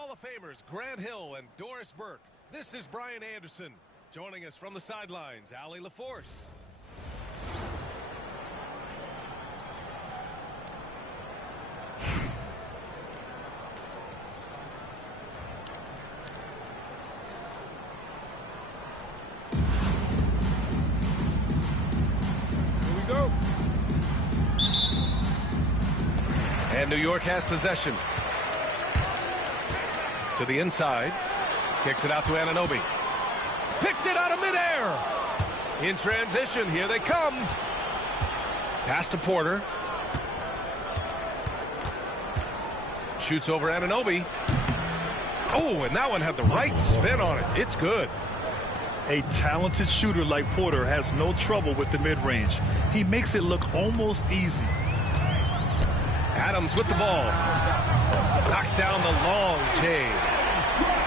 Hall of Famers Grant Hill and Doris Burke. This is Brian Anderson. Joining us from the sidelines, Allie LaForce. Here we go. And New York has possession. To the inside. Kicks it out to Anunoby. Picked it out of midair. In transition, here they come. Pass to Porter. Shoots over Anunoby. Oh, and that one had the right spin on it. It's good. A talented shooter like Porter has no trouble with the mid-range. He makes it look almost easy. Adams with the ball. Knocks down the long J.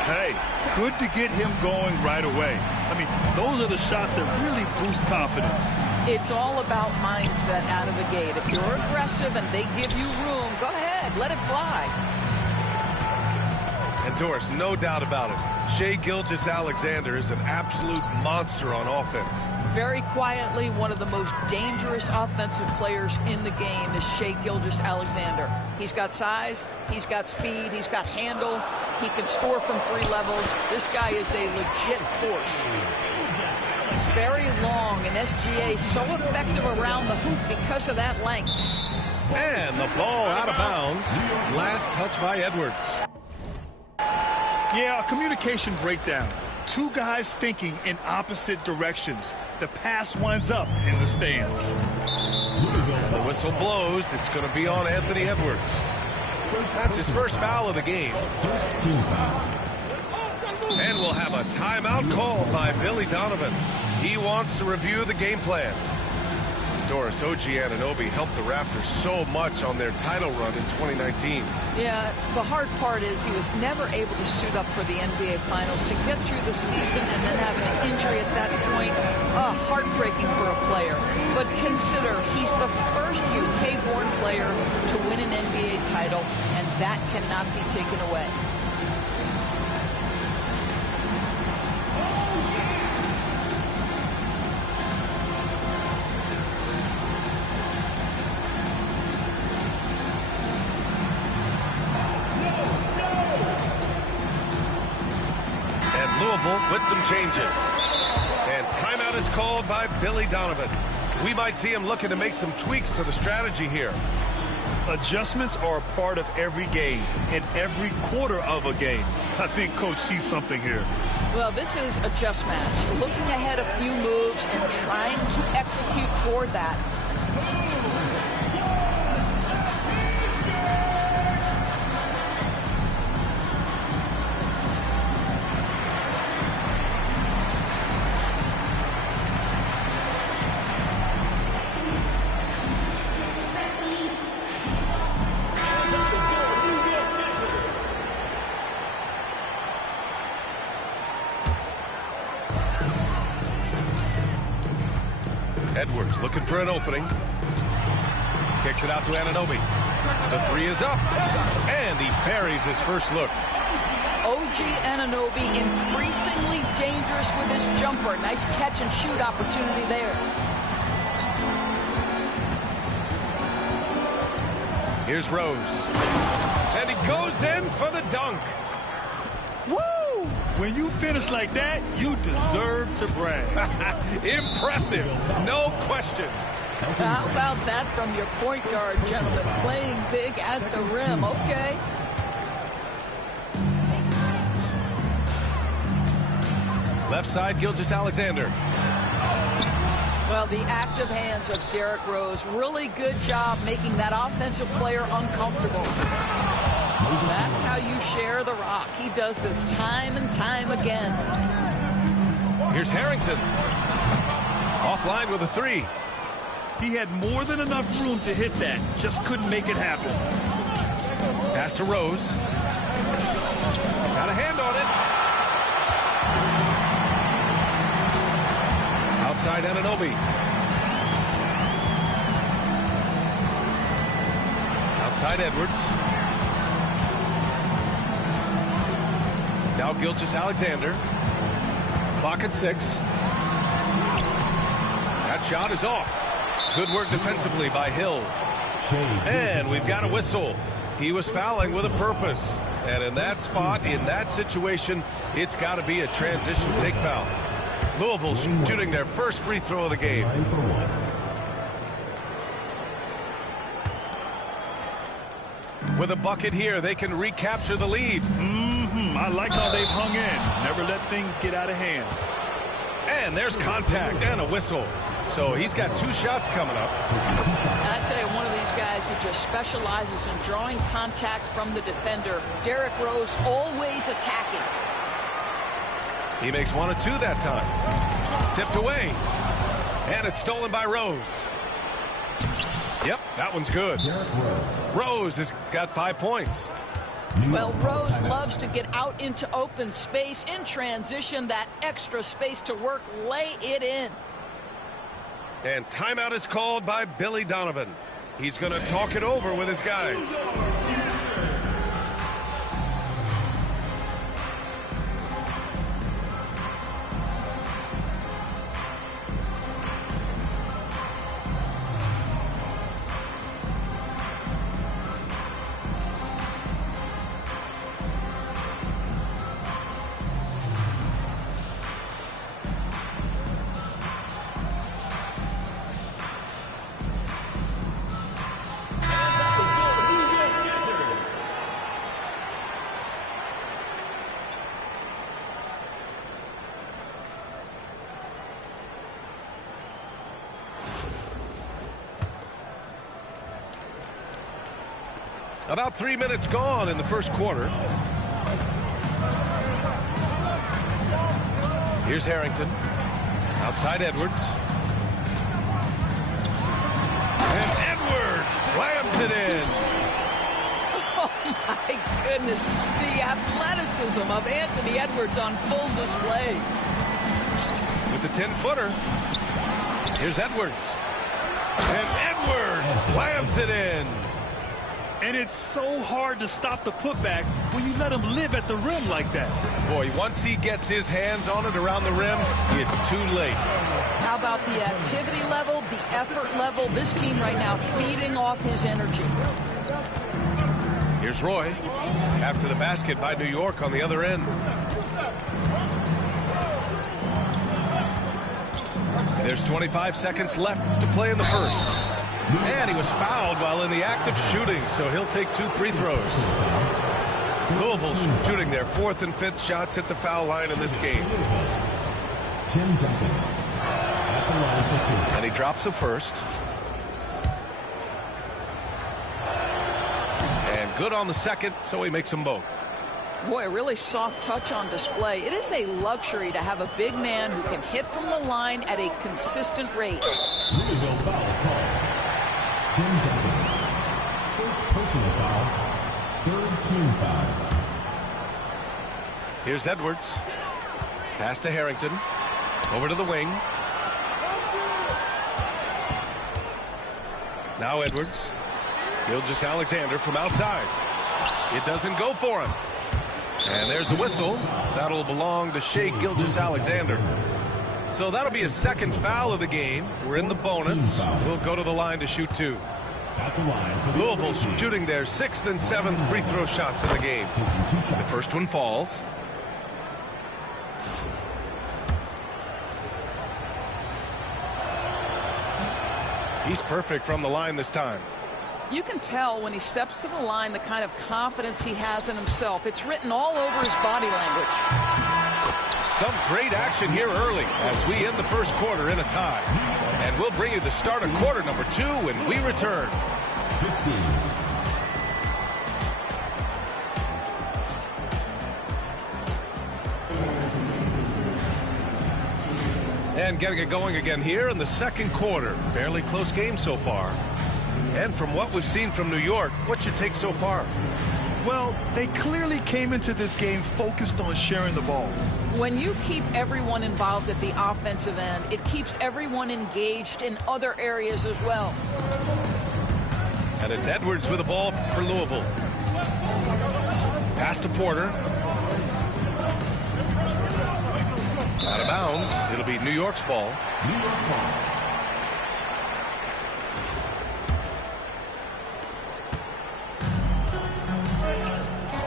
Hey, good to get him going right away. I mean, those are the shots that really boost confidence. It's all about mindset out of the gate. If you're aggressive and they give you room, go ahead, let it fly. And Doris, no doubt about it, Shai Gilgeous-Alexander is an absolute monster on offense. Very quietly, one of the most dangerous offensive players in the game is Shai Gilgeous-Alexander. He's got size, he's got speed, he's got handle, he can score from 3 levels. This guy is a legit force. He's very long, and SGA so effective around the hoop because of that length. And the ball out of bounds. Last touch by Edwards. Yeah, a communication breakdown. Two guys thinking in opposite directions. The pass winds up in the stands. The whistle blows. It's going to be on Anthony Edwards. That's his first foul of the game. And we'll have a timeout called by Billy Donovan. He wants to review the game plan. Doris, OG Anunoby helped the Raptors so much on their title run in 2019. Yeah, the hard part is he was never able to suit up for the NBA Finals. To get through the season and then having an injury at that point, heartbreaking for a player. But consider, he's the first UK-born player to win an NBA title, and that cannot be taken away. With some changes. And timeout is called by Billy Donovan. We might see him looking to make some tweaks to the strategy here. Adjustments are a part of every game and every quarter of a game. I think Coach sees something here. Well, this is a chess match. Looking ahead a few moves and trying to execute toward that. Edwards looking for an opening. Kicks it out to Anunoby. The 3 is up. And he buries his first look. OG Anunoby increasingly dangerous with his jumper. Nice catch and shoot opportunity there. Here's Rose. And he goes in for the dunk. Woo! When you finish like that, you deserve to brag. Impressive, no question. How about that from your point guard, gentlemen? Playing big at the rim, okay. Left side, Gilgeous-Alexander. Well, the active hands of Derrick Rose. Really good job making that offensive player uncomfortable. That's how you share the rock. He does this time and time again. Here's Harrington. Offline with a 3. He had more than enough room to hit that. Just couldn't make it happen. Pass to Rose. Got a hand on it. Outside Anunoby. Outside Edwards. Now Gilgeous-Alexander. Clock at 6. That shot is off. Good work defensively by Hill. And we've got a whistle. He was fouling with a purpose. And in that spot, in that situation, it's got to be a transition take foul. Louisville shooting their first free throw of the game. With a bucket here, they can recapture the lead. I like how they've hung in. Never let things get out of hand. And there's contact and a whistle. So he's got 2 shots coming up. I tell you, one of these guys who just specializes in drawing contact from the defender. Derrick Rose always attacking. He makes 1 of 2 that time. Tipped away. And it's stolen by Rose. Yep, that one's good. Rose has got 5 points. Well, Rose loves to get out into open space in transition. That extra space to work, lay it in. And timeout is called by Billy Donovan. He's going to talk it over with his guys. About 3 minutes gone in the first quarter. Here's Harrington. Outside Edwards. And Edwards slams it in. Oh, my goodness. The athleticism of Anthony Edwards on full display. With the 10-footer. Here's Edwards. And Edwards slams it in. And it's so hard to stop the putback when you let him live at the rim like that. Boy, once he gets his hands on it around the rim, it's too late. How about the activity level, the effort level? This team right now feeding off his energy. Here's Roy. After the basket by New York on the other end. There's 25 seconds left to play in the first. And he was fouled while in the act of shooting, so he'll take 2 free throws. Louisville shooting their 4th and 5th shots at the foul line in this game. And he drops the first. And good on the second, so he makes them both. Boy, a really soft touch on display. It is a luxury to have a big man who can hit from the line at a consistent rate. Tim Duncan. First personal foul. 3rd team foul. Here's Edwards. Pass to Harrington. Over to the wing. Now Edwards. Gilgeous-Alexander from outside. It doesn't go for him. And there's a whistle. That'll belong to Shai Gilgeous-Alexander. So that'll be a 2nd foul of the game. We're in the bonus. We'll go to the line to shoot 2. Louisville shooting their 6th and 7th free throw shots in the game. The first one falls. He's perfect from the line this time. You can tell when he steps to the line the kind of confidence he has in himself. It's written all over his body language. Some great action here early as we end the first quarter in a tie. And we'll bring you the start of quarter number 2 when we return. 15. And getting it going again here in the second quarter. Fairly close game so far. And from what we've seen from New York, what's your take so far? Well, they clearly came into this game focused on sharing the ball. When you keep everyone involved at the offensive end, it keeps everyone engaged in other areas as well. And it's Edwards with the ball for Louisville. Pass to Porter. Out of bounds. It'll be New York's ball. New York ball.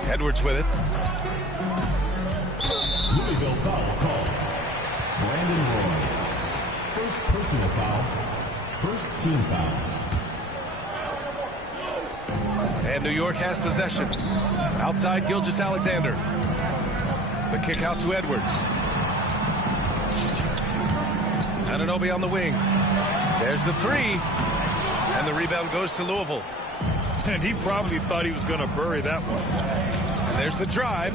Edwards with it. Louisville foul call. Brandon Roy. First personal foul. First team foul. And New York has possession. Outside Gilgeous-Alexander. The kick out to Edwards. Anunoby on the wing. There's the three. And the rebound goes to Louisville. And he probably thought he was going to bury that one. And there's the drive.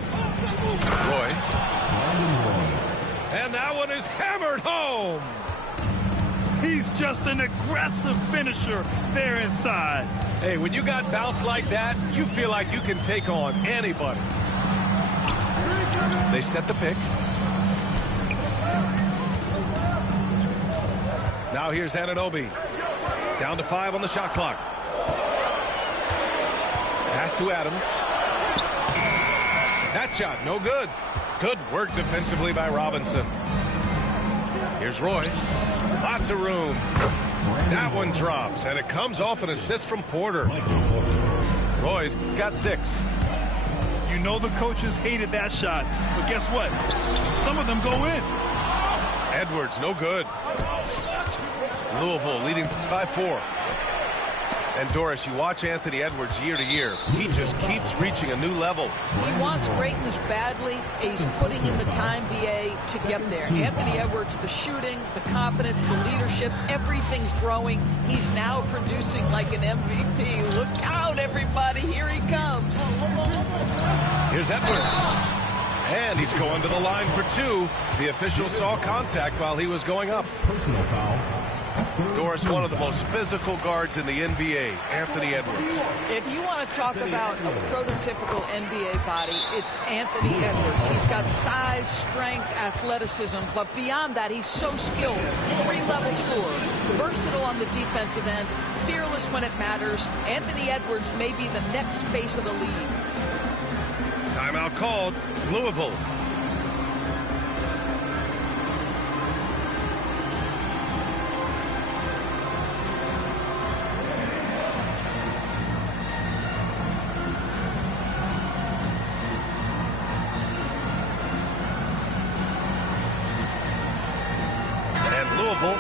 Roy. And that one is hammered home. He's just an aggressive finisher there inside. Hey, when you got bounce like that, you feel like you can take on anybody. They set the pick. Now here's Anunoby. Down to 5 on the shot clock. Pass to Adams. That shot, no good. Good work defensively by Robinson. Here's Roy. Lots of room. That one drops, and it comes off an assist from Porter. Roy's got 6. You know the coaches hated that shot, but guess what? Some of them go in. Edwards, no good. Louisville leading by 4. And Doris, you watch Anthony Edwards year to year. He just keeps reaching a new level. He wants greatness badly. He's putting in the time, BA, to get there. Anthony Edwards, the shooting, the confidence, the leadership, everything's growing. He's now producing like an MVP. Look out, everybody. Here he comes. Here's Edwards. And he's going to the line for 2. The official saw contact while he was going up. Personal foul. Doris, one of the most physical guards in the NBA, Anthony Edwards. If you want to talk about a prototypical NBA body, it's Anthony Edwards. He's got size, strength, athleticism, but beyond that, he's so skilled. 3-level scorer, versatile on the defensive end, fearless when it matters. Anthony Edwards may be the next face of the league. Timeout called. Louisville.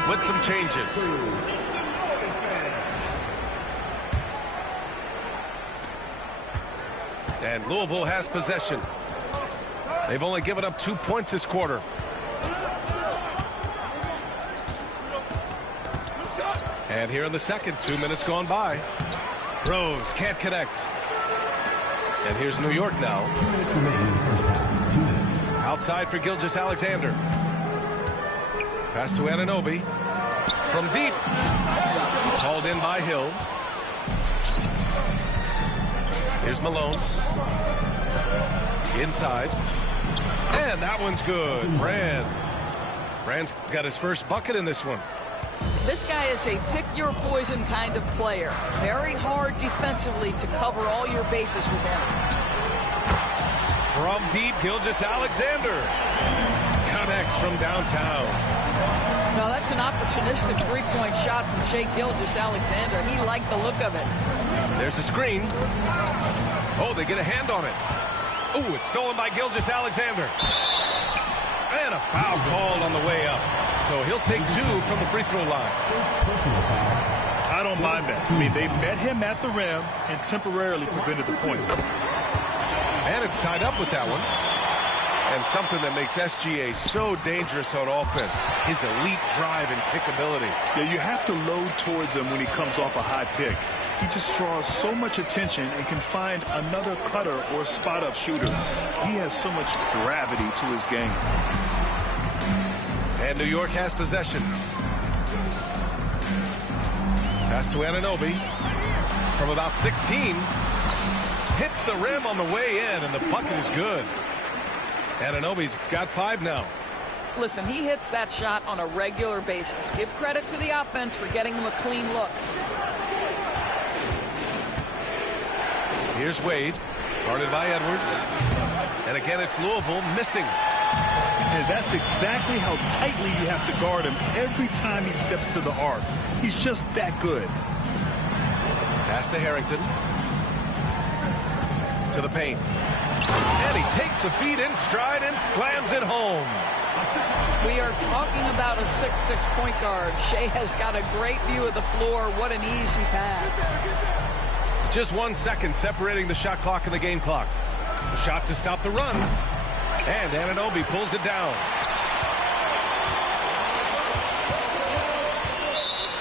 With some changes. And Louisville has possession. They've only given up 2 points this quarter. And here in the second, 2 minutes gone by. Rose can't connect. And here's New York now. 2 minutes remaining in the first half. 2 minutes. Outside for Gilgeous-Alexander. Pass to Anunoby. From deep. Called in by Hill. Here's Malone. Inside. And that one's good. Brand's got his first bucket in this one. This guy is a pick-your-poison kind of player. Very hard defensively to cover all your bases with him. From deep, Gilgeous-Alexander connects from downtown. Now that's an opportunistic three-point shot from Shai Gilgeous-Alexander. He liked the look of it. There's a screen. Oh, they get a hand on it. Oh, it's stolen by Gilgeous-Alexander. And a foul called on the way up. So he'll take 2 from the free throw line. Personal foul. I don't mind that. I mean, they met him at the rim and temporarily prevented the points. And it's tied up with that one. And something that makes SGA so dangerous on offense, his elite drive and kick ability. Yeah, you have to load towards him when he comes off a high pick. He just draws so much attention and can find another cutter or spot-up shooter. He has so much gravity to his game. And New York has possession. Pass to Anunoby. From about 16. Hits the rim on the way in, and the bucket is good. Anunoby's got 5 now. Listen, he hits that shot on a regular basis. Give credit to the offense for getting him a clean look. Here's Wade, guarded by Edwards. And again, it's Louisville missing. And that's exactly how tightly you have to guard him every time he steps to the arc. He's just that good. Pass to Harrington. To the paint. And he takes the feed in stride and slams it home. We are talking about a 6'6" point guard. Shea has got a great view of the floor. What an easy pass. Just 1 second separating the shot clock and the game clock. A shot to stop the run. And Anunoby pulls it down.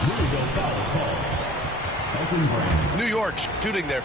Louisville foul call. Elton Brand. New York shooting there.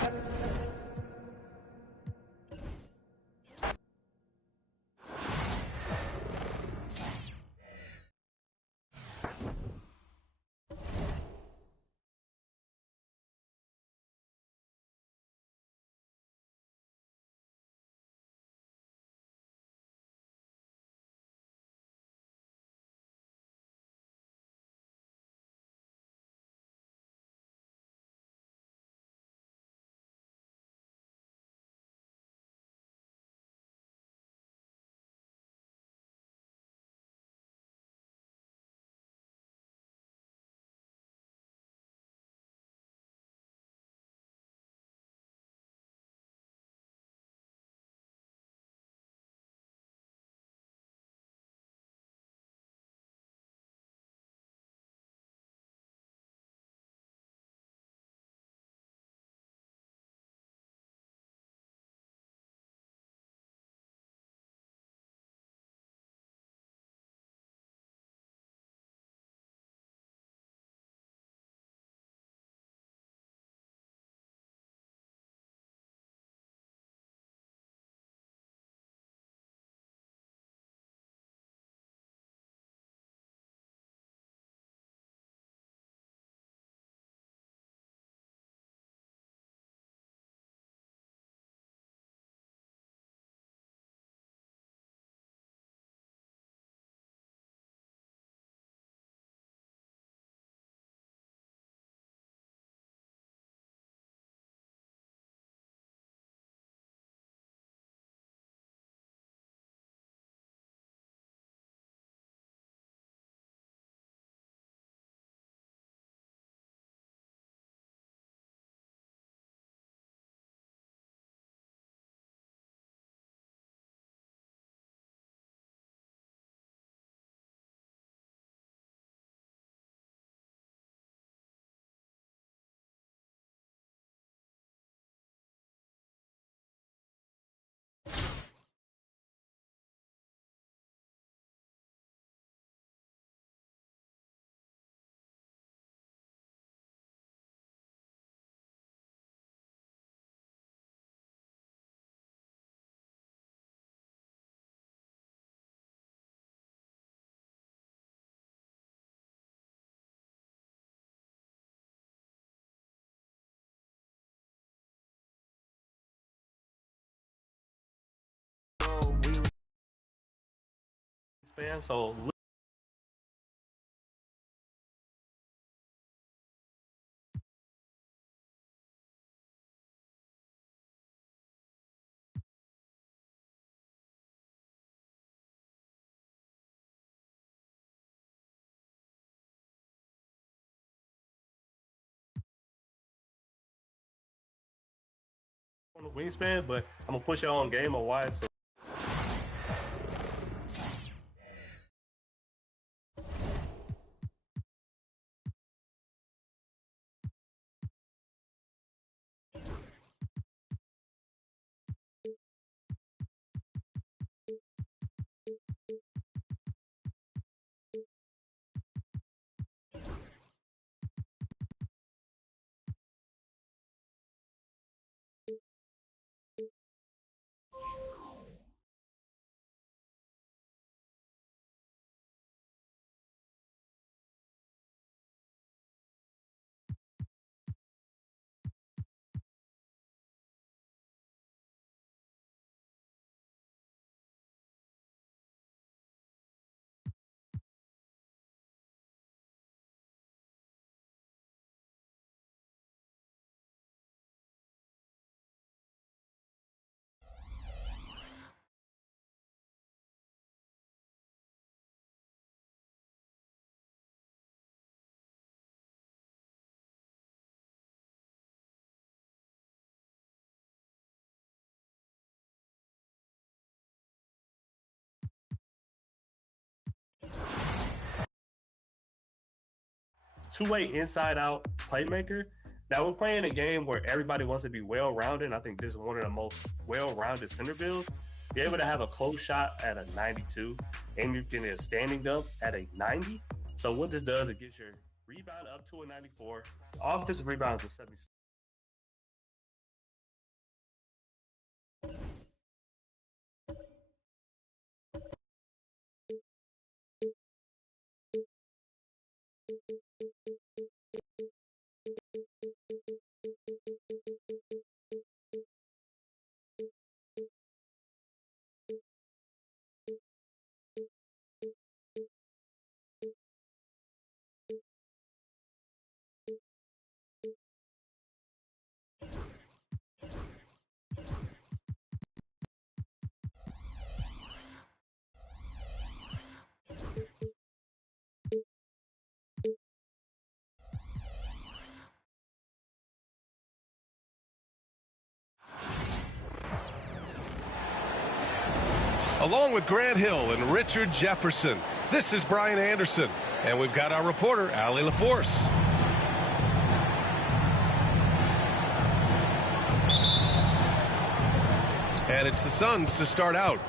Fan, so on the wingspan, but I'm gonna push y'all on game or wide. So two-way inside-out playmaker. Now, we're playing a game where everybody wants to be well-rounded, and I think this is one of the most well-rounded center builds. Be able to have a close shot at a 92, and you can get a standing dunk at a 90. So what this does, it gets your rebound up to a 94. Offensive rebounds is 76. Along with Grant Hill and Richard Jefferson, this is Brian Anderson, and we've got our reporter, Allie LaForce. And it's the Suns to start out.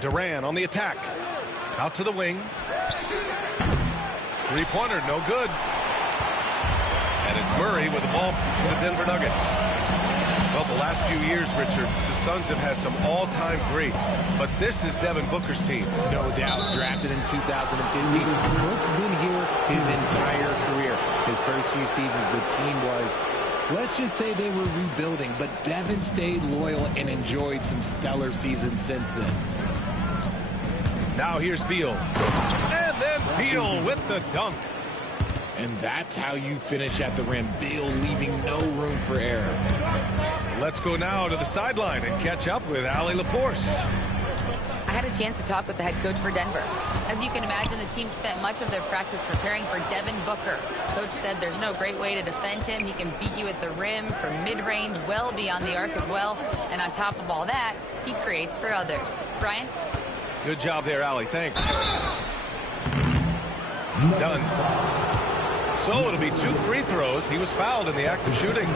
Durant on the attack. Out to the wing. Three-pointer, no good. And it's Murray with the ball for the Denver Nuggets. Well, the last few years, Richard, the Suns have had some all-time greats, but this is Devin Booker's team. No doubt. Drafted in 2015. Book's been here his entire career. His first few seasons, the team was, let's just say they were rebuilding, but Devin stayed loyal and enjoyed some stellar seasons since then. Now here's Beal. And then Beal with the dunk. And that's how you finish at the rim. Beal leaving no room for error. Let's go now to the sideline and catch up with Allie LaForce. I had a chance to talk with the head coach for Denver. As you can imagine, the team spent much of their practice preparing for Devin Booker. Coach said there's no great way to defend him. He can beat you at the rim, from mid-range, well beyond the arc as well. And on top of all that, he creates for others. Brian? Good job there, Allie. Thanks. Done. So it'll be 2 free throws. He was fouled in the act of shooting.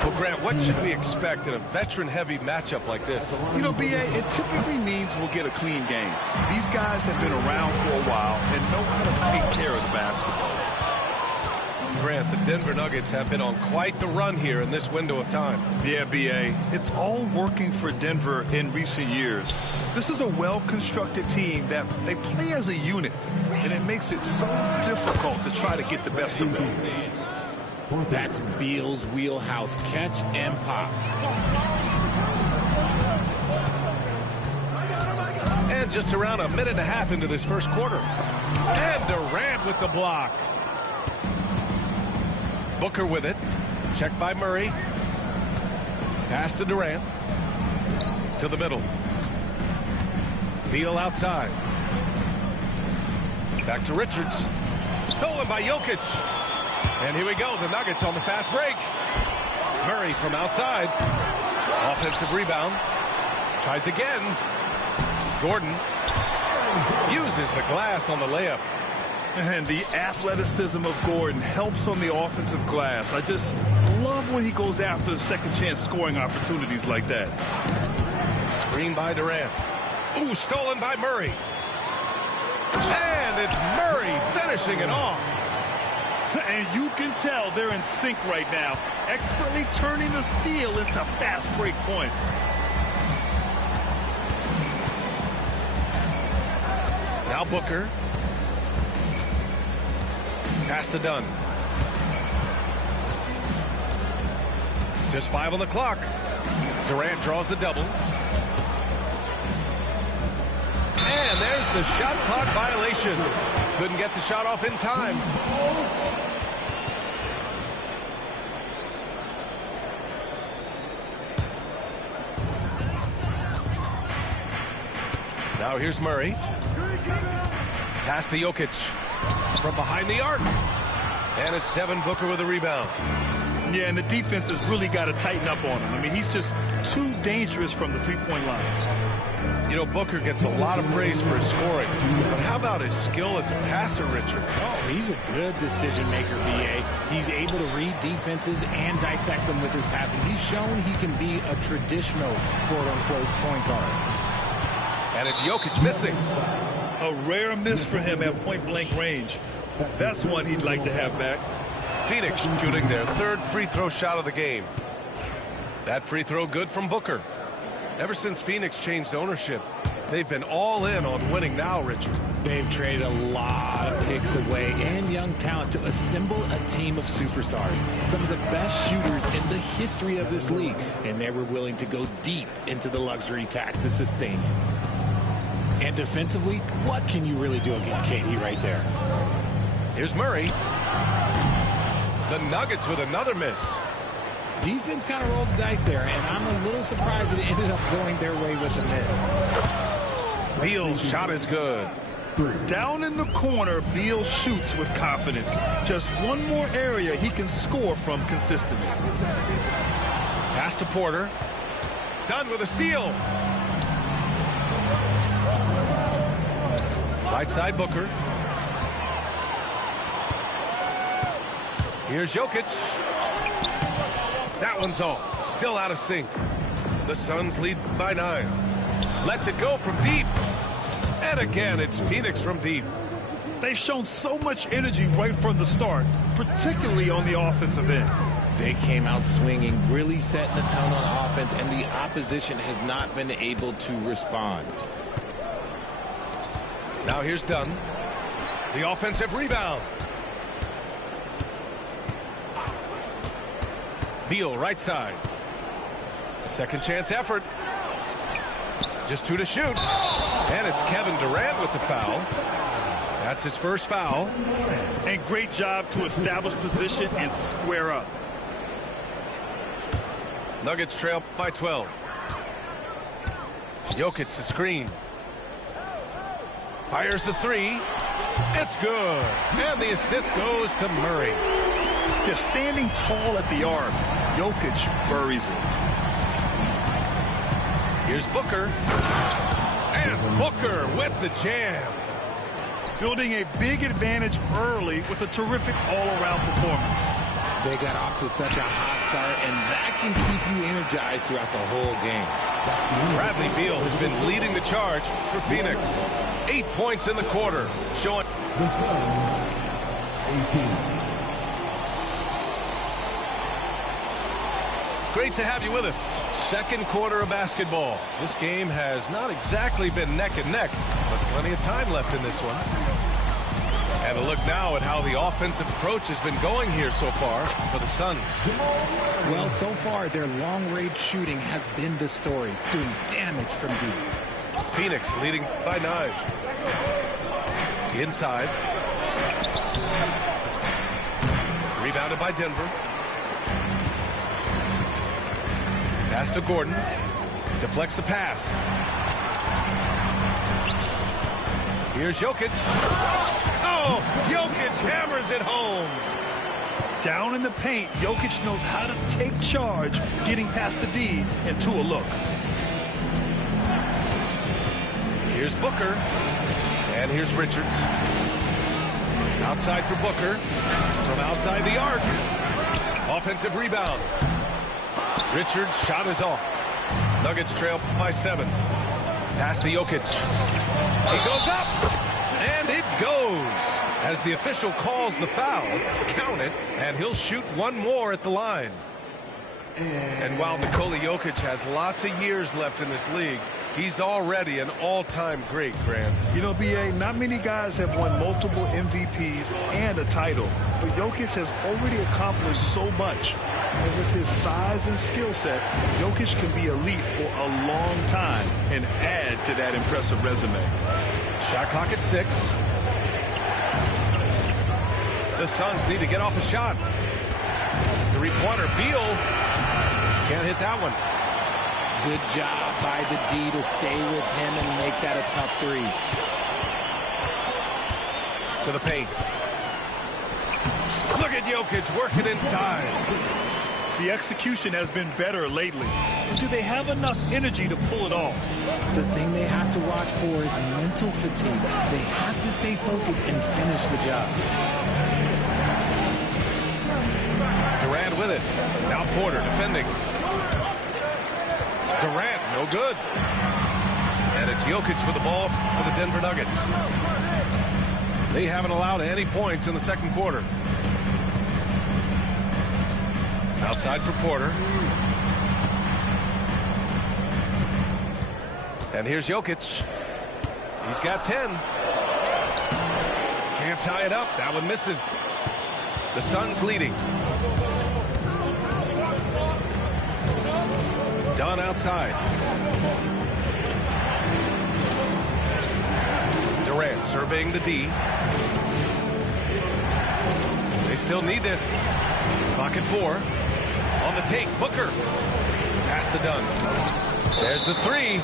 Well, Grant, what should we expect in a veteran-heavy matchup like this? You know, B.A., it typically means we'll get a clean game. These guys have been around for a while and know how to take care of the basketball. Grant, the Denver Nuggets have been on quite the run here in this window of time. Yeah, B.A., it's all working for Denver in recent years. This is a well-constructed team that they play as a unit, and it makes it so difficult to try to get the best of them. That's Beal's wheelhouse. Catch and pop. And just around a minute and a half into this first quarter. And Durant with the block. Booker with it. Checked by Murray. Pass to Durant. To the middle. Beal outside. Back to Richards. Stolen by Jokic. And here we go, the Nuggets on the fast break. Murray from outside. Offensive rebound. Tries again. Gordon uses the glass on the layup. And the athleticism of Gordon helps on the offensive glass. I just love when he goes after second chance scoring opportunities like that. Screen by Durant. Ooh, stolen by Murray. And it's Murray finishing it off. And you can tell they're in sync right now, expertly turning the steal into fast break points. Now Booker. Pass to Dunn. Just 5 on the clock. Durant draws the double. And there's the shot clock violation. Couldn't get the shot off in time. Now here's Murray. Pass to Jokic. From behind the arc. And it's Devin Booker with a rebound. Yeah, and the defense has really got to tighten up on him. I mean, he's just too dangerous from the three-point line. You know, Booker gets a lot of praise for his scoring, but how about his skill as a passer, Richard? Oh, he's a good decision maker, B.A. He's able to read defenses and dissect them with his passing. He's shown he can be a traditional, quote-unquote, point guard. And it's Jokic missing. A rare miss for him at point-blank range. That's one he'd like to have back. Phoenix shooting their third free throw shot of the game. That free throw good from Booker. Ever since Phoenix changed ownership, they've been all in on winning now, Richard. They've traded a lot of picks away and young talent to assemble a team of superstars. Some of the best shooters in the history of this league, and they were willing to go deep into the luxury tax to sustain it. And defensively, what can you really do against KD right there? Here's Murray. The Nuggets with another miss. Defense kind of rolled the dice there, and I'm a little surprised that it ended up going their way with a miss. Beal's shot is good. Down in the corner, Beal shoots with confidence. Just one more area he can score from consistently. Pass to Porter. Done with a steal. Right side Booker. Here's Jokic. That one's off. Still out of sync. The Suns lead by 9. Lets it go from deep. And again, it's Phoenix from deep. They've shown so much energy right from the start, particularly on the offensive end. They came out swinging, really setting the tone on offense, and the opposition has not been able to respond. Now here's Dunn. The offensive rebound. Beal, right side. Second chance effort. Just 2 to shoot. And it's Kevin Durant with the foul. That's his first foul. And great job to establish position and square up. Nuggets trail by 12. Jokic, the screen. Fires the 3. It's good. And the assist goes to Murray. They're standing tall at the arc. Jokic buries it. Here's Booker. And Booker with the jam. Building a big advantage early with a terrific all-around performance. They got off to such a hot start, and that can keep you energized throughout the whole game. Bradley Beal has been leading the charge for Phoenix. 8 points in the quarter, showing The Suns, 18. Great to have you with us. Second quarter of basketball. This game has not exactly been neck and neck, but plenty of time left in this one. And a look now at how the offensive approach has been going here so far for the Suns. Well, so far, their long-range shooting has been the story, doing damage from deep. Phoenix leading by 9. Inside. Rebounded by Denver. Pass to Gordon. Deflects the pass. Here's Jokic. Oh, Jokic hammers it home. Down in the paint, Jokic knows how to take charge, getting past the D and to a look. Here's Booker. And here's Richards. Outside for Booker. From outside the arc. Offensive rebound. Richards' shot is off. Nuggets trail by 7. Pass to Jokic. He goes up. And it goes. As the official calls the foul, count it, and he'll shoot one more at the line. And while Nikola Jokic has lots of years left in this league, he's already an all-time great, Grant. You know, B.A., not many guys have won multiple MVPs and a title, but Jokic has already accomplished so much. And with his size and skill set, Jokic can be elite for a long time and add to that impressive resume. Shot clock at 6. The Suns need to get off a shot. Three-pointer, Beal. Can't hit that one. Good job by the D to stay with him and make that a tough 3. To the paint. Look at Jokic working inside. The execution has been better lately. But do they have enough energy to pull it off? The thing they have to watch for is mental fatigue. They have to stay focused and finish the job. Durant with it. Now Porter defending. Durant, no good. And it's Jokic with the ball for the Denver Nuggets. They haven't allowed any points in the second quarter. Outside for Porter. And here's Jokic. He's got 10. Can't tie it up. That one misses. The Suns leading. Dunn outside. Durant surveying the D. They still need this. Clock at 4. On the take, Booker. Pass to Dunn. There's the 3.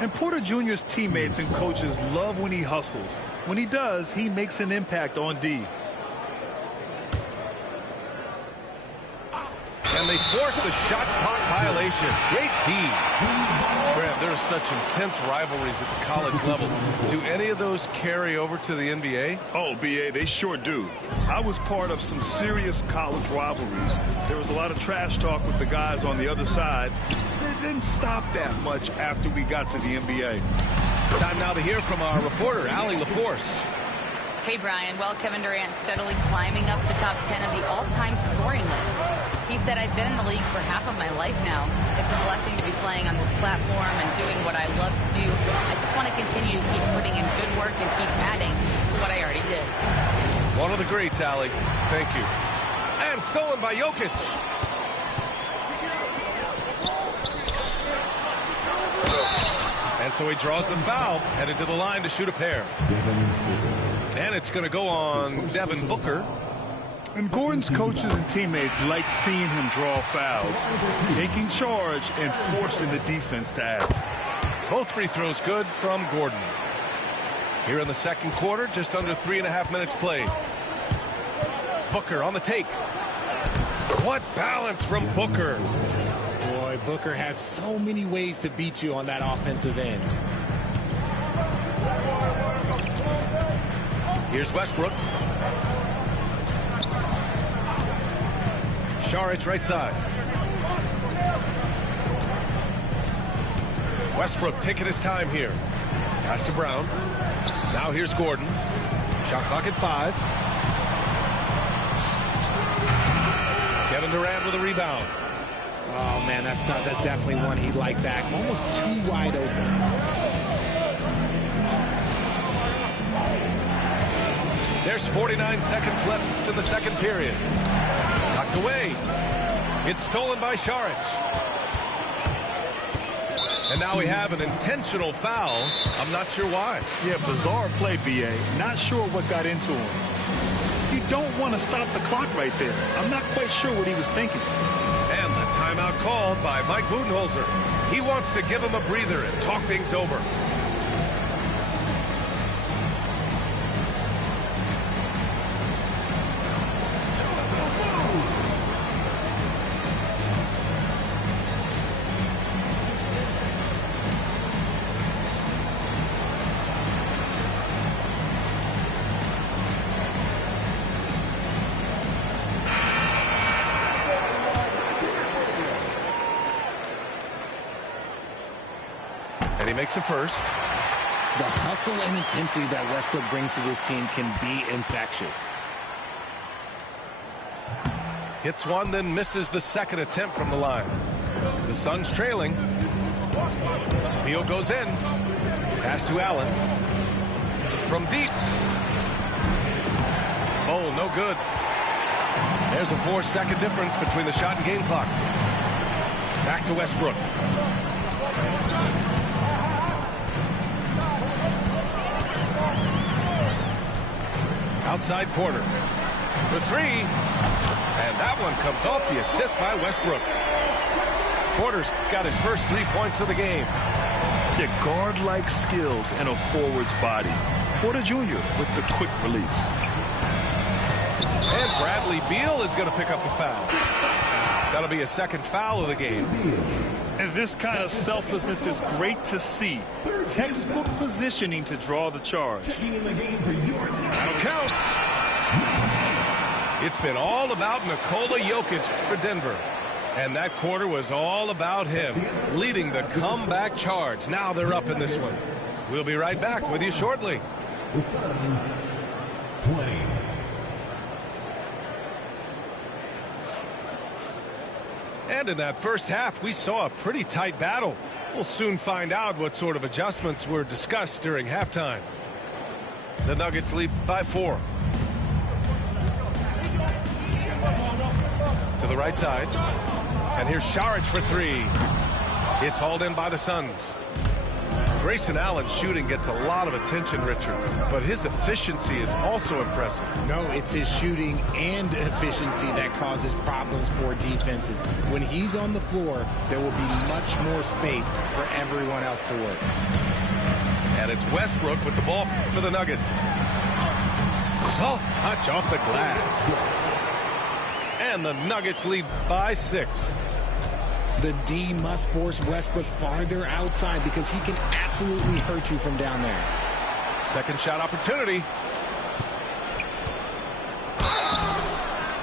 And Porter Jr.'s teammates and coaches love when he hustles. When he does, he makes an impact on D. And they force the shot clock violation. Great D. Grant, there's such intense rivalries at the college level. Do any of those carry over to the NBA? Oh, BA, they sure do. I was part of some serious college rivalries. There was a lot of trash talk with the guys on the other side. It didn't stop that much after we got to the NBA. Time now to hear from our reporter, Allie LaForce. Hey, Brian. Well, Kevin Durant steadily climbing up the top 10 of the all-time scoring list. He said, I've been in the league for half of my life now. It's a blessing to be playing on this platform and doing what I love to do. I just want to continue to keep putting in good work and keep adding to what I already did. One of the greats, Allie. Thank you. And stolen by Jokic. And so he draws the foul, headed to the line to shoot a pair. And it's going to go on Devin Booker. And Gordon's coaches and teammates like seeing him draw fouls, taking charge and forcing the defense to act. Both free throws good from Gordon. Here in the second quarter, just under 3.5 minutes played. Booker on the take. What balance from Booker. Boy, Booker has so many ways to beat you on that offensive end. Here's Westbrook. Saric right side. Westbrook taking his time here. Pass to Brown. Now here's Gordon. Shot clock at 5. Kevin Durant with a rebound. Oh, man, that's tough. That's definitely one he'd like back. Almost too wide open. There's 49 seconds left in the second period. Tucked away. It's stolen by Saric. And now we have an intentional foul. I'm not sure why. Yeah, bizarre play, BA. Not sure what got into him. You don't want to stop the clock right there. I'm not quite sure what he was thinking. And the timeout called by Mike Budenholzer. He wants to give him a breather and talk things over. And he makes it first. The hustle and intensity that Westbrook brings to this team can be infectious. Hits one, then misses the second attempt from the line. The Suns trailing. Beal goes in. Pass to Allen. From deep. Oh, no good. There's a 4-second difference between the shot and game clock. Back to Westbrook. Outside Porter for 3. And that one comes off the assist by Westbrook. Porter's got his first 3 points of the game. Yeah, guard-like skills and a forward's body. Porter Jr. with the quick release. And Bradley Beal is going to pick up the foul. That'll be a second foul of the game. And this kind of selflessness is great to see. Textbook positioning to draw the charge. That'll count. It's been all about Nikola Jokic for Denver. And that quarter was all about him, leading the comeback charge. Now they're up in this one. We'll be right back with you shortly. The Suns, 20. And in that first half, we saw a pretty tight battle. We'll soon find out what sort of adjustments were discussed during halftime. The Nuggets lead by 4. To the right side. And here's Saric for 3. It's hauled in by the Suns. Grayson Allen's shooting gets a lot of attention, Richard, but his efficiency is also impressive. No, it's his shooting and efficiency that causes problems for defenses. When he's on the floor, there will be much more space for everyone else to work. And it's Westbrook with the ball for the Nuggets. Soft touch off the glass. And the Nuggets lead by 6. The D must force Westbrook farther outside because he can absolutely hurt you from down there. Second shot opportunity.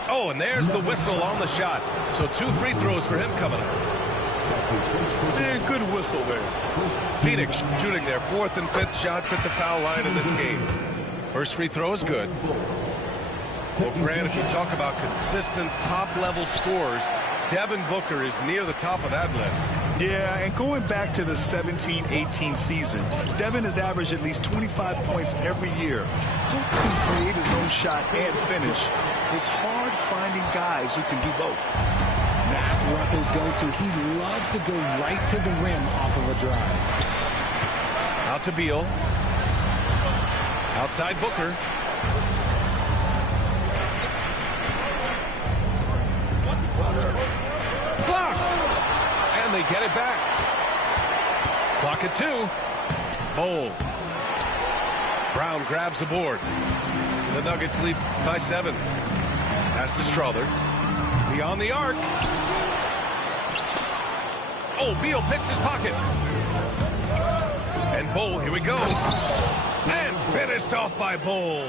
Oh, and there's the whistle on the shot. So 2 free throws for him coming up. And good whistle there. Phoenix shooting their 4th and 5th shots at the foul line in this game. First free throw is good. Well, Grant, if you talk about consistent top-level scores, Devin Booker is near the top of that list. Yeah, and going back to the 17-18 season, Devin has averaged at least 25 points every year. Booker can create his own shot and finish. It's hard finding guys who can do both. That's Russell's go-to. He loves to go right to the rim off of a drive. Out to Beal. Outside Booker. Blocked! And they get it back. Clock at 2. Bowl. Brown grabs the board. The Nuggets lead by 7. Pass to Strother. Beyond the arc. Oh, Beal picks his pocket. And Bowl, here we go. And finished off by Bowl.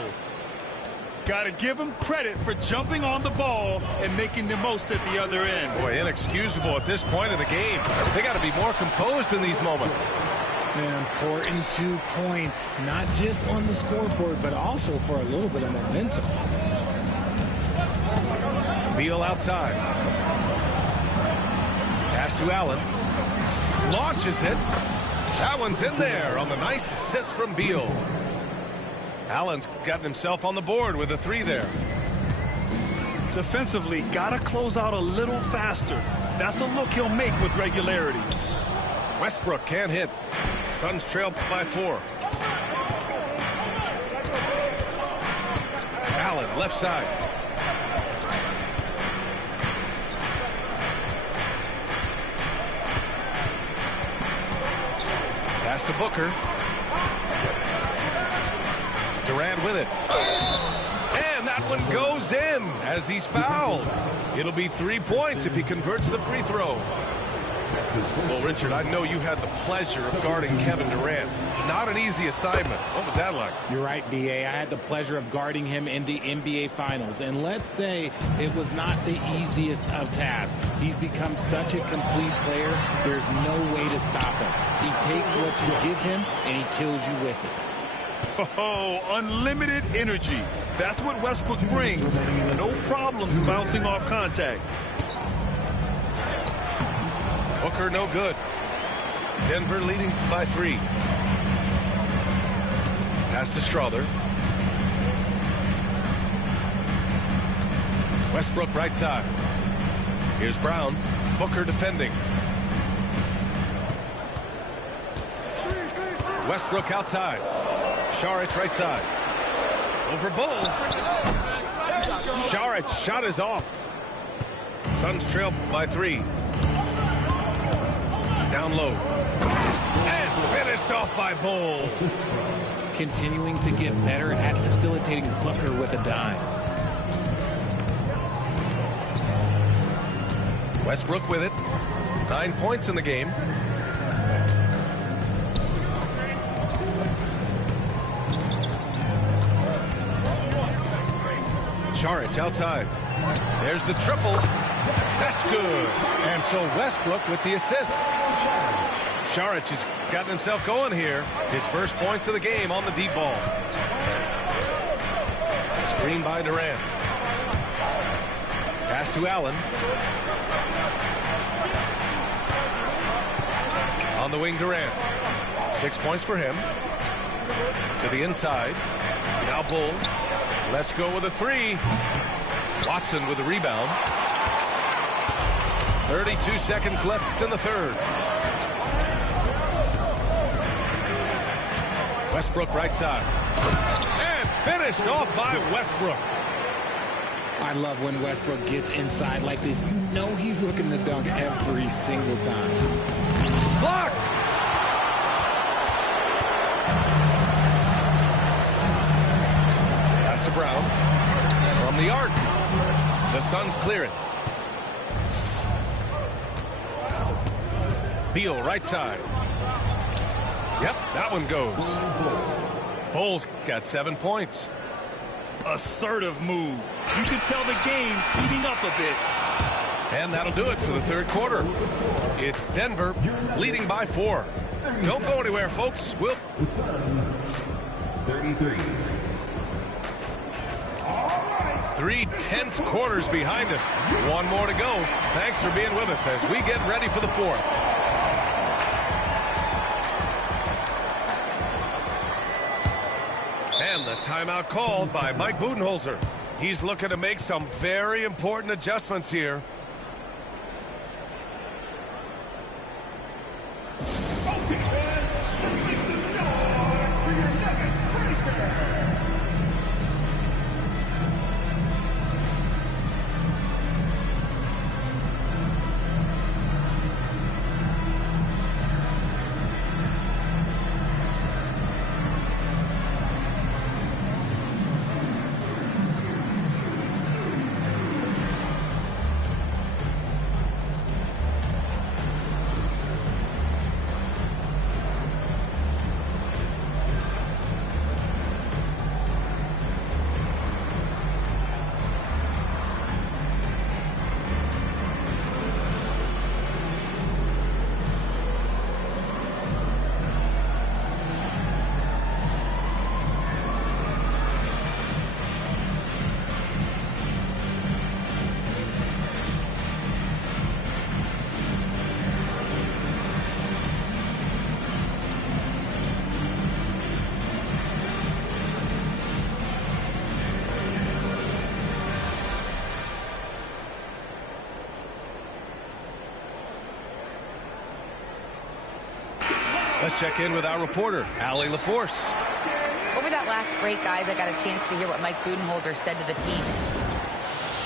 Got to give him credit for jumping on the ball and making the most at the other end. Boy, inexcusable at this point of the game. They got to be more composed in these moments. An important 2 points, not just on the scoreboard, but also for a little bit of momentum. Beal outside. Pass to Allen. Launches it. That one's in there on the nice assist from Beal. Allen's gotten himself on the board with a 3 there. Defensively, got to close out a little faster. That's a look he'll make with regularity. Westbrook can't hit. Suns trail by 4. Allen left side. Pass to Booker. Durant with it. And that one goes in as he's fouled. It'll be 3 points if he converts the free throw. Well, Richard, I know you had the pleasure of guarding Kevin Durant. Not an easy assignment. What was that like? You're right, B.A. I had the pleasure of guarding him in the NBA Finals. And let's say it was not the easiest of tasks. He's become such a complete player, there's no way to stop him. He takes what you give him, and he kills you with it. Oh, unlimited energy. That's what Westbrook brings. No problems bouncing off contact. Booker no good. Denver leading by 3. Pass to Strother. Westbrook right side. Here's Brown. Booker defending. Westbrook outside. Saric right side. Over Bull. Saric shot is off. Suns trail by 3. Down low. And finished off by Bull. Continuing to get better at facilitating Booker with a dime. Westbrook with it. 9 points in the game. Saric outside. There's the triple. That's good. And so Westbrook with the assist. Saric has gotten himself going here. His first points of the game on the deep ball. Screen by Durant. Pass to Allen. On the wing, Durant. 6 points for him. To the inside. Now Bull. Let's go with a three. Watson with a rebound. 32 seconds left in the third. Westbrook right side. And finished off by Westbrook. I love when Westbrook gets inside like this. You know he's looking to dunk every single time. Blocked. Pass to Brown. From the arc. The Suns clear it. Beal right side. Yep, that one goes. Bulls got 7 points. Assertive move. You can tell the game's heating up a bit. And that'll do it for the third quarter. It's Denver leading by 4. Don't go anywhere, folks. We'll... The Suns, 33. 3/10 quarters behind us. One more to go. Thanks for being with us as we get ready for the fourth. And the timeout called by Mike Budenholzer. He's looking to make some very important adjustments here. Let's check in with our reporter, Allie LaForce. Over that last break, guys, I got a chance to hear what Mike Budenholzer said to the team.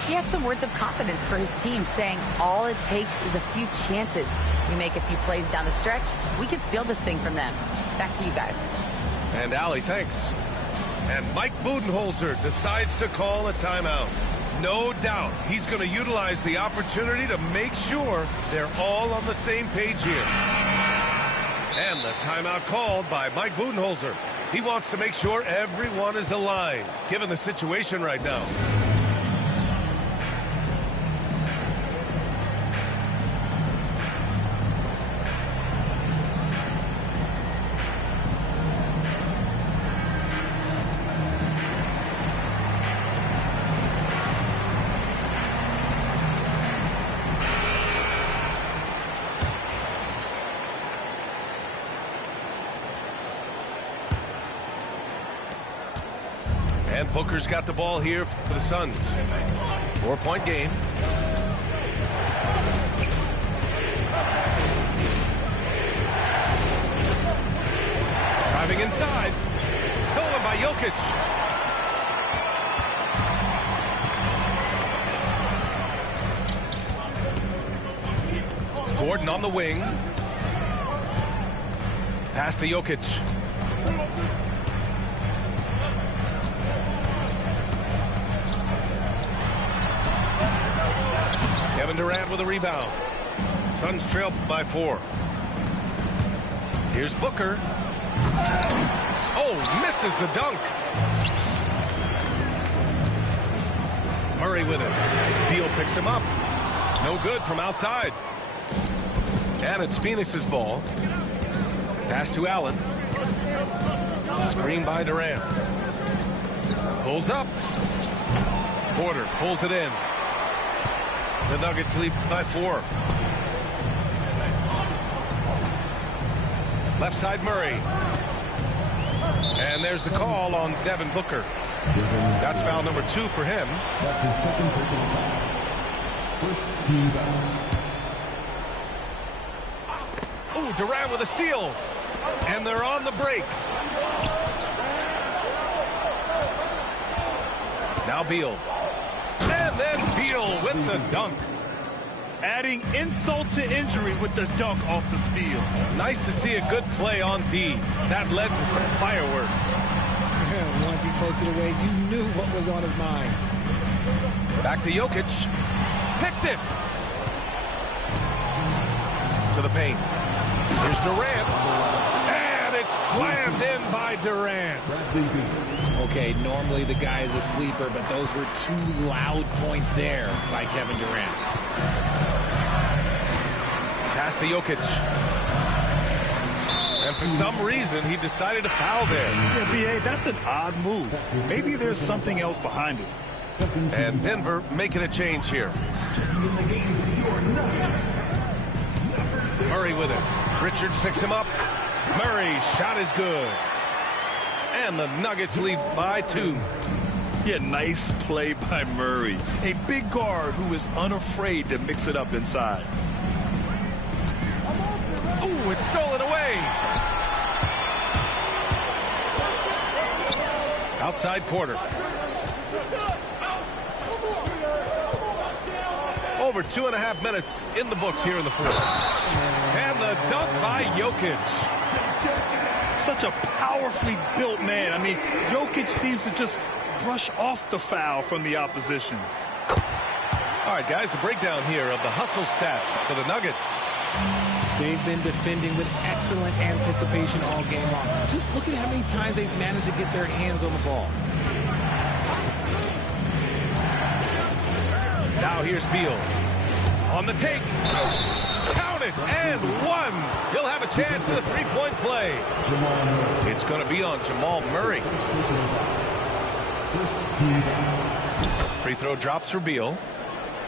He had some words of confidence for his team, saying all it takes is a few chances. We make a few plays down the stretch, we can steal this thing from them. Back to you guys. And Allie, thanks. And Mike Budenholzer decides to call a timeout. No doubt he's going to utilize the opportunity to make sure they're all on the same page here. And the timeout called by Mike Budenholzer. He wants to make sure everyone is aligned, given the situation right now. And Booker's got the ball here for the Suns. 4-point game. Driving inside. Stolen by Jokic. Gordon on the wing. Pass to Jokic. Kevin Durant with a rebound. Suns trail by 4. Here's Booker. Oh, misses the dunk. Murray with it. Beal picks him up. No good from outside. And it's Phoenix's ball. Pass to Allen. Screen by Durant. Pulls up. Porter pulls it in. The Nuggets lead by 4. Left side Murray. And there's the call on Devin Booker. That's foul number 2 for him. That's his second personal foul. First team foul. Ooh, Durant with a steal. And they're on the break. Now Beal. And then Beal with the dunk. Adding insult to injury with the dunk off the steal. Nice to see a good play on D. That led to some fireworks. Once he poked it away, you knew what was on his mind. Back to Jokic. Picked it. To the paint. Here's Durant. And it's slammed in by Durant. Okay, normally the guy is a sleeper, but those were 2 loud points there by Kevin Durant. Pass to Jokic. And for some reason, he decided to foul there. Yeah, B.A., that's an odd move. Maybe there's something else behind it. And Denver making a change here. Murray with it. Richards picks him up. Murray's shot is good. And the Nuggets lead by 2. Yeah, nice play by Murray. A big guard who is unafraid to mix it up inside. Ooh, it's stolen away. Outside Porter. Over 2.5 minutes in the books here in the 4th. And the dunk by Jokic. Such a powerfully built man. I mean, Jokic seems to just brush off the foul from the opposition. All right, guys, a breakdown here of the hustle stats for the Nuggets. They've been defending with excellent anticipation all game long. Just look at how many times they've managed to get their hands on the ball. Now here's Beal. On the take. Count it, and 1. He'll have a chance at a 3-point play. It's going to be on Jamal Murray. Free throw drops for Beal.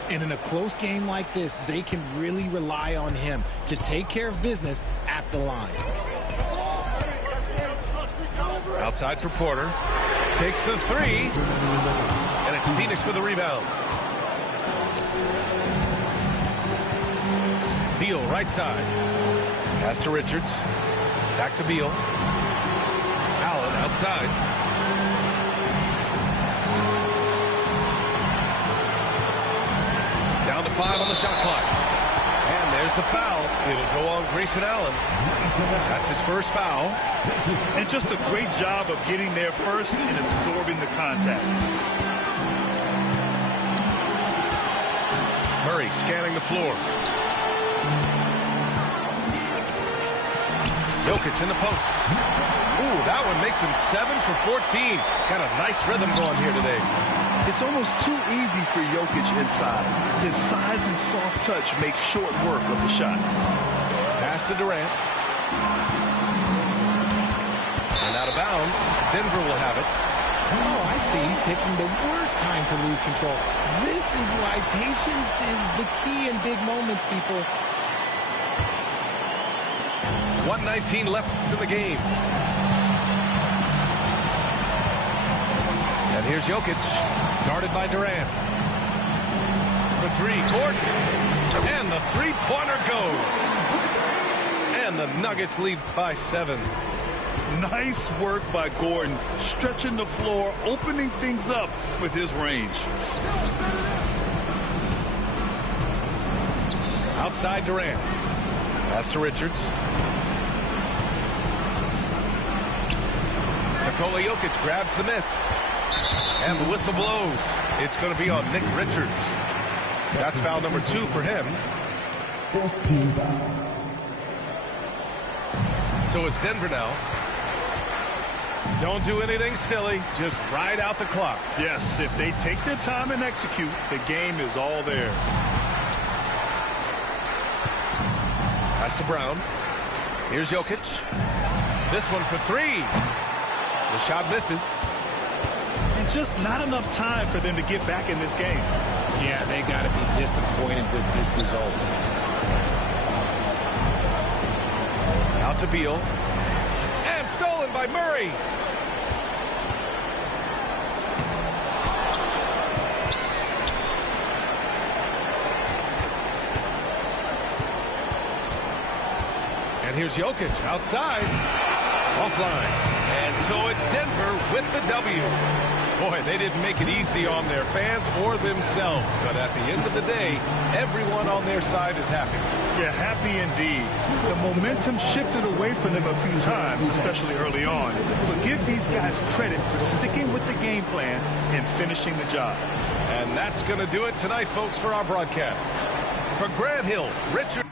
And in a close game like this, they can really rely on him to take care of business at the line. Outside for Porter. Takes the 3. And it's Phoenix with a rebound. Beal right side. Pass to Richards. Back to Beal. Allen outside. Down to 5 on the shot clock. And there's the foul. It'll go on Grayson Allen. That's his first foul. And just a great job of getting there first and absorbing the contact. Murray scanning the floor. Jokic in the post. Ooh, that one makes him 7 for 14. Got a nice rhythm going here today. It's almost too easy for Jokic inside. His size and soft touch make short work of the shot. Pass to Durant. And out of bounds. Denver will have it. Oh, I see. Picking the worst time to lose control. This is why patience is the key in big moments, people. 1:19 left in the game. And here's Jokic, guarded by Durant. For 3, Gordon. And the 3-pointer goes. And the Nuggets lead by 7. Nice work by Gordon, stretching the floor, opening things up with his range. Outside Durant. Pass to Richards. Nikola Jokic grabs the miss. And the whistle blows. It's going to be on Nick Richards. That's foul number 2 for him. 14 foul. So it's Denver now. Don't do anything silly. Just ride out the clock. Yes, if they take their time and execute, the game is all theirs. Pass to Brown. Here's Jokic. This one for 3. The shot misses. And just not enough time for them to get back in this game. Yeah, they got to be disappointed with this result. Out to Beal. And stolen by Murray. And here's Jokic outside. Offline. And so it's Denver with the W. Boy, they didn't make it easy on their fans or themselves. But at the end of the day, everyone on their side is happy. Yeah, happy indeed. The momentum shifted away from them a few times, especially early on. But give these guys credit for sticking with the game plan and finishing the job. And that's going to do it tonight, folks, for our broadcast. For Grant Hill, Richard.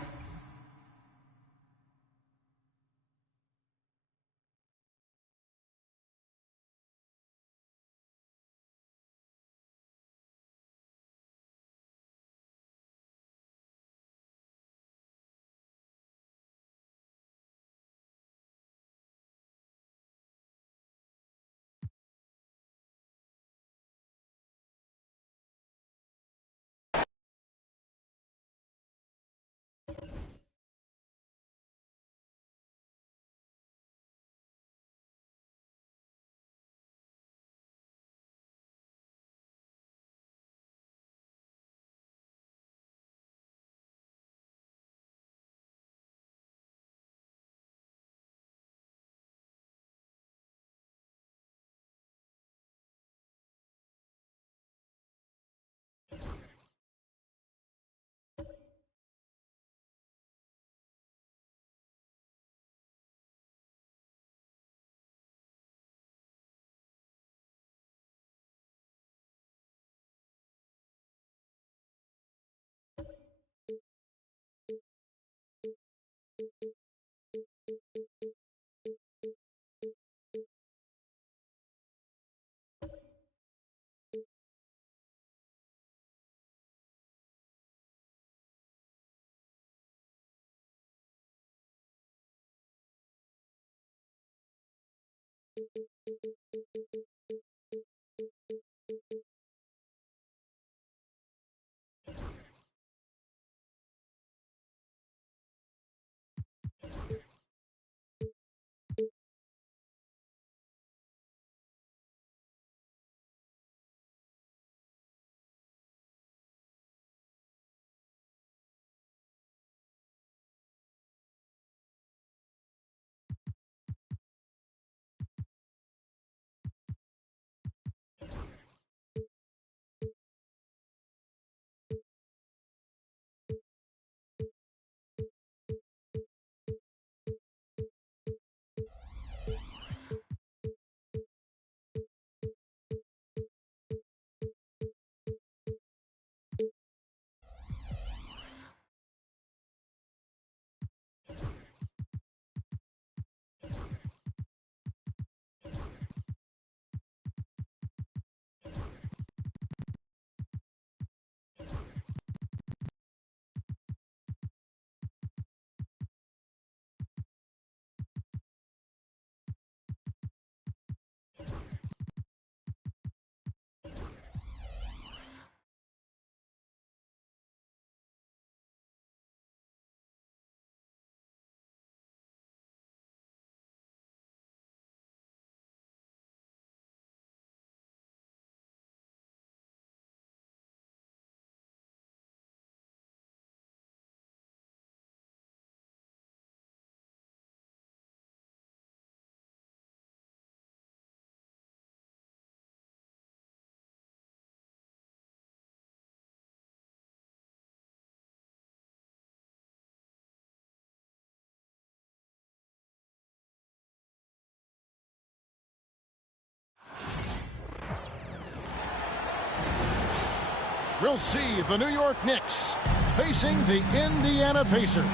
we'll see the New York Knicks facing the Indiana Pacers.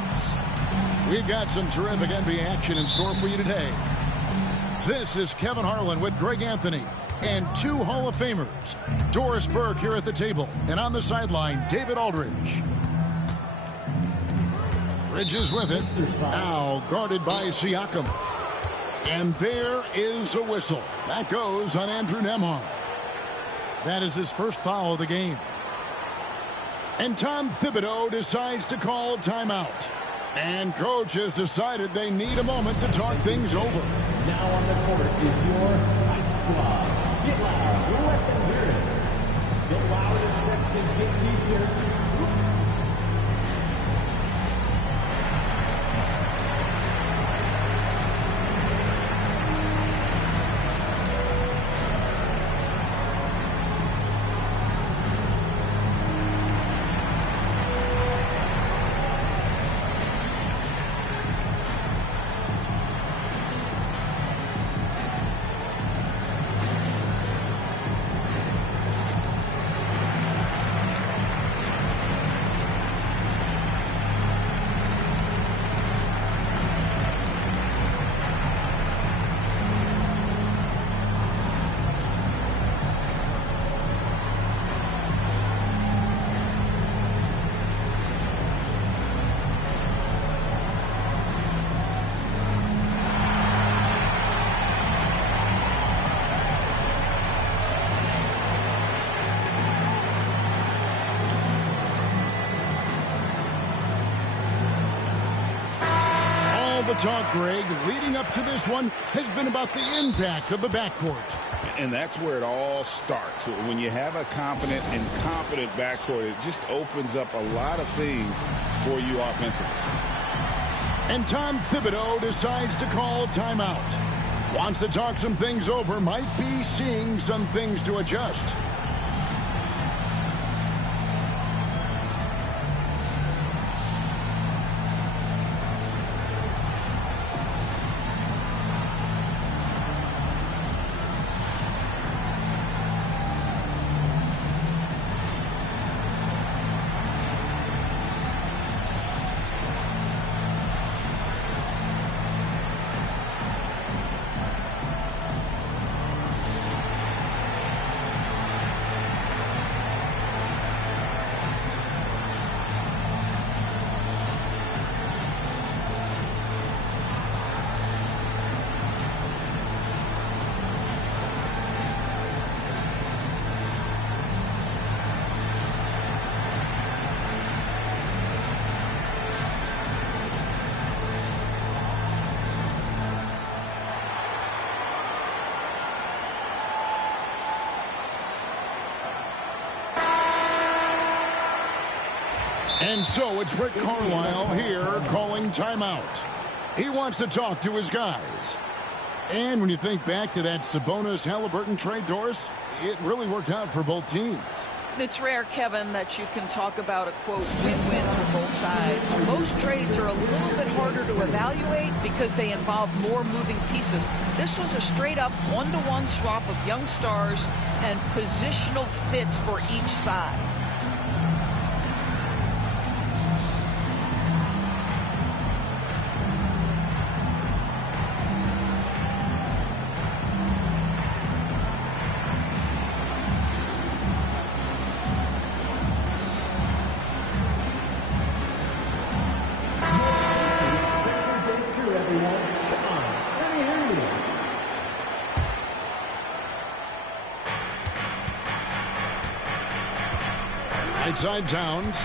We've got some terrific NBA action in store for you today. This is Kevin Harlan with Greg Anthony and two Hall of Famers, Doris Burke here at the table, and on the sideline, David Aldridge. Bridges with it, now guarded by Siakam. And there is a whistle. That goes on Andrew Nembhard. That is his first foul of the game. And Tom Thibodeau decides to call timeout. And coach has decided they need a moment to talk things over. Now on the court is your Fight Squad. Get loud. We'll let them hear it. Get loud as sections get t-shirts. The talk, Greg, leading up to this one has been about the impact of the backcourt. And that's where it all starts. When you have a confident and confident backcourt, it just opens up a lot of things for you offensively. And Tom Thibodeau decides to call timeout. Wants to talk some things over, might be seeing some things to adjust. And so it's Rick Carlisle here calling timeout. He wants to talk to his guys. And when you think back to that Sabonis-Halliburton trade, Doris, it really worked out for both teams. It's rare, Kevin, that you can talk about a, quote, win-win for both sides. Most trades are a little bit harder to evaluate because they involve more moving pieces. This was a straight-up one-to-one swap of young stars and positional fits for each side. Side Towns.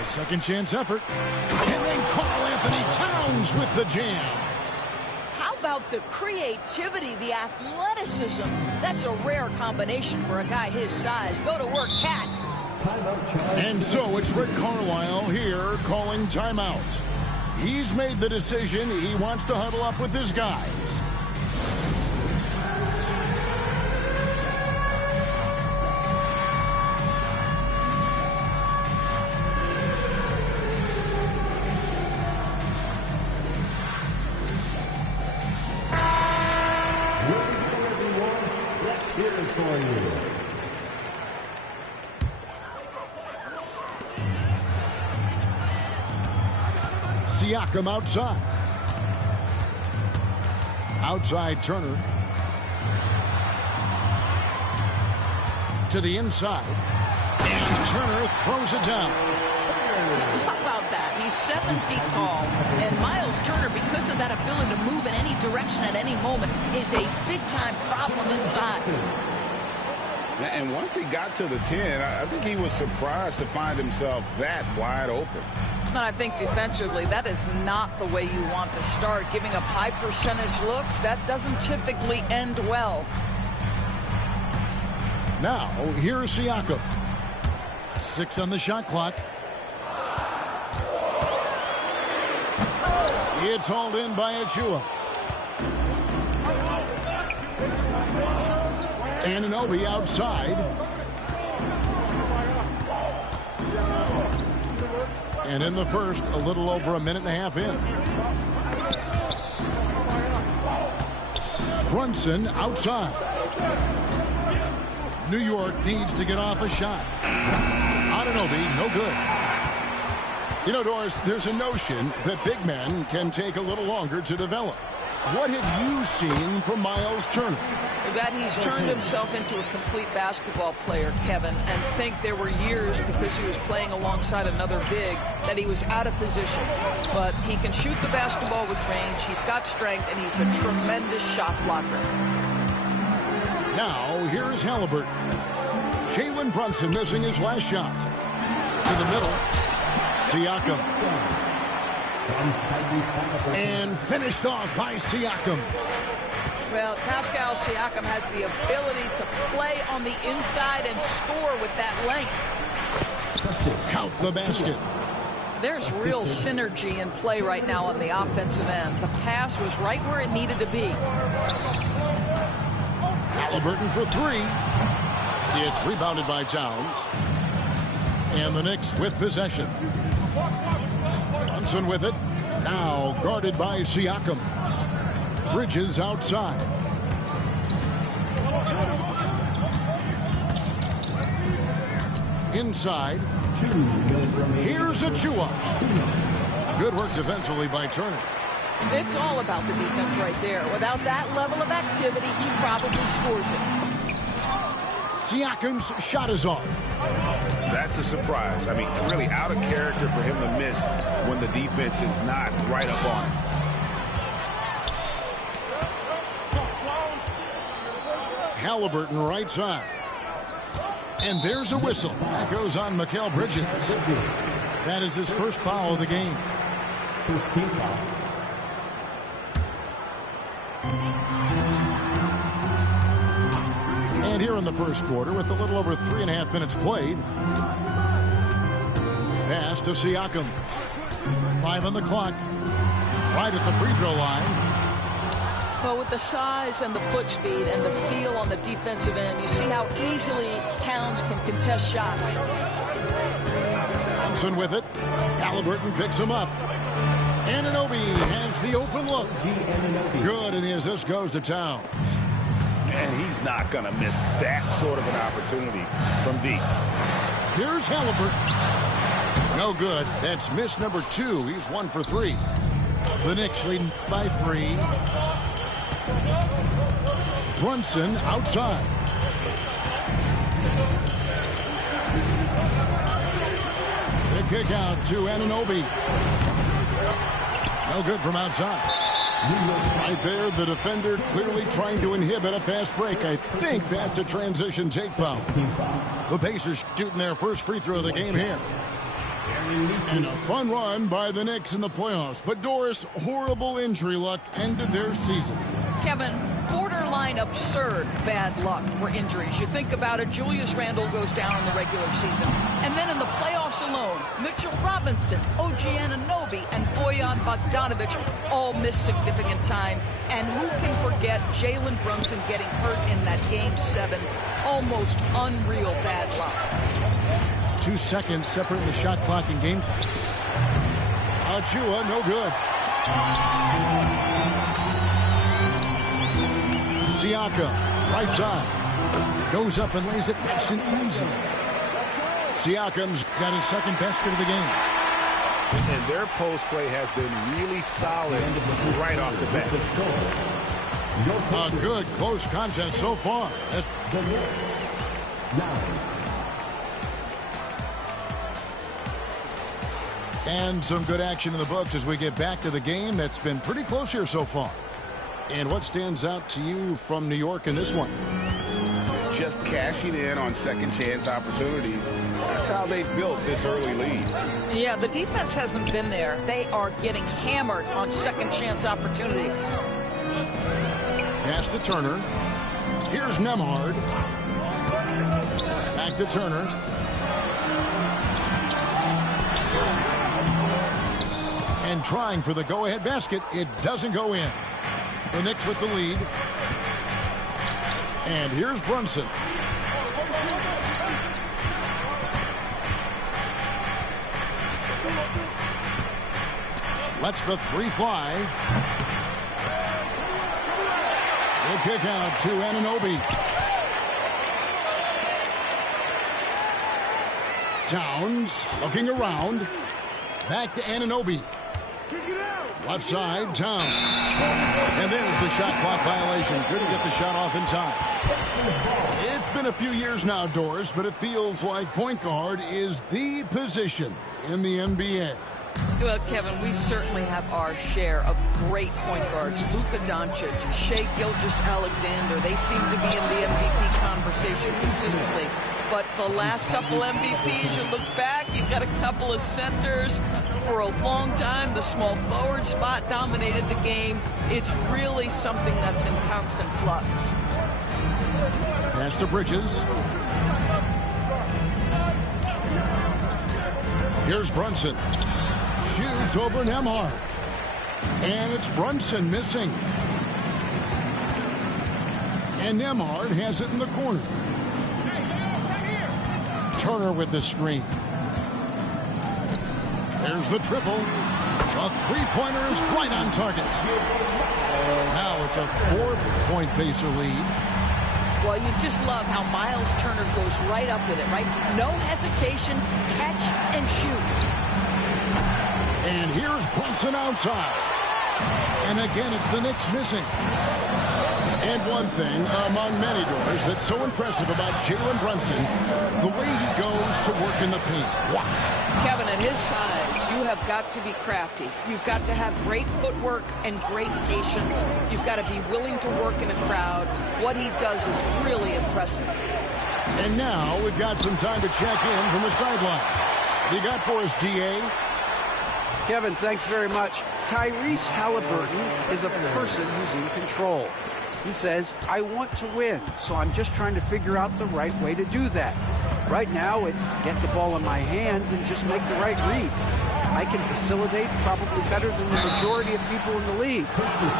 A second chance effort. And then Karl Anthony Towns with the jam. How about the creativity, the athleticism? That's a rare combination for a guy his size. Go to work, Cat. And so it's Rick Carlisle here calling timeout. He's made the decision. He wants to huddle up with his guys. Siakam outside. Outside Turner. To the inside. And Turner throws it down. How about that? He's 7 feet tall. And Miles Turner, because of that ability to move in any direction at any moment, is a big-time problem inside. And once he got to the 10, I think he was surprised to find himself that wide open. And I think defensively, that is not the way you want to start. Giving up high percentage looks, that doesn't typically end well. Now, here's Siakam. 6 on the shot clock. It's hauled in by Achua. Anunoby outside. And in the first, a little over a minute and a half in. Brunson outside. New York needs to get off a shot. Anunoby, no good. You know, Doris, there's a notion that big men can take a little longer to develop. What have you seen from Miles Turner? That he's turned himself into a complete basketball player, Kevin, and think there were years because he was playing alongside another big that he was out of position. But he can shoot the basketball with range, he's got strength, and he's a tremendous shot blocker. Now, here's Halliburton. Jalen Brunson missing his last shot. To the middle. Siakam. And finished off by Siakam. Well, Pascal Siakam has the ability to play on the inside and score with that length. Count the basket. There's real synergy in play right now on the offensive end. The pass was right where it needed to be. Halliburton for 3. It's rebounded by Towns. And the Knicks with possession. Brunson with it. Now guarded by Siakam. Bridges outside. Inside. Here's Achua. Good work defensively by Turner. It's all about the defense right there. Without that level of activity, he probably scores it. Siakam's shot is off. That's a surprise. I mean, really out of character for him to miss when the defense is not right up on him. Halliburton right side. And there's a whistle. That goes on Mikal Bridges. That is his first foul of the game. First team foul. And here in the first quarter, with a little over 3.5 minutes played. Pass to Siakam. 5 on the clock. Right at the free throw line. Well, with the size and the foot speed and the feel on the defensive end, you see how easily Towns can contest shots. Thompson with it. Halliburton picks him up. Anunoby has the open look. Good, and the assist goes to Towns. And he's not going to miss that sort of an opportunity from deep. Here's Halliburton. No good. That's miss number 2. He's 1 for 3. The Knicks lead by 3. Brunson outside. The kick out to Anunoby. No good from outside. Right there, the defender clearly trying to inhibit a fast break. I think that's a transition take foul. The Pacers shooting their first free throw of the game here. And a fun run by the Knicks in the playoffs. But Doris, horrible injury luck ended their season. Kevin, borderline absurd bad luck for injuries. You think about it, Julius Randle goes down in the regular season. And then in the playoffs alone, Mitchell Robinson, OG Anunoby, and Bojan Bogdanovic all miss significant time. And who can forget Jalen Brunson getting hurt in that Game 7? Almost unreal bad luck. 2 seconds separating the shot clock and game clock. Achua, no good. Siakam, right side. Goes up and lays it nice and easy. Siakam's got his second basket of the game. And their post play has been really solid right off the bat. A good close contest so far. And some good action in the books as we get back to the game that's been pretty close here so far. And what stands out to you from New York in this one? Just cashing in on second chance opportunities. That's how they built this early lead. Yeah, the defense hasn't been there. They are getting hammered on second chance opportunities. Pass to Turner. Here's Nembhard. Back to Turner. And trying for the go-ahead basket. It doesn't go in. The Knicks with the lead. And here's Brunson. Lets the three fly. Good kick out to Anunoby. Towns looking around. Back to Anunoby. Left side, Towns. And there's the shot clock violation. Couldn't get the shot off in time. It's been a few years now, Doris, but it feels like point guard is the position in the NBA. Well, Kevin, we certainly have our share of great point guards. Luka Doncic, Shai Gilgeous-Alexander, they seem to be in the MVP conversation consistently. But the last couple MVPs, you look back, you've got a couple of centers. For a long time, the small forward spot dominated the game. It's really something that's in constant flux. Pass to Bridges. Here's Brunson. Shoots over Nembhard. And it's Brunson missing. And Nembhard has it in the corner. Turner with the screen. There's the triple. A three-pointer is right on target. Now it's a 4-point Pacer lead. Well, you just love how Miles Turner goes right up with it, right? No hesitation, catch and shoot. And here's Brunson outside. And again, it's the Knicks missing. And one thing among many, Doors, that's so impressive about Jalen Brunson, the way he goes to work in the paint. Wow. Kevin, at his size, you have got to be crafty. You've got to have great footwork and great patience. You've got to be willing to work in a crowd. What he does is really impressive. And now we've got some time to check in from the sideline. What do you got for us, D.A.? Kevin, thanks very much. Tyrese Halliburton is a person who's in control. He says, I want to win, so I'm just trying to figure out the right way to do that. Right now, it's get the ball in my hands and just make the right reads. I can facilitate probably better than the majority of people in the league.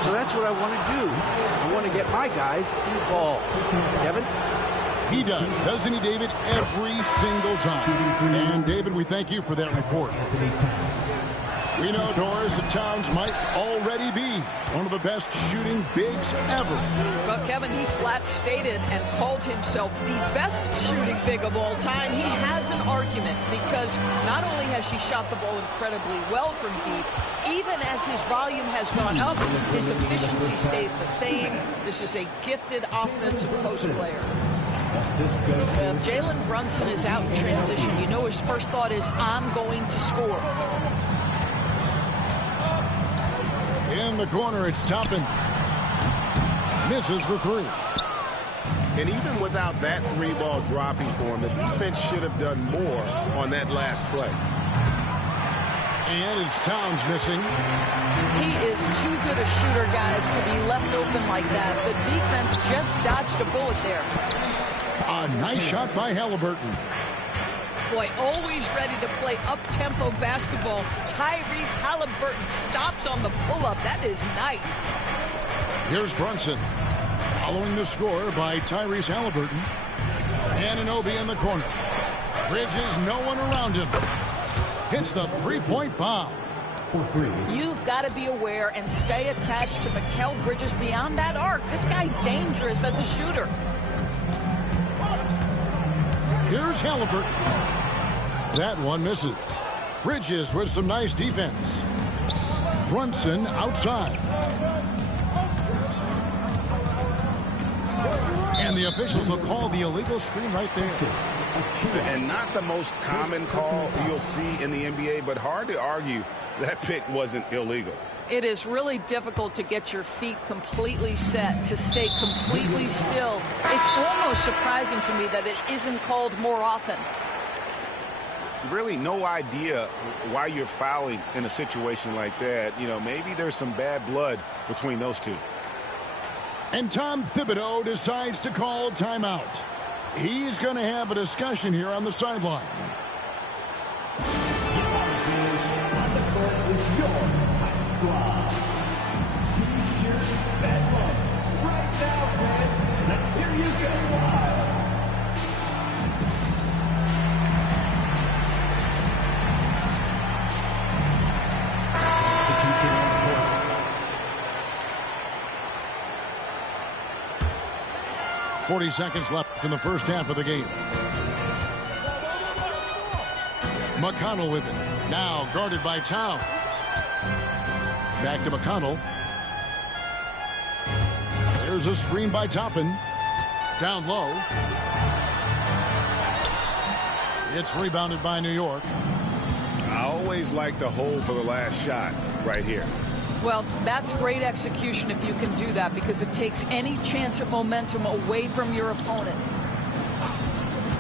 So that's what I want to do. I want to get my guys involved. Kevin? He does, doesn't he, David? Every single time. And, David, we thank you for that report. We know, Doris, that Towns might already be one of the best shooting bigs ever. Well, Kevin, he flat stated and called himself the best shooting big of all time. He has an argument because not only has he shot the ball incredibly well from deep, even as his volume has gone up, his efficiency stays the same. This is a gifted offensive post player. If Jalen Brunson is out in transition, you know his first thought is, I'm going to score. In the corner, it's Toppin. Misses the three. And even without that three ball dropping for him, the defense should have done more on that last play. And it's Towns missing. He is too good a shooter, guys, to be left open like that. The defense just dodged a bullet there. A nice shot by Halliburton. Boy, always ready to play up-tempo basketball. Tyrese Halliburton stops on the pull-up. That is nice. Here's Brunson. Following the score by Tyrese Halliburton. Anunoby in the corner. Bridges, no one around him. Hits the three-point bomb. You've got to be aware and stay attached to Mikal Bridges beyond that arc. This guy dangerous as a shooter. Here's Halliburton. That one misses. Bridges with some nice defense. Brunson outside. And the officials will call the illegal screen right there. And not the most common call you'll see in the NBA, but hard to argue that pick wasn't illegal. It is really difficult to get your feet completely set, to stay completely still. It's almost surprising to me that it isn't called more often. Really no idea why you're fouling in a situation like that. You know, maybe there's some bad blood between those two. And Tom Thibodeau decides to call timeout. He's going to have a discussion here on the sideline. T-shirt bedlam. Right now, fans, let's hear you get wild. 40 seconds left in the first half of the game. McConnell with it. Now guarded by Towns. Back to McConnell. There's a screen by Toppin. Down low. It's rebounded by New York. I always like to hold for the last shot right here. Well, that's great execution if you can do that, because it takes any chance of momentum away from your opponent.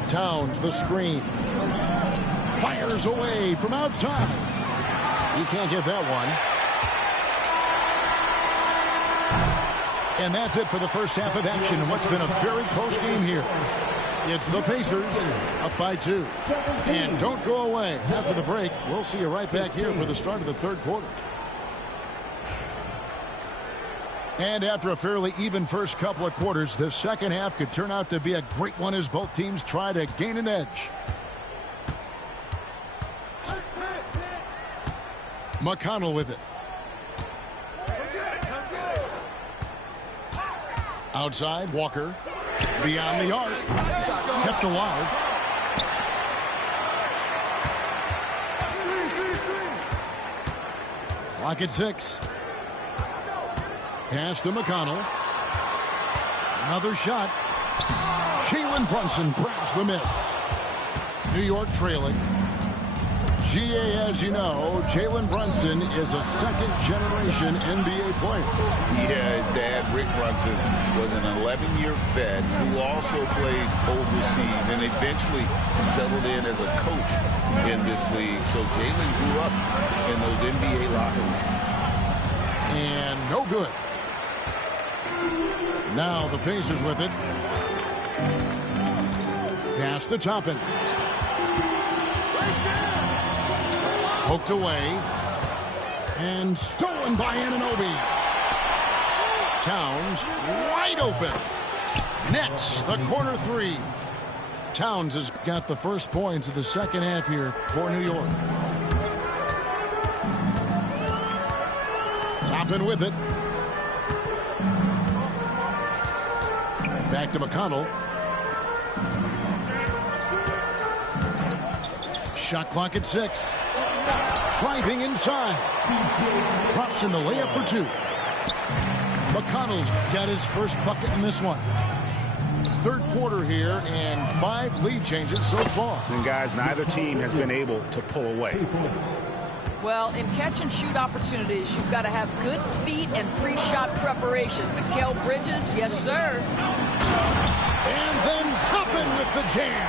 Towns, the screen. Fires away from outside. You can't get that one. And that's it for the first half of action in what's been a very close game here. It's the Pacers up by 2. And don't go away. After the break, we'll see you right back here for the start of the third quarter. And after a fairly even first couple of quarters, the second half could turn out to be a great one as both teams try to gain an edge. McConnell with it. Outside, Walker. Beyond the arc. Kept alive. Clock at 6. Pass to McConnell. Another shot. Jalen Brunson grabs the miss. New York trailing. GA, as you know, Jalen Brunson is a second-generation NBA player. Yeah, his dad, Rick Brunson, was an 11-year vet who also played overseas and eventually settled in as a coach in this league. So Jalen grew up in those NBA locker rooms. And no good. Now the Pacers with it. Pass to Toppin. Poked away. And stolen by Anunoby. Towns wide open. Nets the corner 3. Towns has got the first points of the second half here for New York. Toppin with it. Back to McConnell. Shot clock at 6. Driving inside. Drops in the layup for 2. McConnell's got his first bucket in this one. Third quarter here and 5 lead changes so far. And guys, neither team has been able to pull away. Well, in catch-and-shoot opportunities, you've got to have good feet and pre-shot preparation. Mikal Bridges, yes, sir. And then Toppin with the jam.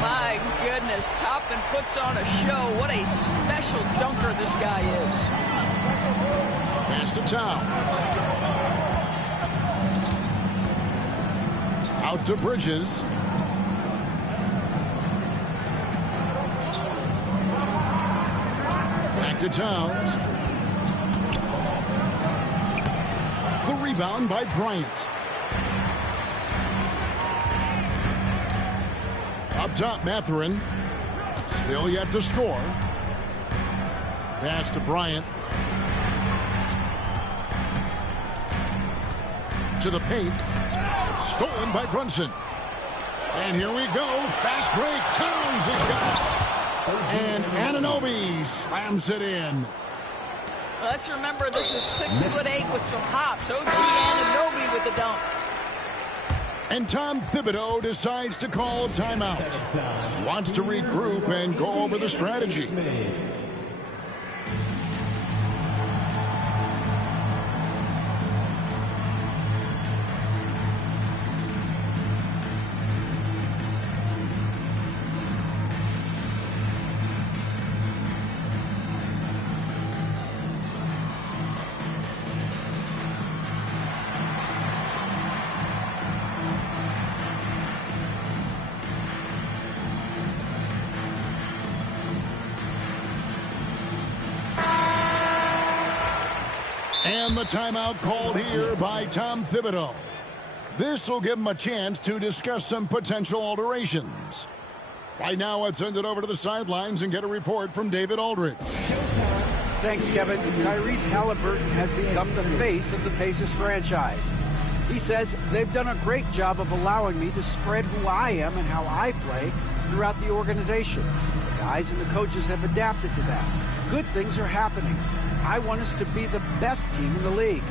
My goodness, Toppin puts on a show. What a special dunker this guy is. Pass to Towns. Out to Bridges. Back to Towns. The rebound by Bryant. Up top, Mathurin. Still yet to score. Pass to Bryant. To the paint. Stolen by Brunson. And here we go. Fast break. Towns has got it. And Anunoby slams it in. Let's remember this is 6'8" with some hops. OG Anunoby with the dunk. And Tom Thibodeau decides to call a timeout. He wants to regroup and go over the strategy. And the timeout called here by Tom Thibodeau. This will give him a chance to discuss some potential alterations. Right now, let's send it over to the sidelines and get a report from David Aldridge. Thanks, Kevin. Tyrese Halliburton has become the face of the Pacers franchise. He says they've done a great job of allowing me to spread who I am and how I play throughout the organization. The guys and the coaches have adapted to that. Good things are happening. I want us to be the best team in the league.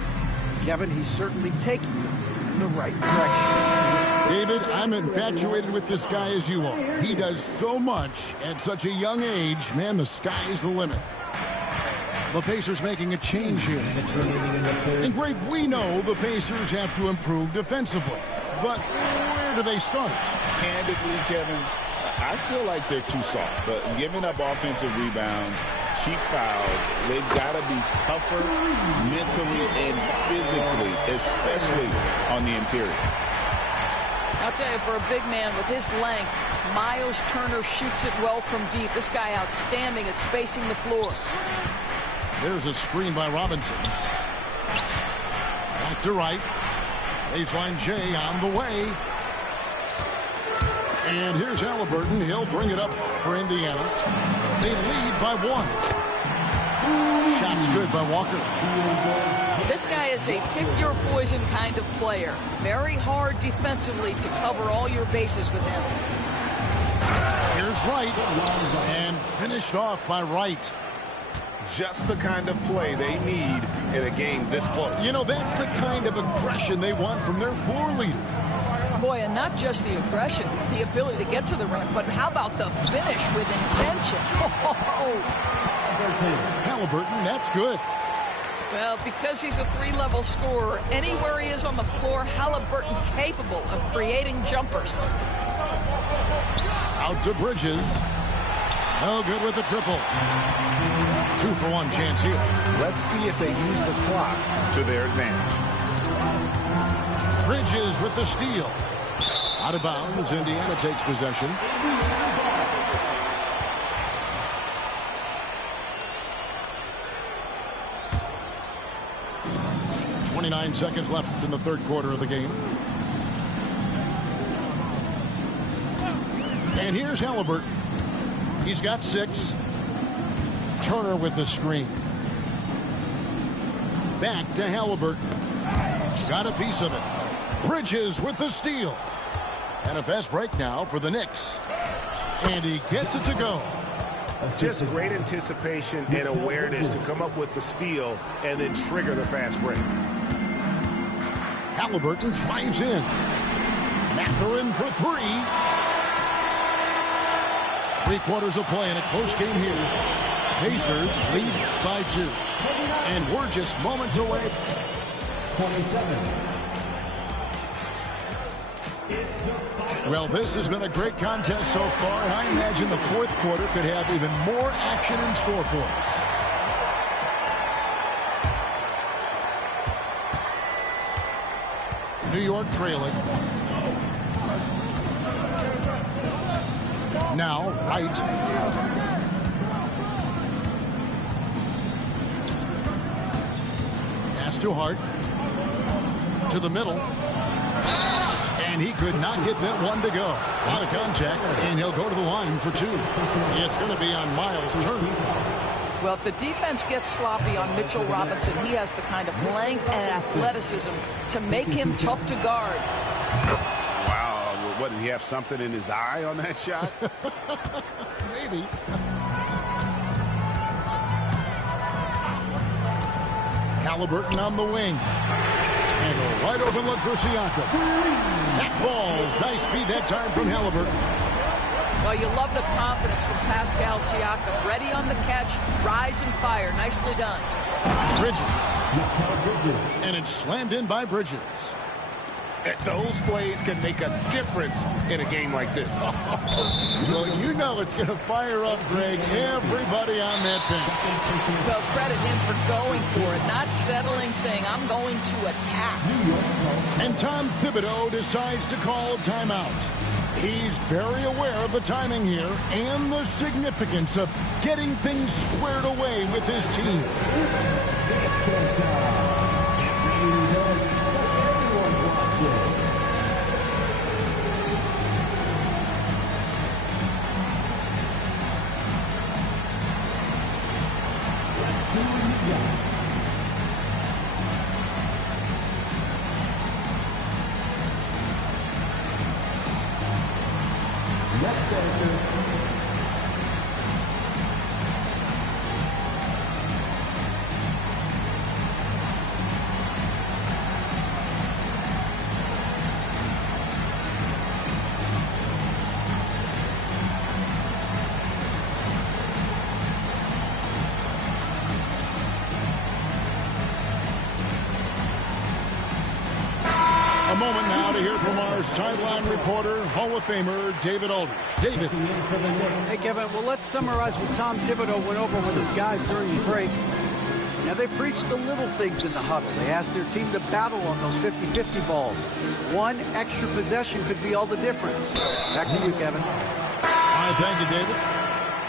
Kevin, he's certainly taking them in the right direction. David, I'm infatuated with this guy as you are. He does so much at such a young age. Man, the sky is the limit. The Pacers making a change here. And Greg, we know the Pacers have to improve defensively. But where do they start? Candidly, Kevin, I feel like they're too soft. But giving up offensive rebounds, cheap fouls, they've got to be tougher mentally and physically, especially on the interior. I'll tell you, for a big man with his length, Miles Turner shoots it well from deep. This guy outstanding at spacing the floor. There's a screen by Robinson. Back to right. Baseline J on the way. And here's Halliburton. He'll bring it up for Indiana. They lead by 1. Shot's good by Walker. This guy is a pick-your-poison kind of player. Very hard defensively to cover all your bases with him. Here's Wright. And finished off by Wright. Just the kind of play they need in a game this close. You know, that's the kind of aggression they want from their floor leader. Boy, and not just the aggression, the ability to get to the rim, but how about the finish with intention? Halliburton, that's good. Well, because he's a 3-level scorer, anywhere he is on the floor, Halliburton capable of creating jumpers. Out to Bridges. No good with the triple. 2-for-1 chance here. Let's see if they use the clock to their advantage. Bridges with the steal. Out of bounds, Indiana takes possession. .29 seconds left in the third quarter of the game. And here's Halliburton. He's got 6. Turner with the screen. Back to Halliburton. Got a piece of it. Bridges with the steal. And a fast break now for the Knicks. And he gets it to go. Just great anticipation and awareness to come up with the steal and then trigger the fast break. Halliburton drives in. Mathurin for 3. 3 quarters of play in a close game here. Pacers lead by 2. And we're just moments away. 27. Well, this has been a great contest so far, and I imagine the fourth quarter could have even more action in store for us. New York trailing. Now, Wright. Pass to Hart. To the middle. And he could not get that one to go. Out of contact, and he'll go to the line for 2. It's going to be on Miles Turner. Well, if the defense gets sloppy on Mitchell Robinson, he has the kind of length and athleticism to make him tough to guard. Wow, What, did he have something in his eye on that shot? Maybe. Halliburton on the wing. And a wide open look for Siakam. That falls. Nice feed that time from Halliburton. Well, you love the confidence from Pascal Siakam. Ready on the catch, rise and fire. Nicely done. Bridges. And it's slammed in by Bridges. Those plays can make a difference in a game like this. Well, you know it's going to fire up, Greg, everybody on that bench. Well, credit him for going for it, not settling, saying, I'm going to attack. And Tom Thibodeau decides to call timeout. He's very aware of the timing here and the significance of getting things squared away with his team. A moment now to hear from our sideline reporter, Hall of Famer David Aldridge. David. Hey, Kevin. Well, let's summarize what Tom Thibodeau went over with his guys during the break. Now, they preached the little things in the huddle. They asked their team to battle on those 50-50 balls. One extra possession could be all the difference. Back to you, Kevin. All right, thank you, David.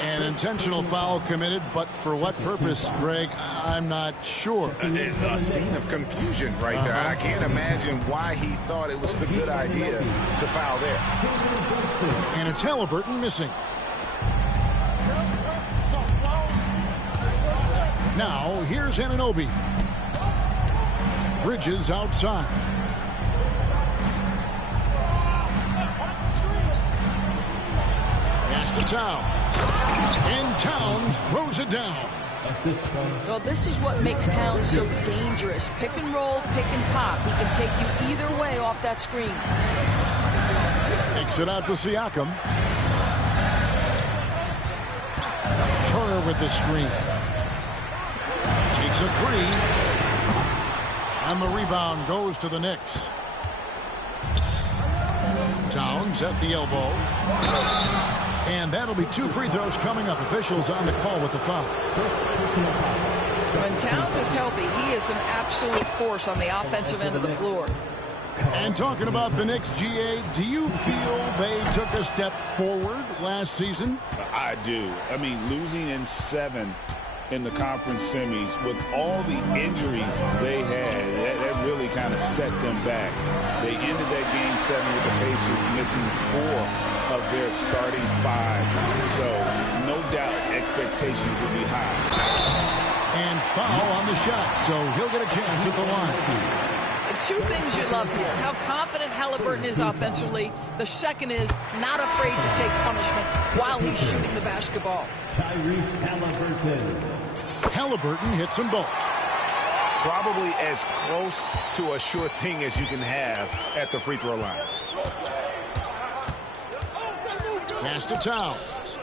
An intentional foul committed, but for what purpose, Greg, I'm not sure. A scene of confusion right there. I can't imagine why he thought it was a good idea to foul there. And it's Halliburton missing. Now, here's Anunoby. Bridges outside. Pass to Towns. And Towns throws it down. Well, this is what makes Towns so dangerous. Pick and roll, pick and pop. He can take you either way off that screen. Takes it out to Siakam. Turner with the screen. Takes a three. And the rebound goes to the Knicks. Towns at the elbow. And that'll be 2 free throws coming up. Officials on the call with the foul. When Towns is healthy, he is an absolute force on the offensive end of the floor. And talking about the Knicks, GA, do you feel they took a step forward last season? I do. I mean, losing in 7 in the conference semis with all the injuries they had, that really kind of set them back. They ended that game 7 with the Pacers missing 4 of their starting 5. So no doubt expectations will be high. And foul on the shot, so he'll get a chance at the line. Two things you love here. How confident Halliburton is offensively. The second is not afraid to take punishment while he's shooting the basketball. Tyrese Halliburton. Halliburton hits them both. Probably as close to a sure thing as you can have at the free throw line. Pass to Towns.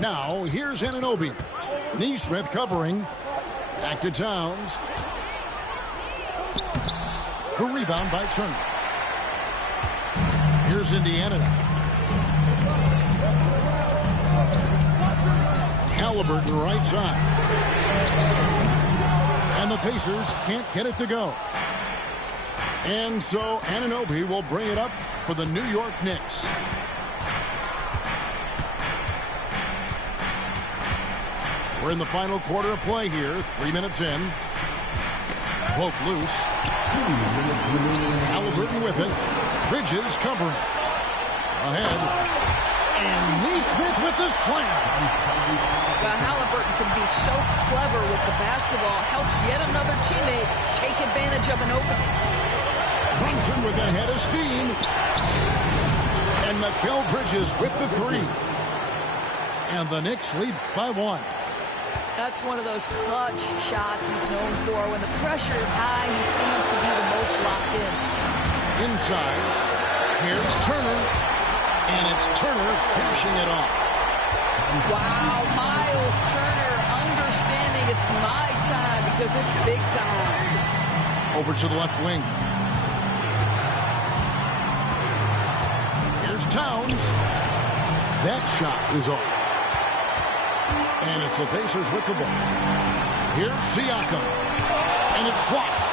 Now, here's Anunoby. Neesmith covering. Back to Towns. The rebound by Turner. Here's Indiana now. Halliburton right side. And the Pacers can't get it to go. And so Anunoby will bring it up for the New York Knicks. We're in the final quarter of play here. 3 minutes in. Poke loose. Halliburton with it. Bridges covering. Ahead. And Smith with the slam. Halliburton can be so clever with the basketball. Helps yet another teammate take advantage of an opening. Brunson with a head of steam. And Mikal Bridges with the three. And the Knicks lead by 1. That's one of those clutch shots he's known for. When the pressure is high, he seems to be the most locked in. Inside, here's Turner, and it's Turner finishing it off. Wow, Miles Turner understanding it's my time because it's big time. Over to the left wing. Here's Towns. That shot is off. And it's the Pacers with the ball. Here's Siakam. And it's blocked.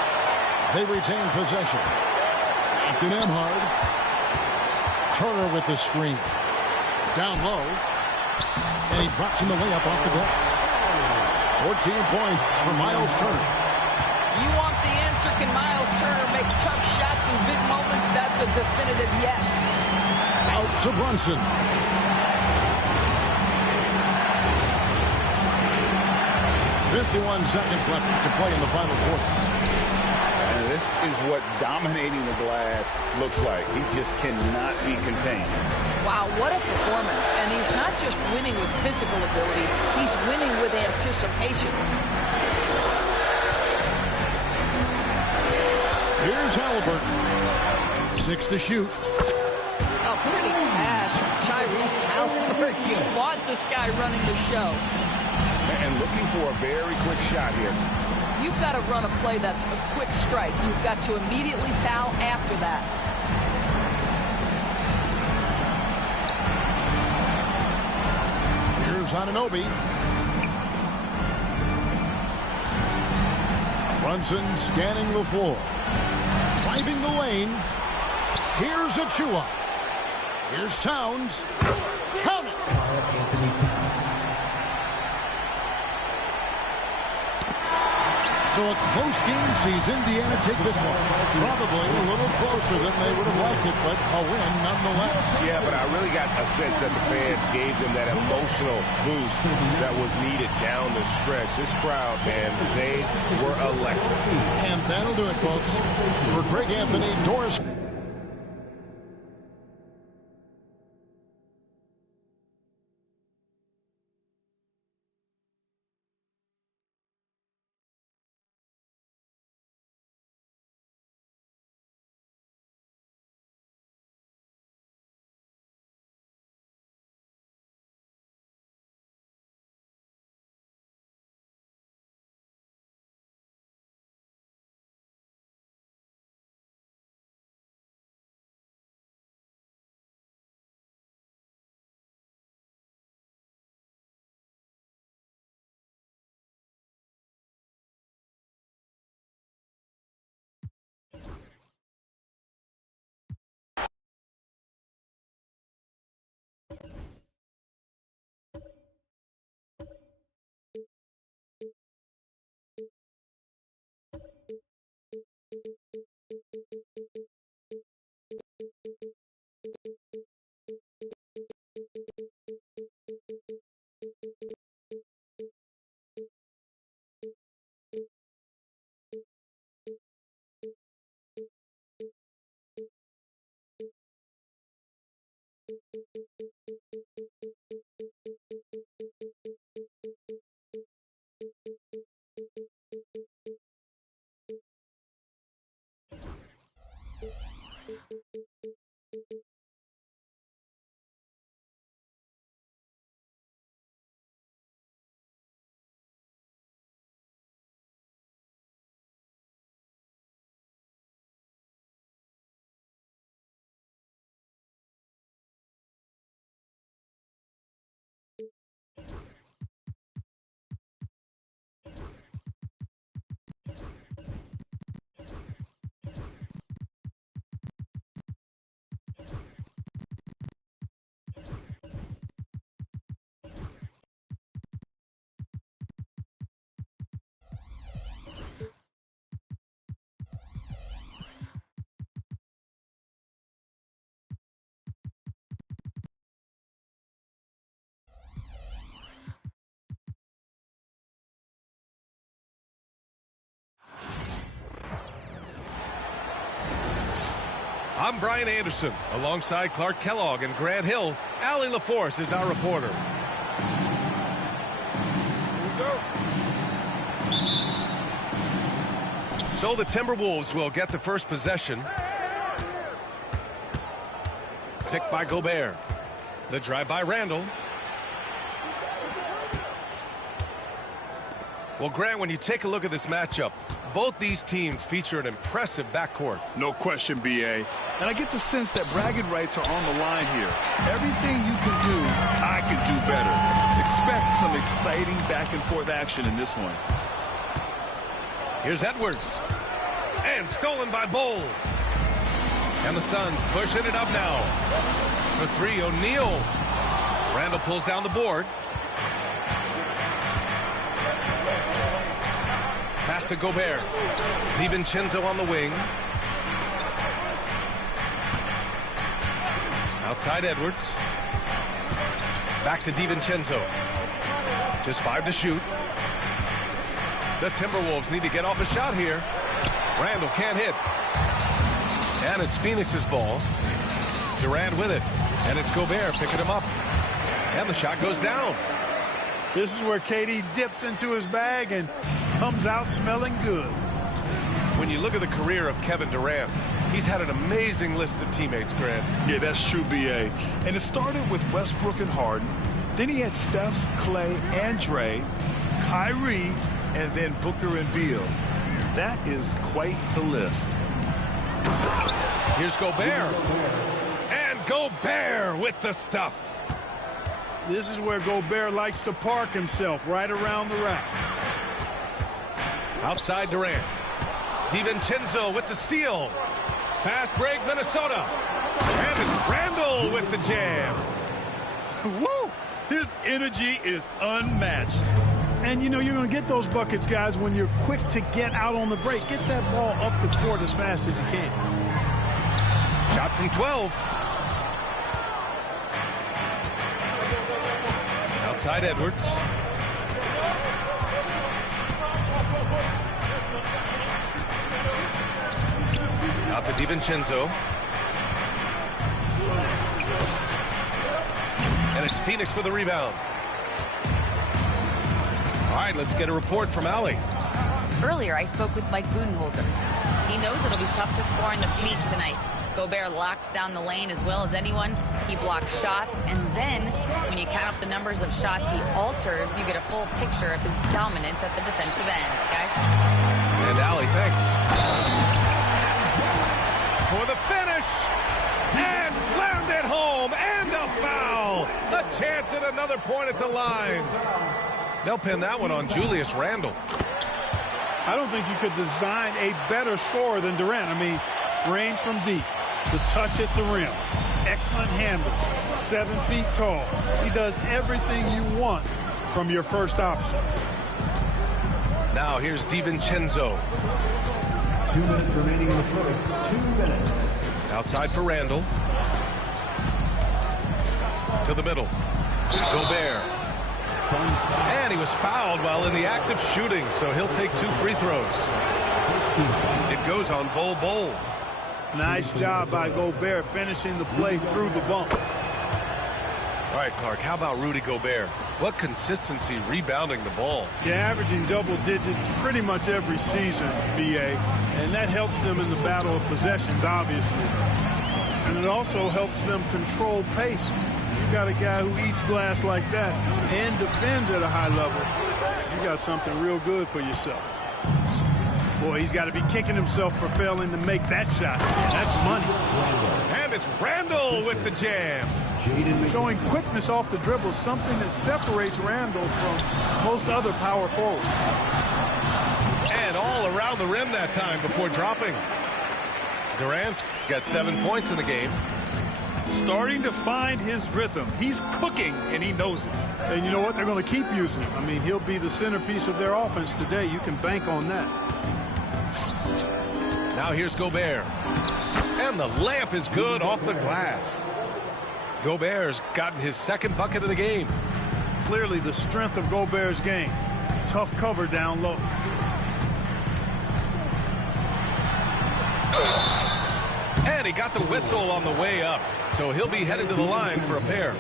They retain possession. To Nembhard. Turner with the screen. Down low. And he drops in the layup off the glass. 14 points for Miles Turner. You want the answer, can Miles Turner make tough shots in big moments? That's a definitive yes. Out to Brunson. .51 seconds left to play in the final quarter. And this is what dominating the glass looks like. He just cannot be contained. Wow, what a performance. And he's not just winning with physical ability, he's winning with anticipation. Here's Halliburton. 6 to shoot. A pretty pass from Tyrese Halliburton. You want this guy running the show. And looking for a very quick shot here. You've got to run a play that's a quick strike. You've got to immediately foul after that. Here's Anunoby. Brunson scanning the floor. Driving the lane. Here's Achua. Here's Towns. Count it! So a close game sees Indiana take this one. Probably a little closer than they would have liked it, but a win nonetheless. Yeah, but I really got a sense that the fans gave them that emotional boost that was needed down the stretch. This crowd, man, they were electric. And that'll do it, folks. For Greg Anthony, Doris Brian Anderson. Alongside Clark Kellogg and Grant Hill, Allie LaForce is our reporter. So the Timberwolves will get the first possession. Picked by Gobert. The drive by Randall. Well, Grant, when you take a look at this matchup, both these teams feature an impressive backcourt. No question, B.A. And I get the sense that bragging rights are on the line here. Everything you can do, I can do better. Expect some exciting back-and-forth action in this one. Here's Edwards. And stolen by Bol. And the Suns pushing it up now. For three, O'Neal. Randall pulls down the board. Pass to Gobert. DiVincenzo on the wing. Outside Edwards. Back to DiVincenzo. Just 5 to shoot. The Timberwolves need to get off a shot here. Randall can't hit. And it's Phoenix's ball. Durant with it. And it's Gobert picking him up. And the shot goes down. This is where KD dips into his bag and comes out smelling good. When you look at the career of Kevin Durant, he's had an amazing list of teammates, Grant. Yeah, that's true, B.A. And it started with Westbrook and Harden. Then he had Steph, Clay, and Dre, Kyrie, and then Booker and Beal. That is quite the list. Here's Gobert. And Gobert with the stuff. This is where Gobert likes to park himself, right around the rack. Outside Durant. DiVincenzo with the steal. Fast break, Minnesota. And it's Randall with the jam. Woo! His energy is unmatched. And, you know, you're going to get those buckets, guys, when you're quick to get out on the break. Get that ball up the court as fast as you can. Shot from 12. Outside Edwards. Out to DiVincenzo. And it's Phoenix with a rebound. All right, let's get a report from Allie. Earlier, I spoke with Mike Budenholzer. He knows it'll be tough to score in the paint tonight. Gobert locks down the lane as well as anyone. He blocks shots, and then when you count up the numbers of shots he alters, you get a full picture of his dominance at the defensive end. Guys? And Allie, thanks. For the finish, and slammed it home, and a foul. A chance at another point at the line. They'll pin that one on Julius Randle. I don't think you could design a better scorer than Durant. I mean, range from deep, the touch at the rim, excellent handle, 7 feet tall. He does everything you want from your first option. Now here's DiVincenzo. 2 minutes remaining in the first. 2 minutes. Outside for Randall. To the middle. Gobert. And he was fouled while in the act of shooting, so he'll take 2 free throws. It goes on Bol. Nice job by Gobert finishing the play through the bump. All right, Clark, how about Rudy Gobert? What consistency rebounding the ball. Yeah, averaging double digits pretty much every season, B.A., and that helps them in the battle of possessions, obviously. And it also helps them control pace. You got a guy who eats glass like that and defends at a high level. You got something real good for yourself. Boy, he's got to be kicking himself for failing to make that shot. That's money. And it's Randall with the jam. Showing quickness off the dribble, something that separates Randall from most other power forwards. And all around the rim that time before dropping. Durant's got 7 points in the game. Starting to find his rhythm. He's cooking, and he knows it. And you know what? They're going to keep using him. I mean, he'll be the centerpiece of their offense today. You can bank on that. Now here's Gobert. And the layup is good off the glass. Gobert's gotten his 2nd bucket of the game. Clearly the strength of Gobert's game. Tough cover down low. And he got the whistle on the way up, so he'll be headed to the line for a pair.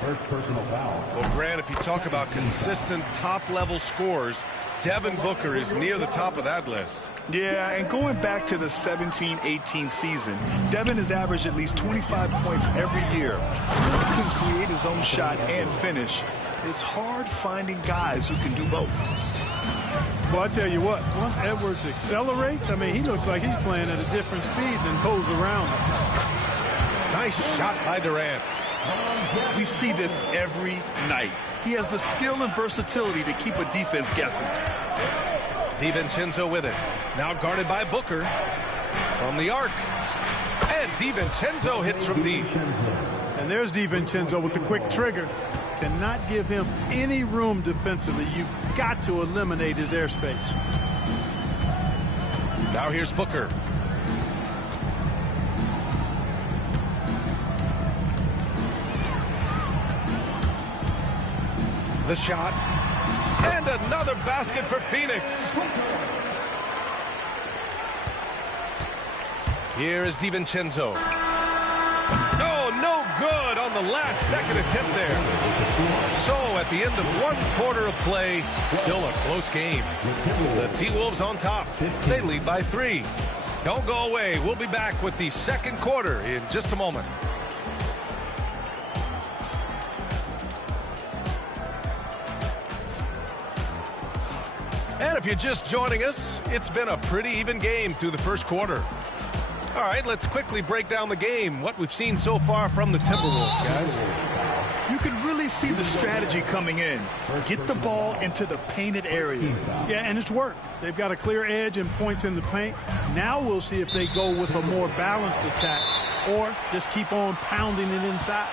First personal foul. Well, Grant, if you talk about consistent top-level scores, Devin Booker is near the top of that list. Yeah, and going back to the 17-18 season, Devin has averaged at least 25 points every year. He can create his own shot and finish. It's hard finding guys who can do both. Well, I tell you what, once Edwards accelerates, I mean, he looks like he's playing at a different speed than those around him. Nice shot by Durant. We see this every night. He has the skill and versatility to keep a defense guessing. DiVincenzo with it. Now guarded by Booker. From the arc. And DiVincenzo hits from deep. And there's DiVincenzo with the quick trigger. Cannot give him any room defensively. You've got to eliminate his airspace. Now here's Booker. The shot. And another basket for Phoenix. Here is DiVincenzo. Oh, no good on the last second attempt there. So at the end of one quarter of play, still a close game. The T-Wolves on top. They lead by 3. Don't go away. We'll be back with the second quarter in just a moment. And if you're just joining us, it's been a pretty even game through the first quarter. All right, let's quickly break down the game, what we've seen so far from the Timberwolves, guys. You can really see the strategy coming in. Get the ball into the painted area. Yeah, and it's worked. They've got a clear edge and points in the paint. Now we'll see if they go with a more balanced attack or just keep on pounding it inside.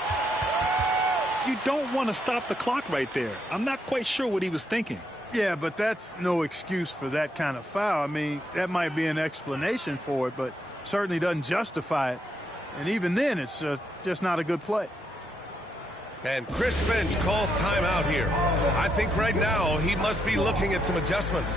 You don't want to stop the clock right there. I'm not quite sure what he was thinking. Yeah, but that's no excuse for that kind of foul. I mean, that might be an explanation for it, but certainly doesn't justify it. And even then, it's just not a good play. And Chris Finch calls timeout here. I think right now he must be looking at some adjustments.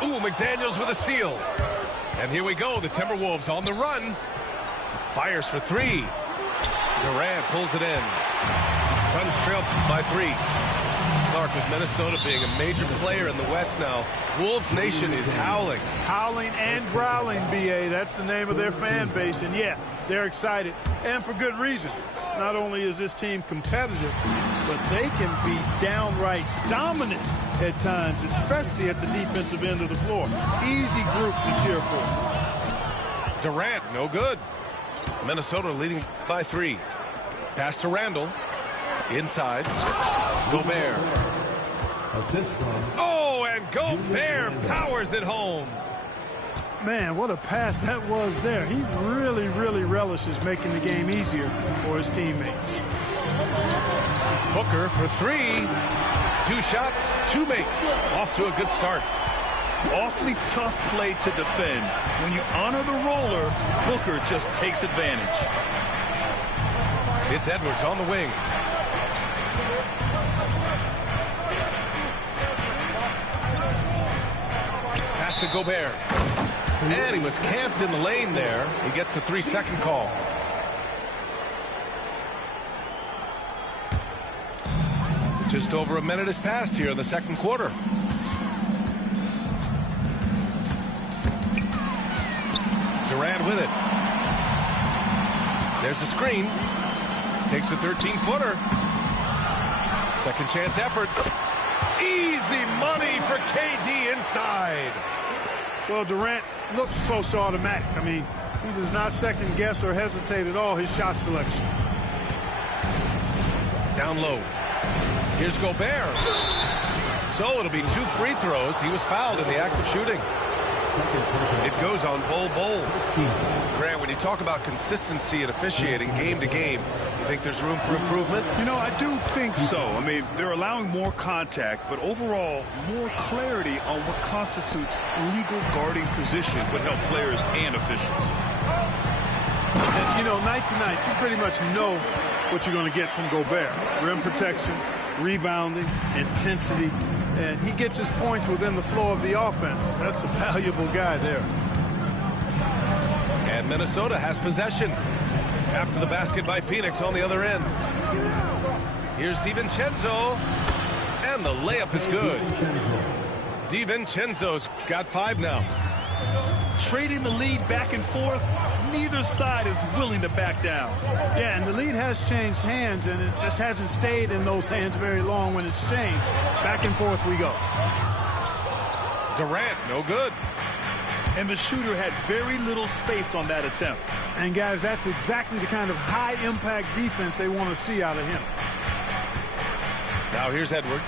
Ooh, McDaniels with a steal. And here we go, the Timberwolves on the run. Fires for 3. Durant pulls it in. Suns trail by 3. Clark, with Minnesota being a major player in the West now, Wolves Nation is howling. Howling and growling, B.A. That's the name of their fan base. And, yeah, they're excited. And for good reason. Not only is this team competitive, but they can be downright dominant at times, especially at the defensive end of the floor. Easy group to cheer for. Durant, no good. Minnesota leading by 3. Pass to Randall. Inside. Gobert. Assist from. Oh, and Gobert powers it home. Man, what a pass that was there. He really, really relishes making the game easier for his teammates. Booker for 3. 2 shots, 2 makes. Off to a good start. Awfully tough play to defend. When you honor the roller, Booker just takes advantage. It's Edwards on the wing. Pass to Gobert. And he was camped in the lane there. He gets a 3-second call. Just over a minute has passed here in the second quarter. Durant with it. There's a screen. Takes a 13-footer. Second chance effort. Easy money for KD inside. Well, Durant looks close to automatic. I mean, he does not second guess or hesitate at all his shot selection. Down low. Here's Gobert. So it'll be 2 free throws. He was fouled in the act of shooting. It goes on Bol. Grant, when you talk about consistency and officiating game to game, you think there's room for improvement? You know, I do think so. I mean, they're allowing more contact, but overall, more clarity on what constitutes legal guarding position would help players and officials. And, you know, night to night, you pretty much know what you're going to get from Gobert. Rim protection, rebounding, intensity, and he gets his points within the flow of the offense. That's a valuable guy there. And Minnesota has possession after the basket by Phoenix on the other end. Here's DiVincenzo, and the layup is good. DiVincenzo's got 5 now. Trading the lead back and forth, neither side is willing to back down. Yeah, and the lead has changed hands, and it just hasn't stayed in those hands very long when it's changed. Back and forth we go. Durant, no good. And the shooter had very little space on that attempt. And, guys, that's exactly the kind of high-impact defense they want to see out of him. Now here's Edwards.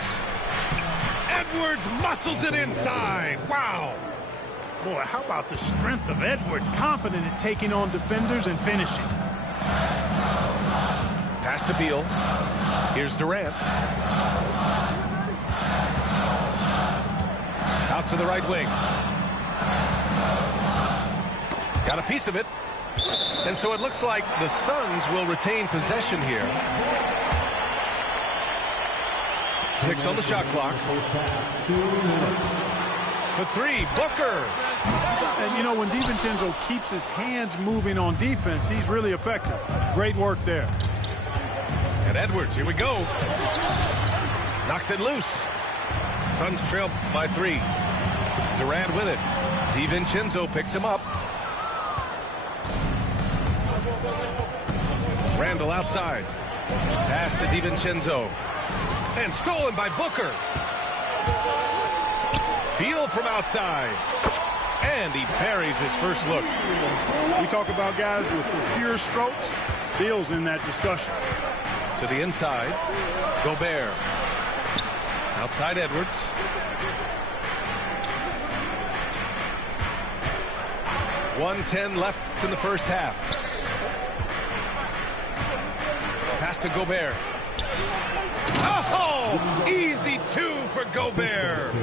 Edwards muscles it inside. Wow. Boy, how about the strength of Edwards, confident in taking on defenders and finishing. Pass to Beal. Here's Durant. Out to the right wing. Got a piece of it. And so it looks like the Suns will retain possession here. 6 on the shot clock. For 3, Booker. And, you know, when DiVincenzo keeps his hands moving on defense, he's really effective. Great work there. And Edwards, here we go. Knocks it loose. Suns trail by 3. Durant with it. DiVincenzo picks him up. Randall outside. Pass to DiVincenzo. And stolen by Booker. Beal from outside. And he buries his first look. We talk about guys with pure strokes. Beal's in that discussion. To the inside. Gobert. Outside Edwards. .110 left in the first half. Pass to Gobert. Oh! Easy 2 for Gobert.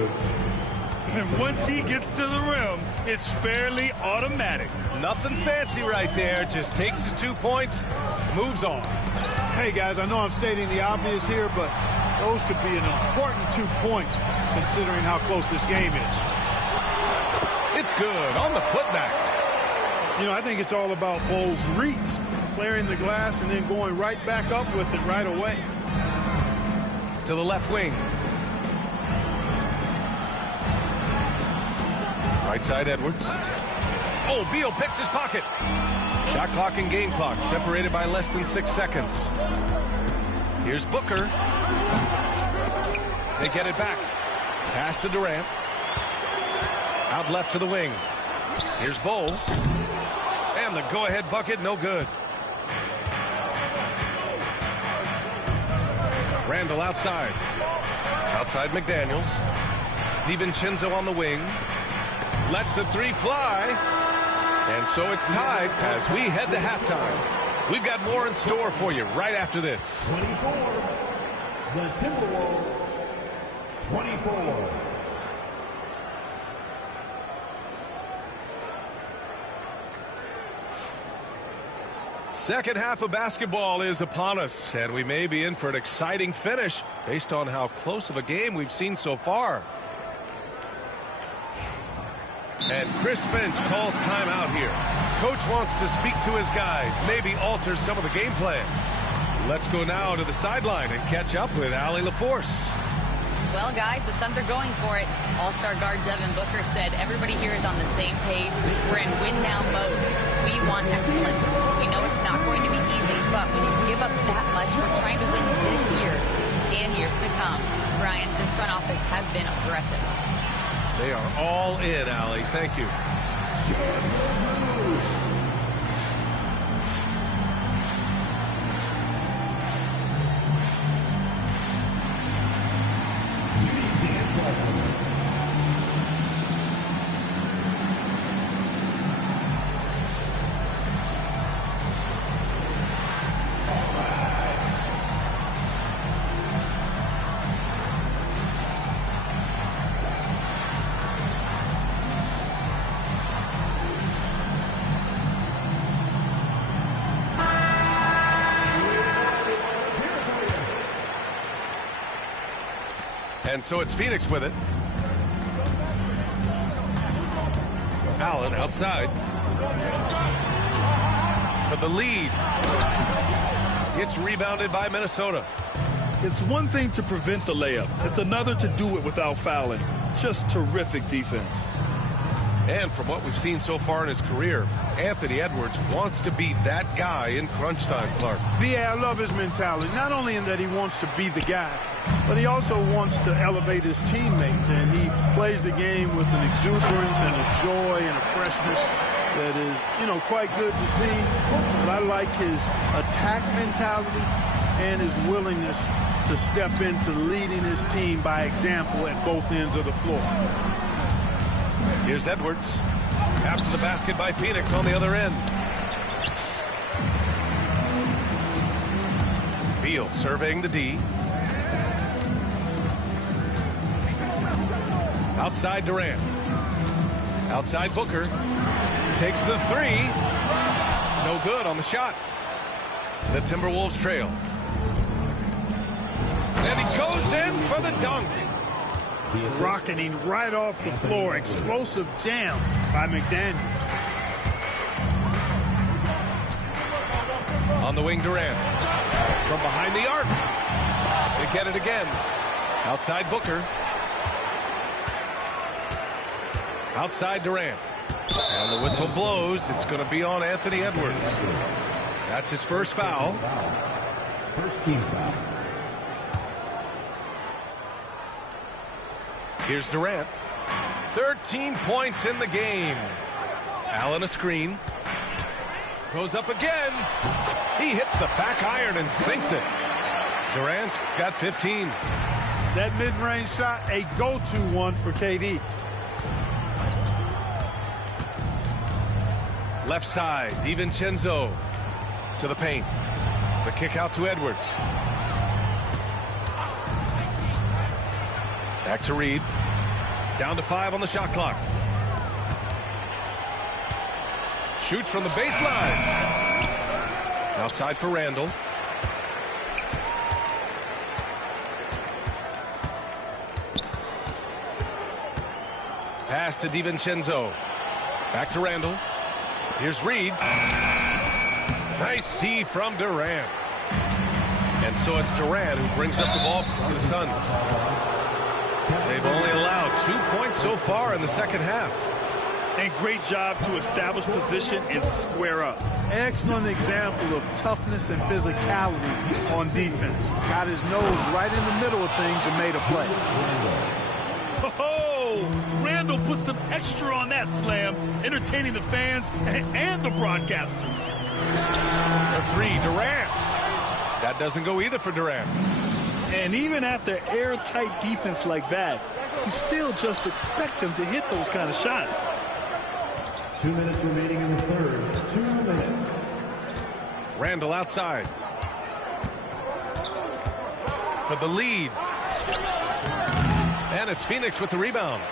And once he gets to the rim, it's fairly automatic. Nothing fancy right there. Just takes his 2 points, moves on. Hey, guys, I know I'm stating the obvious here, but those could be an important 2 points considering how close this game is. It's good on the putback. You know, I think it's all about Bol's reads, clearing the glass and then going right back up with it right away. To the left wing. Right side Edwards. Oh, Beal picks his pocket. Shot clock and game clock separated by less than 6 seconds. Here's Booker. They get it back. Pass to Durant. Out left to the wing. Here's Bol. And the go-ahead bucket, no good. Randall outside. Outside McDaniels. DiVincenzo on the wing. Lets the 3 fly. And so it's tied as we head to halftime. We've got more in store for you right after this. 24. The Timberwolves. 24. Second half of basketball is upon us, and we may be in for an exciting finish based on how close of a game we've seen so far. And Chris Finch calls timeout here. Coach wants to speak to his guys, maybe alter some of the game plan. Let's go now to the sideline and catch up with Allie LaForce. Well, guys, the Suns are going for it. All-star guard Devin Booker said everybody here is on the same page. We're in win-now mode. We want excellence. We know it's not going to be easy, but when you give up that much, we're trying to win this year and years to come. Brian, this front office has been aggressive. They are all in, Allie. Thank you. And so it's Phoenix with it. Allen outside. For the lead. It's rebounded by Minnesota. It's one thing to prevent the layup. It's another to do it without fouling. Just terrific defense. And from what we've seen so far in his career, Anthony Edwards wants to be that guy in crunch time, Clark. I love his mentality. Not only in that he wants to be the guy, but he also wants to elevate his teammates. And he plays the game with an exuberance and a joy and a freshness that is, quite good to see. But I like his attack mentality and his willingness to step into leading his team by example at both ends of the floor. Here's Edwards. After the basket by Phoenix on the other end. Beal surveying the D. Outside Durant. Outside Booker. Takes the three. It's no good on the shot. The Timberwolves trail. And he goes in for the dunk. Rocketing right off the floor. Explosive jam by McDaniel. On the wing, Durant. From behind the arc. They get it again. Outside Booker. Outside Durant. And the whistle blows. It's going to be on Anthony Edwards. That's his first foul. First team foul. Here's Durant. 13 points in the game. Allen a screen. Goes up again. He hits the back iron and sinks it. Durant's got 15. That mid-range shot, a go-to one for KD. Left side, DiVincenzo to the paint. The kick out to Edwards. Back to Reed. Down to 5 on the shot clock. Shoots from the baseline. Outside for Randall. Pass to DiVincenzo. Back to Randall. Here's Reed. Nice D from Durant. And so it's Durant who brings up the ball for the Suns. They've only allowed 2 points so far in the second half. And great job to establish position and square up. Excellent example of toughness and physicality on defense. Got his nose right in the middle of things and made a play. Oh, Randall put some extra on that slam, entertaining the fans and the broadcasters. The three, Durant. That doesn't go either for Durant. And even after airtight defense like that, you still just expect him to hit those kind of shots. 2 minutes remaining in the third. 2 minutes. Randall outside. For the lead. And it's Phoenix with the rebound.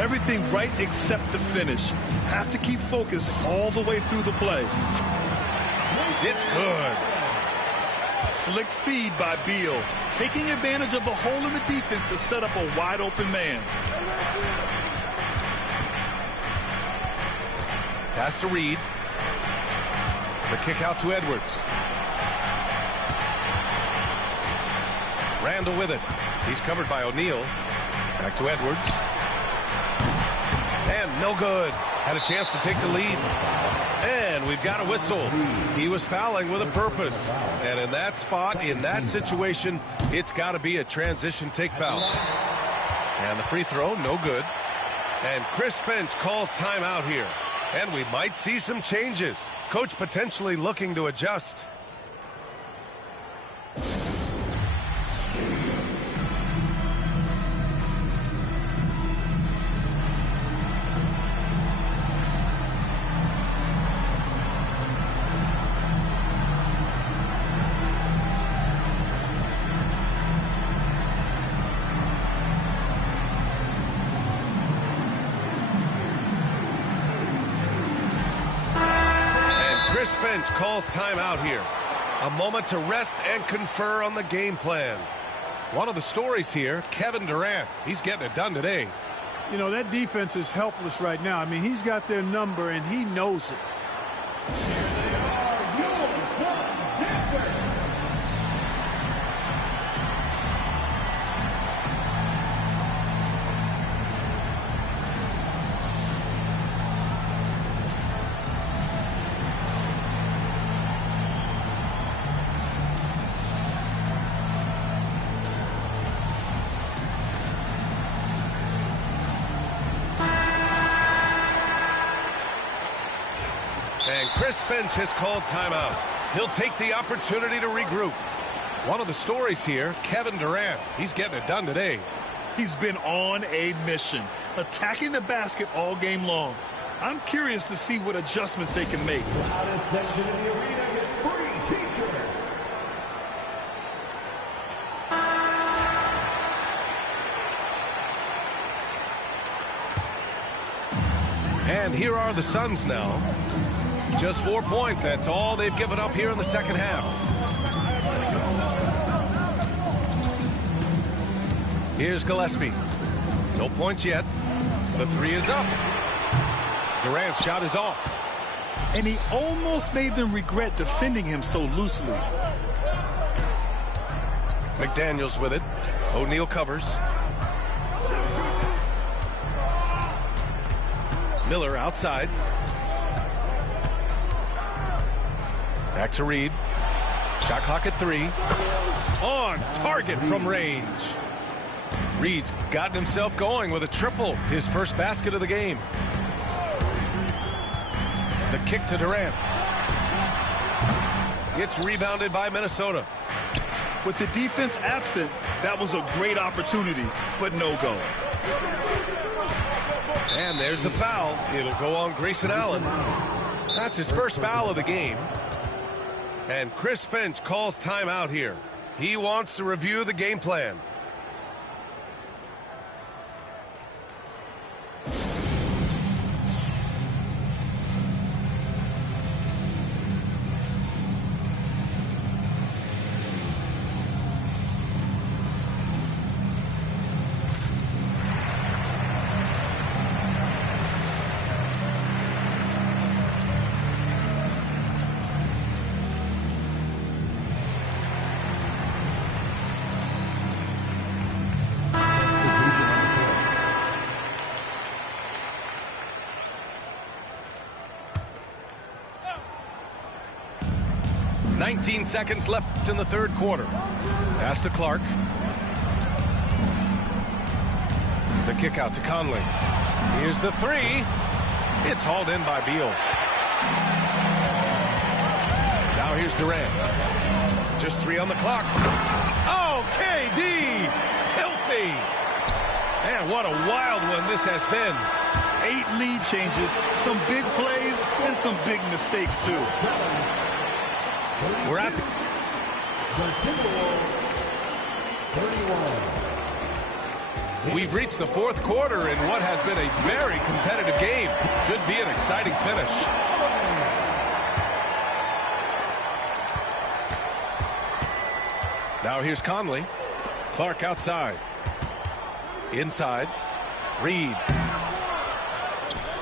Everything right except the finish. Have to keep focused all the way through the play. It's good. Slick feed by Beal, taking advantage of the hole in the defense to set up a wide open man. Pass to Reed. The kick out to Edwards. Randall with it. He's covered by O'Neal. Back to Edwards. And no good. Had a chance to take the lead. And we've got a whistle. He was fouling with a purpose. And in that spot, in that situation, it's got to be a transition take foul. And the free throw, no good. And Chris Finch calls timeout here. And we might see some changes. Coach potentially looking to adjust. Chris Finch calls timeout here. A moment to rest and confer on the game plan. One of the stories here, Kevin Durant. He's getting it done today. You know, that defense is helpless right now. I mean, he's got their number, and he knows it. And Chris Finch has called timeout. He'll take the opportunity to regroup. One of the stories here, Kevin Durant. He's getting it done today. He's been on a mission, attacking the basket all game long. I'm curious to see what adjustments they can make. The hottest section in the arena gets free T-shirts. And here are the Suns now. Just 4 points. That's all they've given up here in the second half. Here's Gillespie. No points yet. The three is up. Durant's shot is off. And he almost made them regret defending him so loosely. McDaniels with it. O'Neal covers. Miller outside. Back to Reed. Shot clock at 3. On target from range. Reed's gotten himself going with a triple. His first basket of the game. The kick to Durant. It's rebounded by Minnesota. With the defense absent, that was a great opportunity, but no go. And there's the foul. It'll go on Grayson Allen. That's his first foul of the game. And Chris Finch calls timeout here. He wants to review the game plan. .19 seconds left in the third quarter. Pass to Clark. The kick out to Conley. Here's the three. It's hauled in by Beal. Now here's Durant. Just 3 on the clock. Oh, KD! Filthy! Man, what a wild one this has been. 8 lead changes, some big plays, and some big mistakes, too. We're at the... We've reached the fourth quarter in what has been a very competitive game. Should be an exciting finish. Now here's Conley. Clark outside. Inside. Reed.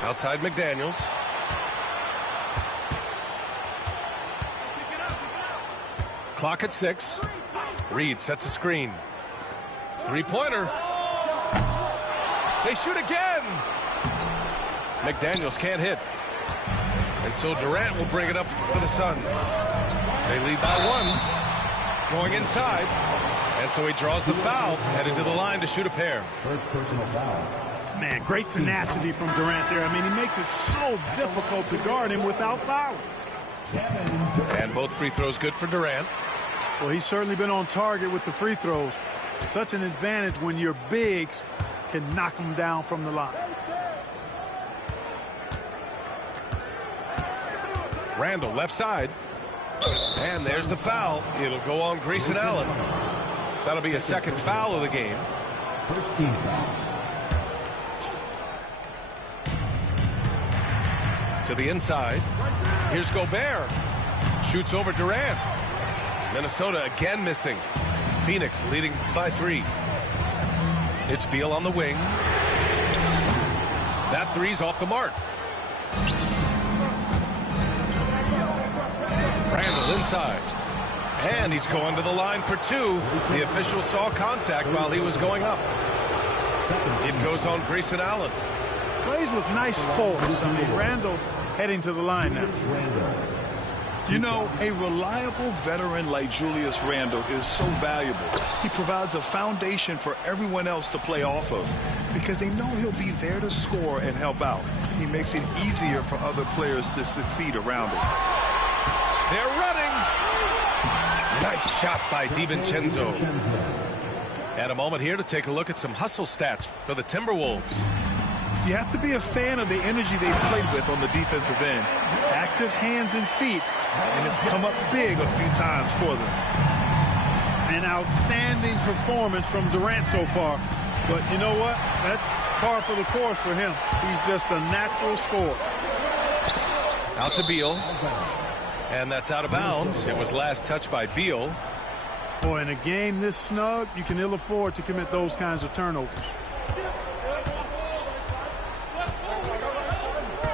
Outside McDaniels. Clock at 6. Reed sets a screen. Three-pointer. They shoot again. McDaniels can't hit. And so Durant will bring it up for the Suns. They lead by 1. Going inside. And so he draws the foul, headed to the line to shoot a pair. First personal foul. Man, great tenacity from Durant there. I mean, he makes it so difficult to guard him without fouling. And both free throws good for Durant. Well, he's certainly been on target with the free throws. Such an advantage when your bigs can knock them down from the line. Randall left side. And there's the foul. It'll go on Grayson Allen. That'll be a second foul of the game. First team foul. To the inside. Here's Gobert. Shoots over Durant. Minnesota again missing. Phoenix leading by 3. It's Beal on the wing. That three's off the mark. Randall inside. And he's going to the line for 2. The official saw contact while he was going up. It goes on Grayson Allen. Plays with nice force. I mean, Randall heading to the line now. You know, a reliable veteran like Julius Randle is so valuable. He provides a foundation for everyone else to play off of because they know he'll be there to score and help out. He makes it easier for other players to succeed around him. They're running. Nice shot by DiVincenzo. And a moment here to take a look at some hustle stats for the Timberwolves. You have to be a fan of the energy they played with on the defensive end. Active hands and feet, and it's come up big a few times for them. An outstanding performance from Durant so far. But you know what? That's par for the course for him. He's just a natural scorer. Out to Beal. And that's out of bounds. It was last touched by Beal. Boy, in a game this snug, you can ill afford to commit those kinds of turnovers.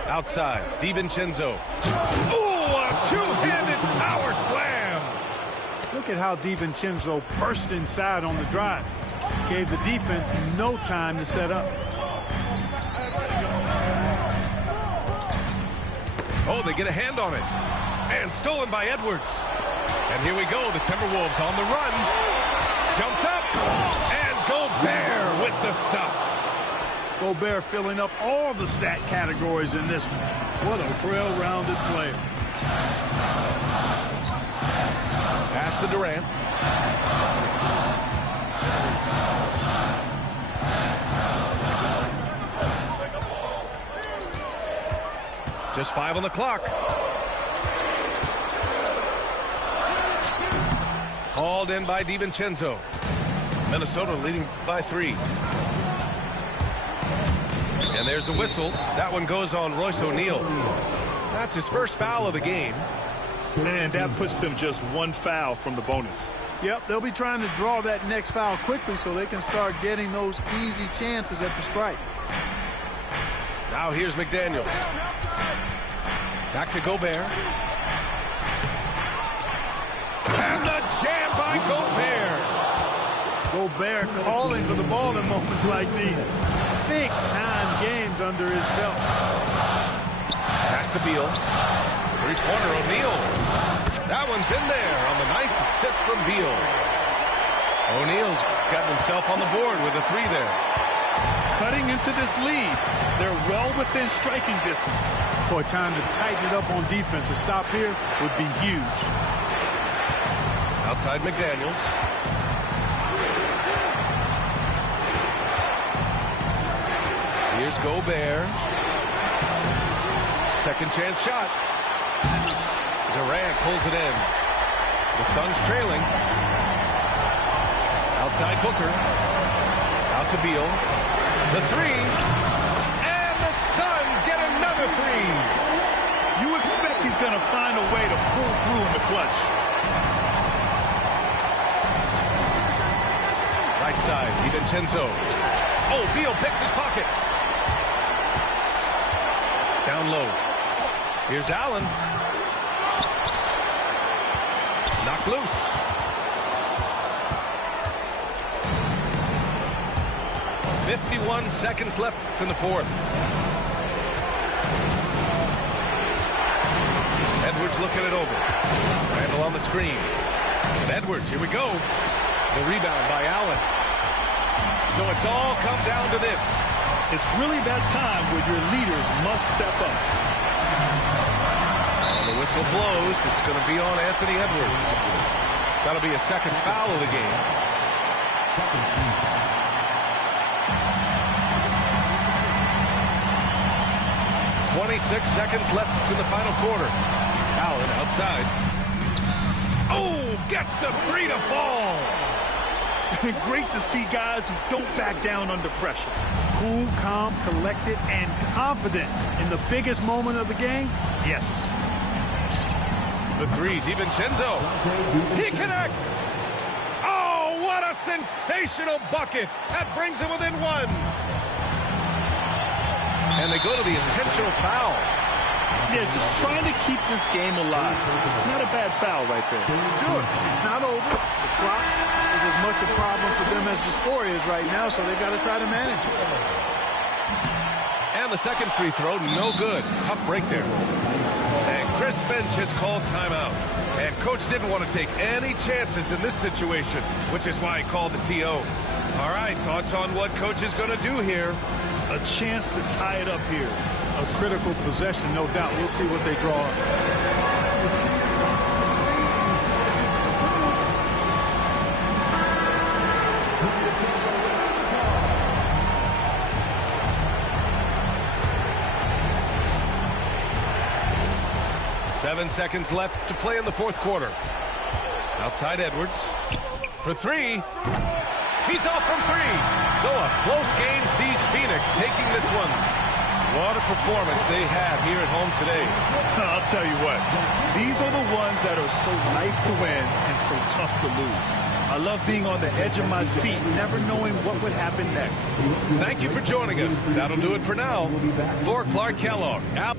Outside, DiVincenzo. Ooh, a two-handed power slam. Look at how DiVincenzo burst inside on the drive. Gave the defense no time to set up. Oh, they get a hand on it. And stolen by Edwards. And here we go, the Timberwolves on the run. Jumps up. And Gobert with the stuff. Gobert filling up all the stat categories in this one. What a well-rounded player. Pass to Durant. Just 5 on the clock. Hauled in by DiVincenzo. Minnesota leading by 3. And there's a whistle. That one goes on Royce O'Neal. That's his first foul of the game. And that puts them just 1 foul from the bonus. Yep, they'll be trying to draw that next foul quickly so they can start getting those easy chances at the strike. Now here's McDaniels. Back to Gobert. And the jam by Gobert. Gobert calling for the ball in moments like these. Big-time games under his belt. Pass to Beal. Three-pointer O'Neal. That one's in there on the nice assist from Beal. O'Neal's got himself on the board with a 3 there. Cutting into this lead, they're well within striking distance. Boy, time to tighten it up on defense. A stop here would be huge. Outside McDaniels. Here's Gobert. Second chance shot. Durant pulls it in. The Suns trailing. Outside Booker. Out to Beal. The 3. And the Suns get another 3. You expect he's going to find a way to pull through in the clutch. Right side, DiVincenzo. Oh, Beal picks his pocket. Down low. Here's Allen. Knocked loose. 51 seconds left in the fourth. Edwards looking it over. Randall on the screen. And Edwards, here we go. The rebound by Allen. So it's all come down to this. It's really that time where your leaders must step up. And the whistle blows. It's going to be on Anthony Edwards. That'll be a second foul of the game. 26 seconds left in the final quarter. Allen outside. Oh, gets the three to fall. Great to see guys who don't back down under pressure. Cool, calm, collected, and confident in the biggest moment of the game. Yes. The three, DiVincenzo. He connects. Oh, what a sensational bucket. That brings him within one. And they go to the intentional foul. Yeah, just trying to keep this game alive. Not a bad foul right there. Sure, it's not over. The clock is as much a problem for them as the score is right now, so they've got to try to manage it. And the second free throw, no good. Tough break there. And Chris Finch has called timeout. And Coach didn't want to take any chances in this situation, which is why he called the TO. All right, thoughts on what Coach is going to do here? A chance to tie it up here. A critical possession, no doubt. We'll see what they draw up. Seven seconds left to play in the fourth quarter. Outside Edwards. For three. He's off from three. So a close game sees Phoenix taking this one. What a performance they had here at home today. I'll tell you what, these are the ones that are so nice to win and so tough to lose. I love being on the edge of my seat, never knowing what would happen next. Thank you for joining us. That'll do it for now. For Clark Kellogg, out.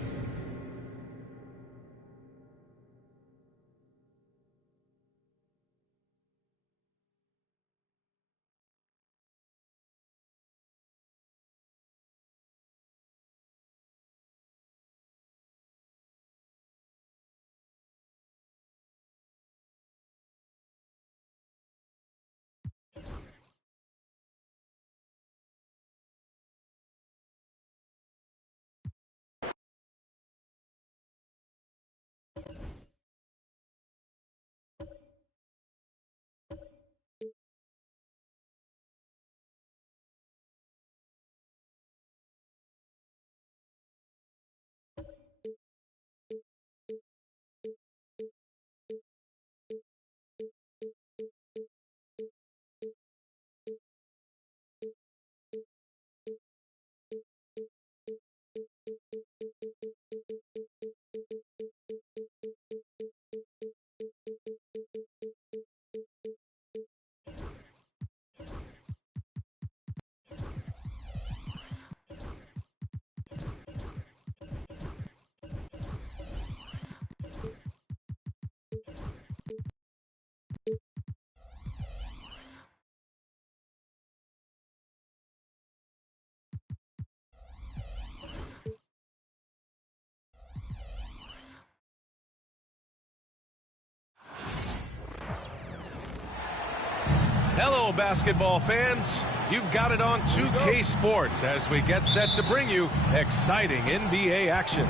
Hello, basketball fans. You've got it on 2K Sports as we get set to bring you exciting NBA action.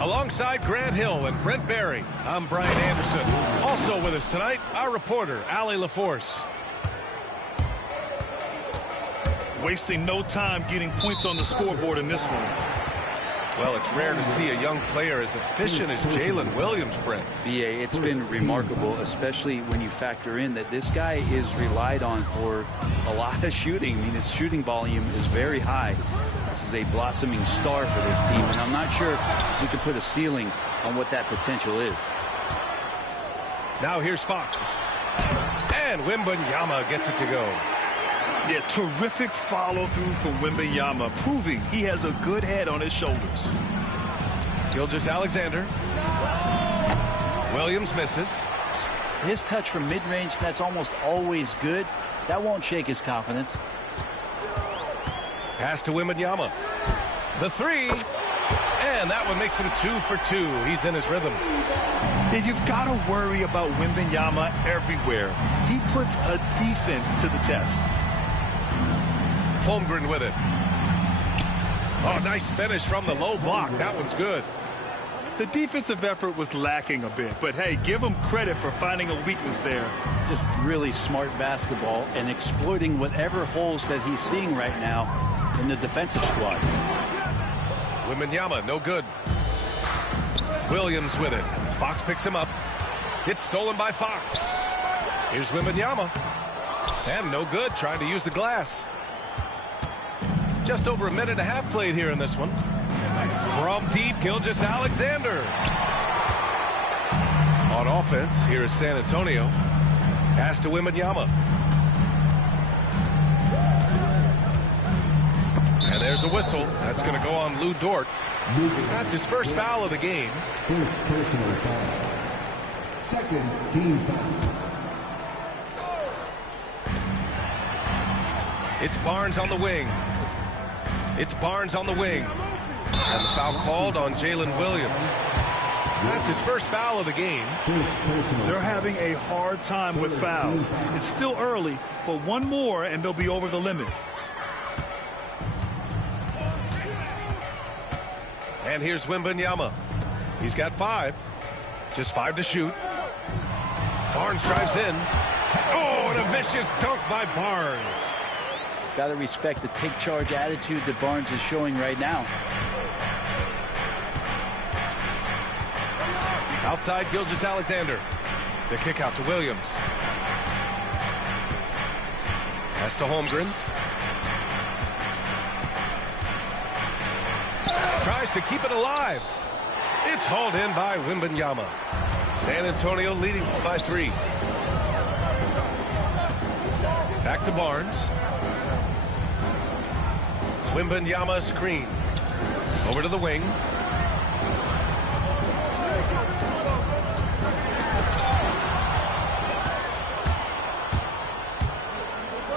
Alongside Grant Hill and Brent Barry, I'm Brian Anderson. Also with us tonight, our reporter, Allie LaForce. Wasting no time getting points on the scoreboard in this one. Well, it's rare to see a young player as efficient as Jalen Williams, Brent. BA, it's been remarkable, especially when you factor in that this guy is relied on for a lot of shooting. I mean, his shooting volume is very high. This is a blossoming star for this team, and I'm not sure we can put a ceiling on what that potential is. Now here's Fox. And Wembanyama gets it to go. Yeah, terrific follow-through from Wembanyama, proving he has a good head on his shoulders. Gilgeous-Alexander. Williams misses. His touch from mid-range, that's almost always good. That won't shake his confidence. Pass to Wembanyama. The three. And that one makes him 2 for 2. He's in his rhythm. And you've got to worry about Wembanyama everywhere. He puts a defense to the test. Holmgren with it. Oh, nice finish from the low block. That one's good. The defensive effort was lacking a bit, but hey, give him credit for finding a weakness there. Just really smart basketball and exploiting whatever holes that he's seeing right now in the defensive squad. Wembanyama, no good. Williams with it. Fox picks him up. It's stolen by Fox. Here's Wembanyama. And no good, trying to use the glass. Just over a minute and a half played here in this one. From deep, Gilgeous-Alexander. On offense, here is San Antonio. Pass to Wembanyama. And there's a whistle. That's going to go on Lou Dort. That's his first foul of the game. First personal foul. Second team foul. It's Barnes on the wing. It's Barnes on the wing. And the foul called on Jalen Williams. That's his first foul of the game. They're having a hard time with fouls. It's still early, but one more and they'll be over the limit. And here's Wembanyama. He's got 5. Just 5 to shoot. Barnes drives in. Oh, and a vicious dunk by Barnes. Got to respect the take charge attitude that Barnes is showing right now. Outside, Gilgeous-Alexander. The kick out to Williams. Pass to Holmgren. Tries to keep it alive. It's hauled in by Wembanyama. San Antonio leading by 3. Back to Barnes. Wembanyama screen. Over to the wing.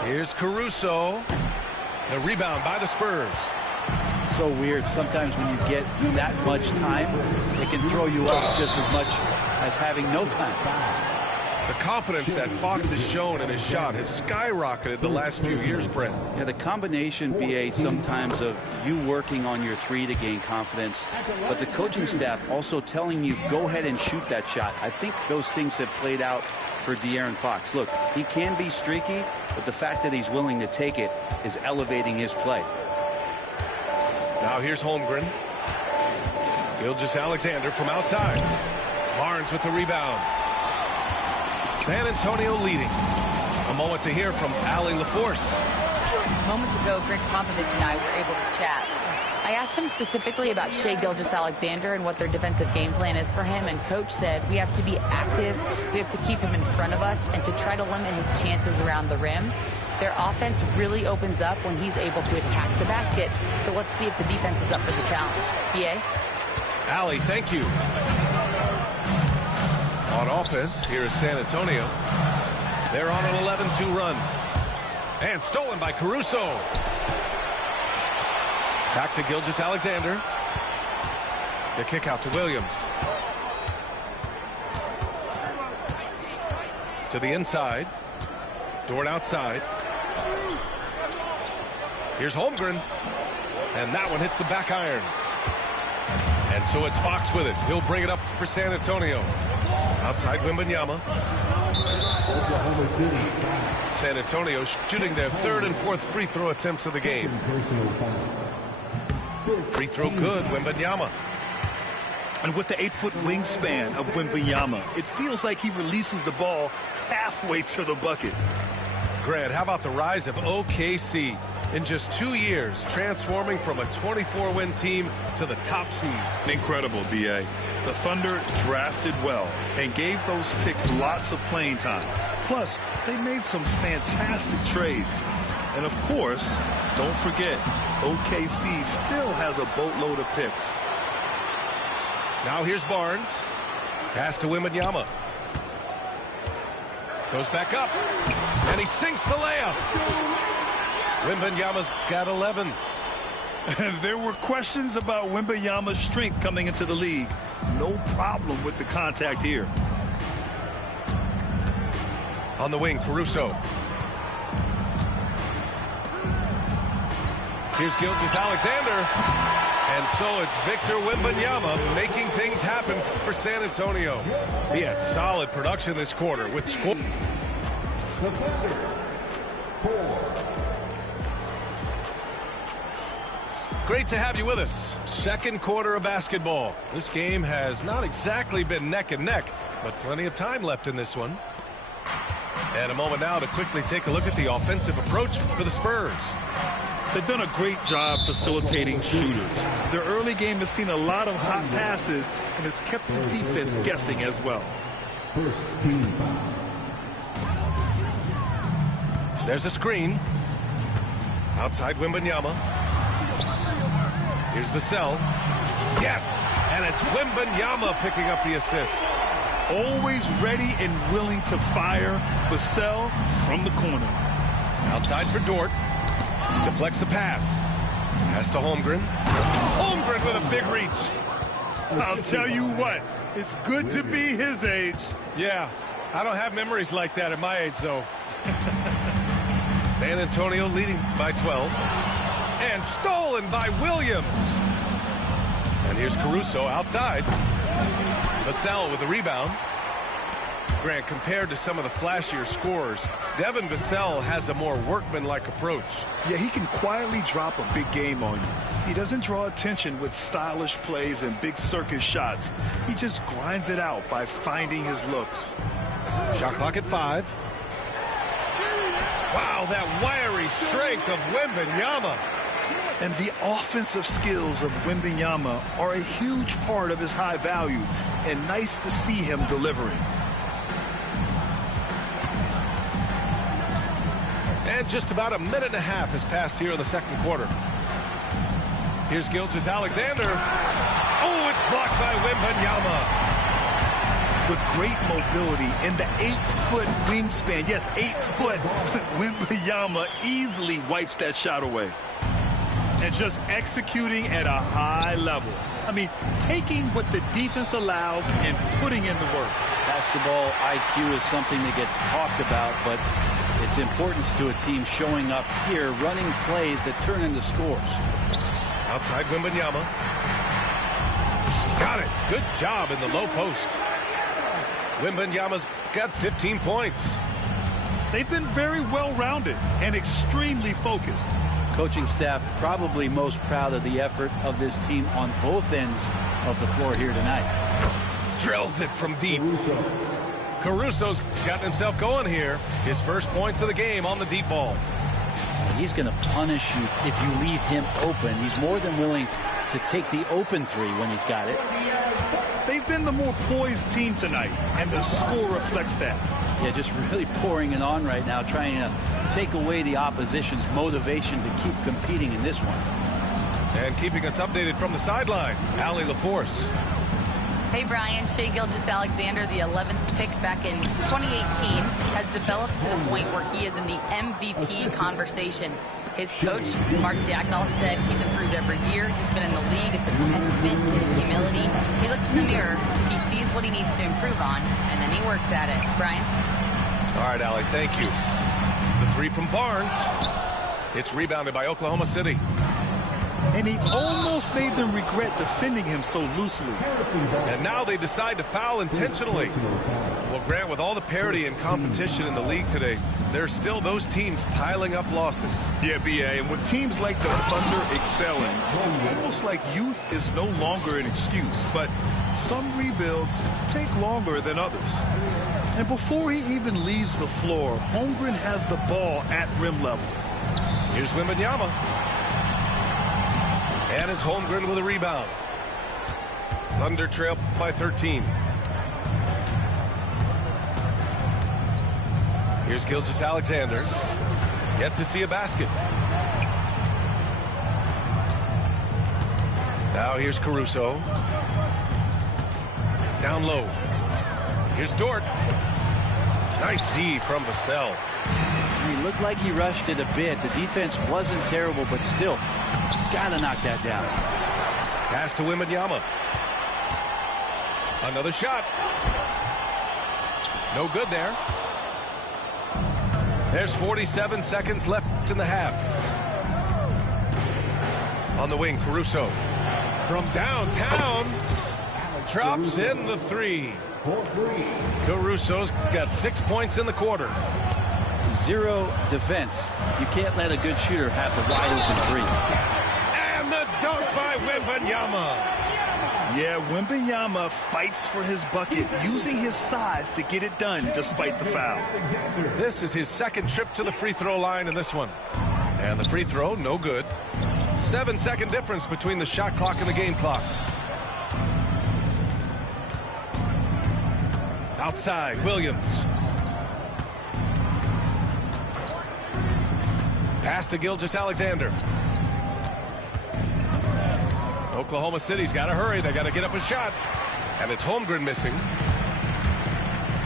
Here's Caruso. The rebound by the Spurs. So weird. Sometimes when you get that much time, it can throw you off just as much as having no time. The confidence that Fox has shown in his shot has skyrocketed the last few years, Brent. Yeah, the combination, BA, sometimes of you working on your 3 to gain confidence, but the coaching staff also telling you, go ahead and shoot that shot. I think those things have played out for De'Aaron Fox. Look, he can be streaky, but the fact that he's willing to take it is elevating his play. Now here's Holmgren. Gilgeous-Alexander from outside. Barnes with the rebound. San Antonio leading. A moment to hear from Allie LaForce. Moments ago, Greg Popovich and I were able to chat. I asked him specifically about Shai Gilgeous-Alexander and what their defensive game plan is for him, and Coach said we have to be active, we have to keep him in front of us, and to try to limit his chances around the rim. Their offense really opens up when he's able to attack the basket. So let's see if the defense is up for the challenge. BA? Allie, thank you. On offense, here is San Antonio. They're on an 11-2 run. And stolen by Caruso. Back to Gilgeous-Alexander. The kick out to Williams. To the inside. Dort outside. Here's Holmgren. And that one hits the back iron. And so it's Fox with it. He'll bring it up for San Antonio. Outside Wembanyama. San Antonio shooting their 3rd and 4th free throw attempts of the game. Free throw good, Wembanyama. And with the 8-foot wingspan of Wembanyama, it feels like he releases the ball halfway to the bucket. Grant, how about the rise of OKC? In just 2 years, transforming from a 24-win team to the top seed. Incredible, B.A. The Thunder drafted well and gave those picks lots of playing time. Plus, they made some fantastic trades. And of course, don't forget, OKC still has a boatload of picks. Now here's Barnes. Pass to Wembanyama. Goes back up. And he sinks the layup. Wembanyama's got 11. There were questions about Wembanyama's strength coming into the league. No problem with the contact here. On the wing, Caruso. Here's Gilgeous-Alexander. And so it's Victor Wembanyama making things happen for San Antonio. He had solid production this quarter with score. Great to have you with us. Second quarter of basketball. This game has not exactly been neck and neck, but plenty of time left in this one. And a moment now to quickly take a look at the offensive approach for the Spurs. They've done a great job facilitating shooters. Their early game has seen a lot of hot passes and has kept the defense guessing as well. First team foul. There's a screen. Outside Wembanyama. Here's Vassell. Yes! And it's Wembanyama picking up the assist. Always ready and willing to fire. Vassell from the corner. Outside for Dort. Deflects the pass. Pass to Holmgren. Holmgren with a big reach. I'll tell you what, it's good to be his age. Yeah, I don't have memories like that at my age, though. San Antonio leading by 12. And stolen by Williams. And here's Caruso outside. Vassell with the rebound. Grant, compared to some of the flashier scorers, Devin Vassell has a more workmanlike approach. Yeah, he can quietly drop a big game on you. He doesn't draw attention with stylish plays and big circus shots. He just grinds it out by finding his looks. Shot clock at 5. Wow, that wiry strength of Wembanyama. And the offensive skills of Wembanyama are a huge part of his high value, and nice to see him delivering. And just about a minute and a half has passed here in the second quarter. Here's Gilgeous-Alexander. Oh, it's blocked by Wembanyama. With great mobility and the 8-foot wingspan, yes, 8 foot, Wembanyama easily wipes that shot away. And just executing at a high level. I mean, taking what the defense allows and putting in the work. Basketball IQ is something that gets talked about, but its importance to a team showing up here, running plays that turn into scores. Outside Wembanyama. Got it. Good job in the low post. Wembanyama's got 15 points. They've been very well-rounded and extremely focused. Coaching staff probably most proud of the effort of this team on both ends of the floor here tonight. Drills it from deep. Caruso's gotten himself going here. His first points of the game on the deep ball. He's going to punish you if you leave him open. He's more than willing to take the open three when he's got it. They've been the more poised team tonight, and the score reflects that. Yeah, just really pouring it on right now, trying to take away the opposition's motivation to keep competing in this one. And keeping us updated from the sideline, Allie LaForce. Hey, Brian. Shai Gilgeous-Alexander, the 11th pick back in 2018, has developed to the point where he is in the MVP conversation. His coach, Mark Dagnall, said he's improved every year. He's been in the league. It's a testament to his humility. He looks in the mirror, he sees what he needs to improve on, and then he works at it. Brian? All right, Allie, thank you. The three from Barnes. It's rebounded by Oklahoma City. And he almost made them regret defending him so loosely. And now they decide to foul intentionally. Well, Grant, with all the parity and competition in the league today, there's still those teams piling up losses. Yeah, B.A., and with teams like the Thunder excelling, it's almost like youth is no longer an excuse. But some rebuilds take longer than others. And before he even leaves the floor, Holmgren has the ball at rim level. Here's Wembanyama. And it's Holmgren with a rebound. Thunder trail by 13. Here's Gilgeous-Alexander. Yet to see a basket. Now here's Caruso. Down low. Here's Dort. Nice D from Vassell. He looked like he rushed it a bit. The defense wasn't terrible, but still, he's got to knock that down. Pass to Wembanyama. Another shot. No good there. There's 47 seconds left in the half. On the wing, Caruso. From downtown, drops in the three. Caruso's got 6 points in the quarter. Zero defense. You can't let a good shooter have the wide open three. And the dunk by Wembanyama. Yeah, Wembanyama fights for his bucket, using his size to get it done despite the foul. This is his second trip to the free throw line in this one. And the free throw, no good. 7-second difference between the shot clock and the game clock. Outside, Williams. Pass to Gilgeous-Alexander. Oklahoma City's got to hurry. They got to get up a shot. And it's Holmgren missing.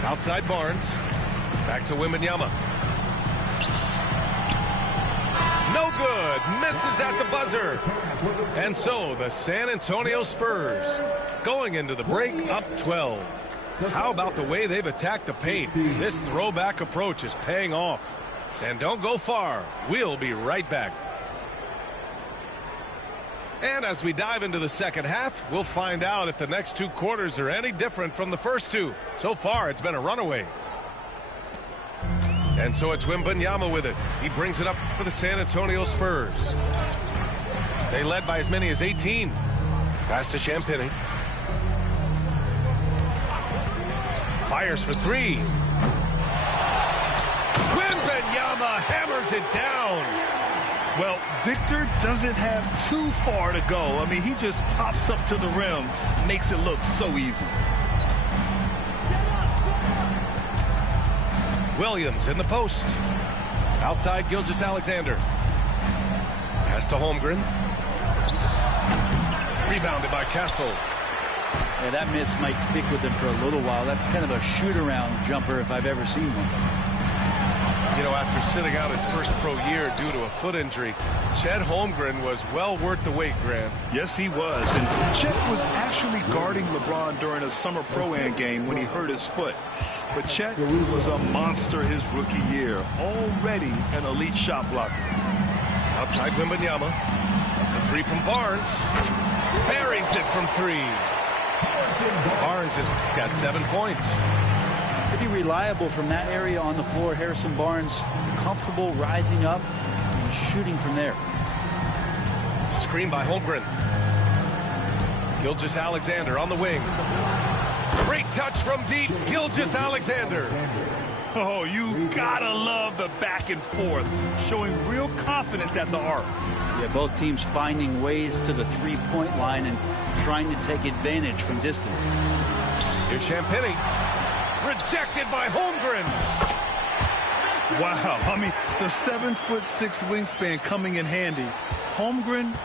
Outside Barnes. Back to Wembanyama. No good. Misses at the buzzer. And so the San Antonio Spurs going into the break up 12. How about the way they've attacked the paint? This throwback approach is paying off. And don't go far. We'll be right back. And as we dive into the second half, we'll find out if the next two quarters are any different from the first two. So far, it's been a runaway. And so it's Wembanyama with it. He brings it up for the San Antonio Spurs. They led by as many as 18. Pass to Champagny. Fires for three. Wembanyama hammers it down. Well, Victor doesn't have too far to go. I mean, he just pops up to the rim, makes it look so easy. Williams in the post. Outside Gilgeous-Alexander. Pass to Holmgren. Rebounded by Castle. Yeah, that miss might stick with him for a little while. That's kind of a shoot-around jumper if I've ever seen one. You know, after sitting out his first pro year due to a foot injury, Chet Holmgren was well worth the wait, Grant. Yes, he was. And Chet was actually guarding LeBron during a summer pro-am game when he hurt his foot. But Chet was a monster his rookie year, already an elite shot blocker. Outside Wembanyama. The three from Barnes. Buries it from three. Barnes has got 7 points. Pretty reliable from that area on the floor. Harrison Barnes comfortable rising up and shooting from there. Screen by Holmgren. Gilgeous-Alexander on the wing. Great touch from deep. Gilgeous-Alexander. Oh, you gotta love the back and forth, showing real confidence at the arc. Yeah, both teams finding ways to the three-point line and trying to take advantage from distance. Here's Champagny. Rejected by Holmgren. Wow, I mean, the 7'6" wingspan coming in handy. Holmgren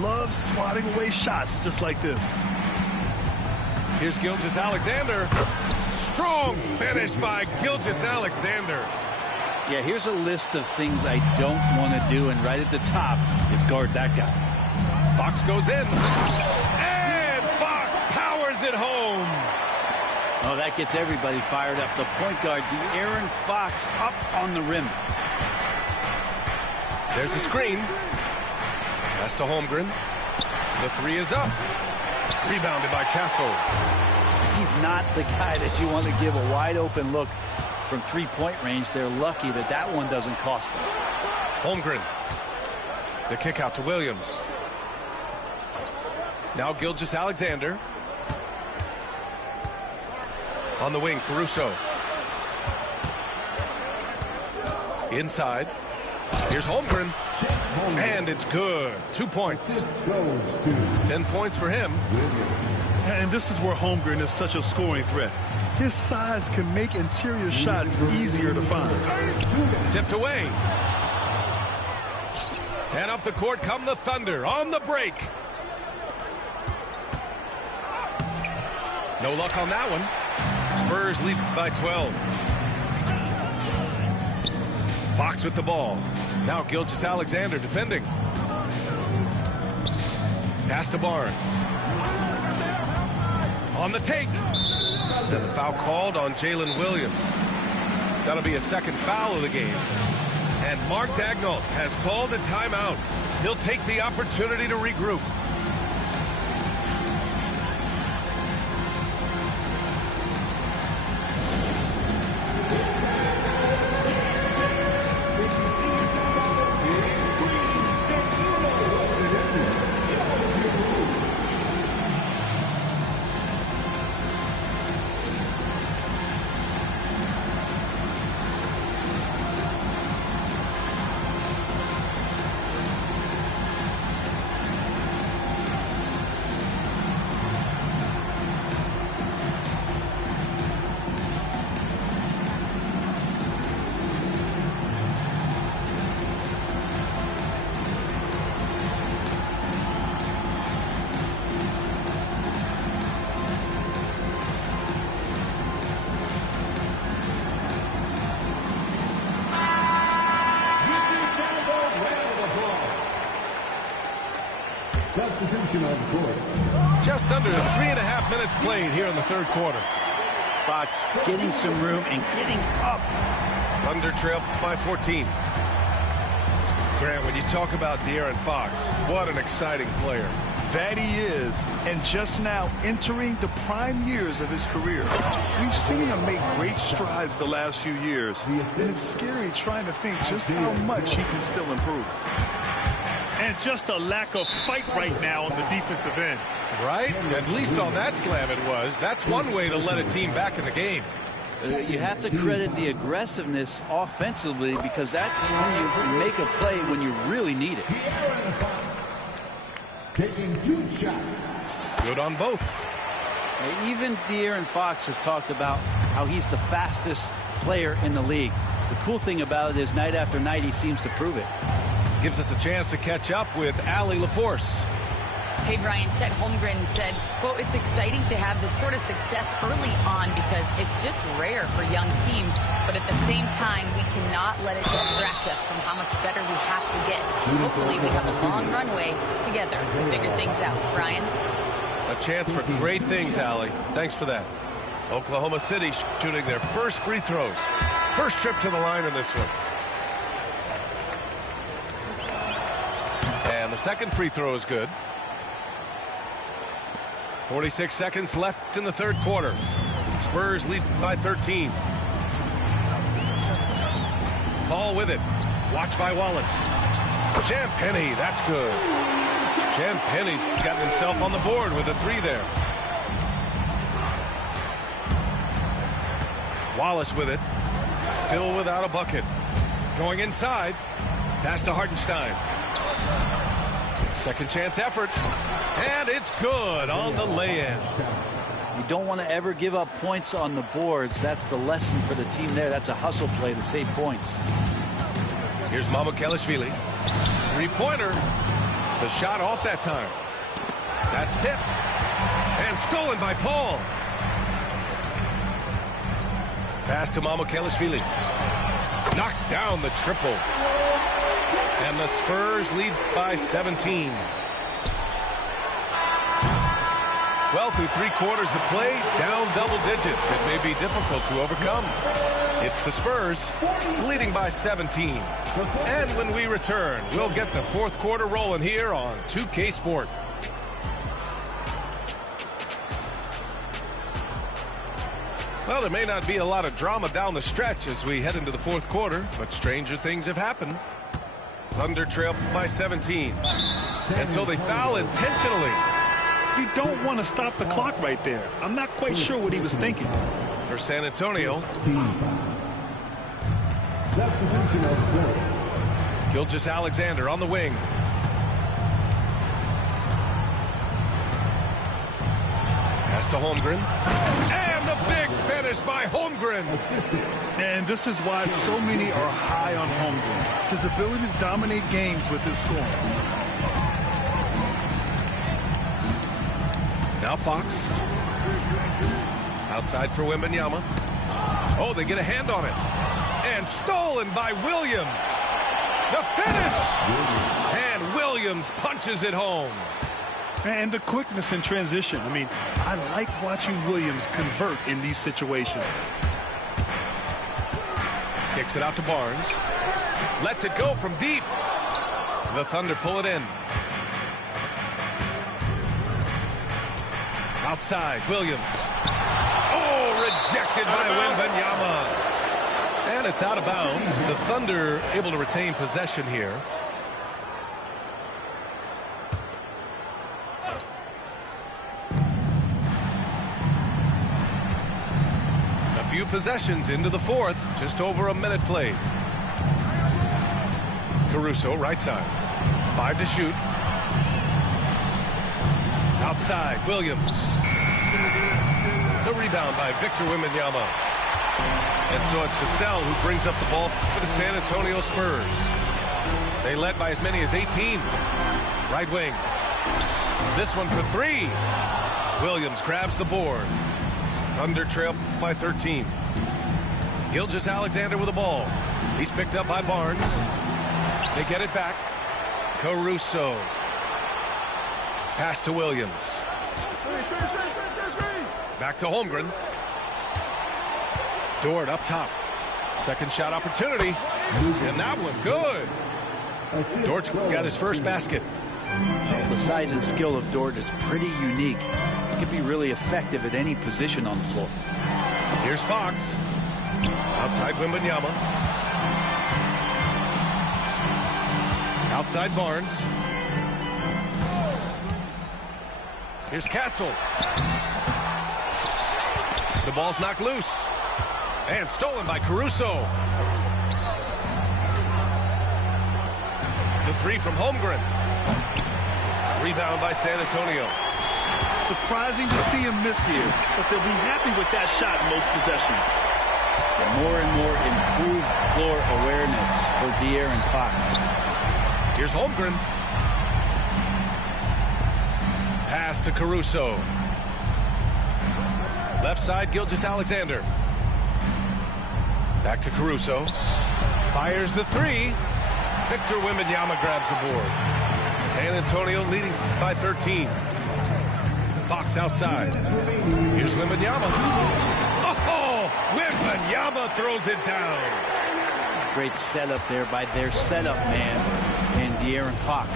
loves swatting away shots just like this. Here's Gilgeous-Alexander. Strong finish by Gilgeous-Alexander. Yeah, here's a list of things I don't want to do, and right at the top is guard that guy. Fox goes in. And Fox powers it home. Oh, that gets everybody fired up. The point guard, De'Aaron Fox, up on the rim. There's a screen. Pass to Holmgren. The three is up. Rebounded by Castle. He's not the guy that you want to give a wide open look from three-point range. They're lucky that that one doesn't cost them. Holmgren. The kick out to Williams. Now Gilgeous-Alexander. On the wing, Caruso. Inside. Here's Holmgren. And it's good. 2 points. 10 points for him. And this is where Holmgren is such a scoring threat. His size can make interior shots easier to find. Tipped away. And up the court come the Thunder on the break. No luck on that one. Spurs lead by 12. Fox with the ball. Now Gilgeous-Alexander defending. Pass to Barnes. On the take. And the foul called on Jalen Williams. That'll be a second foul of the game. And Mark Daigneault has called a timeout. He'll take the opportunity to regroup. Substitution on the court. Just under 3.5 minutes played here in the third quarter. Fox getting some room and getting up. Thunder trail by 14. Grant, when you talk about De'Aaron Fox, what an exciting player. That he is, and just now entering the prime years of his career. We've seen him make great strides the last few years, and it's scary trying to think just how much he can still improve. And just a lack of fight right now on the defensive end. Right? At least on that slam it was. That's one way to let a team back in the game. You have to credit the aggressiveness offensively, because that's when you make a play when you really need it. Taking 2 shots. Good on both. Even De'Aaron Fox has talked about how he's the fastest player in the league. The cool thing about it is night after night he seems to prove it. Gives us a chance to catch up with Allie LaForce. Hey, Brian, Chet Holmgren said, quote, "It's exciting to have this sort of success early on because it's just rare for young teams. But at the same time, we cannot let it distract us from how much better we have to get. Hopefully, we have a long runway together to figure things out." Brian? A chance for great things, Allie. Thanks for that. Oklahoma City shooting their first free throws. First trip to the line in this one. And the second free throw is good. 46 seconds left in the third quarter. Spurs lead by 13. Paul with it. Watched by Wallace. Champagnie, that's good. Champagnie's got himself on the board with a 3 there. Wallace with it. Still without a bucket. Going inside. Pass to Hartenstein. Second chance effort. And it's good on the lay-in. You don't want to ever give up points on the boards. That's the lesson for the team there. That's a hustle play to save points. Here's Mamukelashvili. Three-pointer. The shot off that time. That's tipped. And stolen by Paul. Pass to Mamukelashvili. Knocks down the triple. And the Spurs lead by 17. Well, through 3 quarters of play, down double digits. It may be difficult to overcome. It's the Spurs leading by 17. And when we return, we'll get the fourth quarter rolling here on 2K Sport. Well, there may not be a lot of drama down the stretch as we head into the fourth quarter, but stranger things have happened. Thunder trail by 17. And so they foul intentionally. You don't want to stop the clock right there. I'm not quite sure what he was thinking. For San Antonio. Gilgeous-Alexander on the wing. Pass to Holmgren. And the big finish by Holmgren. And this is why so many are high on Holmgren. His ability to dominate games with his scoring. Now Fox. Outside for Wembanyama. Oh, they get a hand on it. And stolen by Williams. The finish! And Williams punches it home. And the quickness in transition. I mean, I like watching Williams convert in these situations. Kicks it out to Barnes. Lets it go from deep. The Thunder pull it in. Outside, Williams. Oh, rejected by Wembanyama. And it's out of bounds. The Thunder able to retain possession here. A few possessions into the fourth. Just over a minute played. Caruso, right side. 5 to shoot. Outside, Williams. The rebound by Victor Wembanyama. And so it's Vassell who brings up the ball for the San Antonio Spurs. They led by as many as 18. Right wing. This one for 3. Williams grabs the board. Thunder trail by 13. Gilgeous-Alexander with the ball. He's picked up by Barnes. They get it back. Caruso. Pass to Williams. Back to Holmgren. Dort up top. Second shot opportunity. And that one good. Dort's got his first basket. The size and skill of Dort is pretty unique. He can be really effective at any position on the floor. Here's Fox. Outside Wembanyama. Outside Barnes. Here's Castle. The ball's knocked loose. And stolen by Caruso. The 3 from Holmgren. Rebound by San Antonio. Surprising to see him miss here, but they'll be happy with that shot in most possessions. More and more improved floor awareness for De'Aaron Fox. Here's Holmgren. Pass to Caruso. Left side, Gilgeous-Alexander. Back to Caruso. Fires the 3. Victor Wembanyama grabs the board. San Antonio leading by 13. Fox outside. Here's Wembanyama. Oh, Wembanyama throws it down. Great setup there by their setup man and De'Aaron Fox.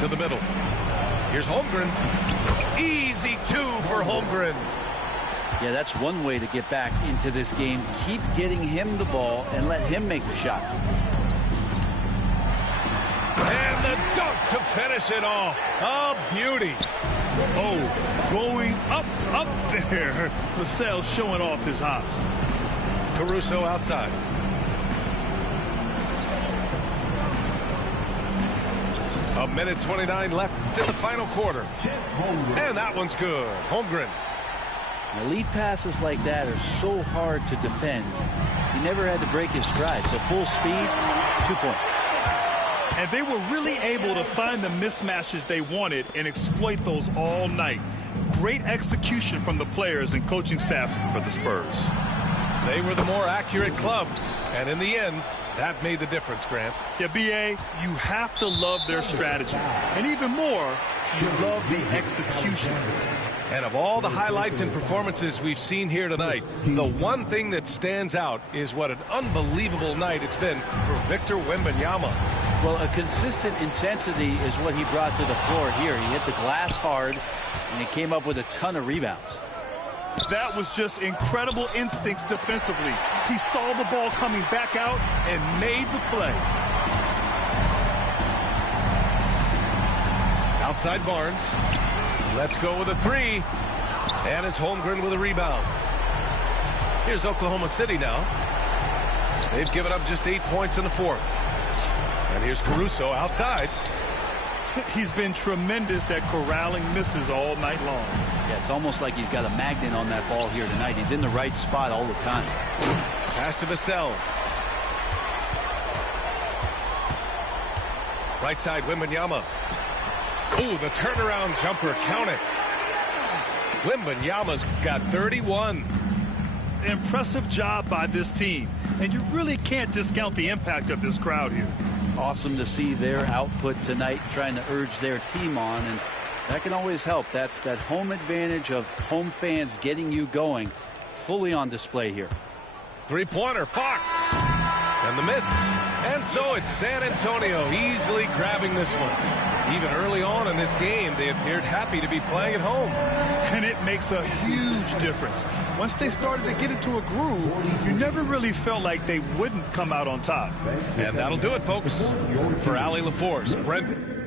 To the middle. Here's Holmgren. Easy 2 for Holmgren. Yeah, that's one way to get back into this game. Keep getting him the ball and let him make the shots. And the dunk to finish it off. A beauty. Oh, going up there. Vassell showing off his hops. Caruso outside. A minute 29 left in the final quarter. And that one's good. Holmgren. Now, lead passes like that are so hard to defend. He never had to break his stride. So full speed, 2 points. And they were really able to find the mismatches they wanted and exploit those all night. Great execution from the players and coaching staff for the Spurs. They were the more accurate club. And in the end, that made the difference, Grant. Yeah, B.A., you have to love their strategy. And even more, you love the execution. And of all the highlights and performances we've seen here tonight, the one thing that stands out is what an unbelievable night it's been for Victor Wembanyama. Well, a consistent intensity is what he brought to the floor here. He hit the glass hard, and he came up with a ton of rebounds. That was just incredible instincts defensively. He saw the ball coming back out and made the play. Outside Barnes. Let's go with a 3. And it's Holmgren with a rebound. Here's Oklahoma City now. They've given up just 8 points in the fourth. And here's Caruso outside. He's been tremendous at corralling misses all night long. Yeah, it's almost like he's got a magnet on that ball here tonight. He's in the right spot all the time. Pass to Vassell. Right side, Wembanyama. Ooh, the turnaround jumper, count it. Wembanyama's got 31. impressive job by this team, and you really can't discount the impact of this crowd here. Awesome to see their output tonight, trying to urge their team on, and that can always help. That home advantage of home fans getting you going, fully on display here. Three-pointer, Fox. And the miss. And so it's San Antonio easily grabbing this one. Even early on in this game, they appeared happy to be playing at home. And it makes a huge difference. Once they started to get into a groove, you never really felt like they wouldn't come out on top. And that'll do it, folks. For Allie LaForce, Brent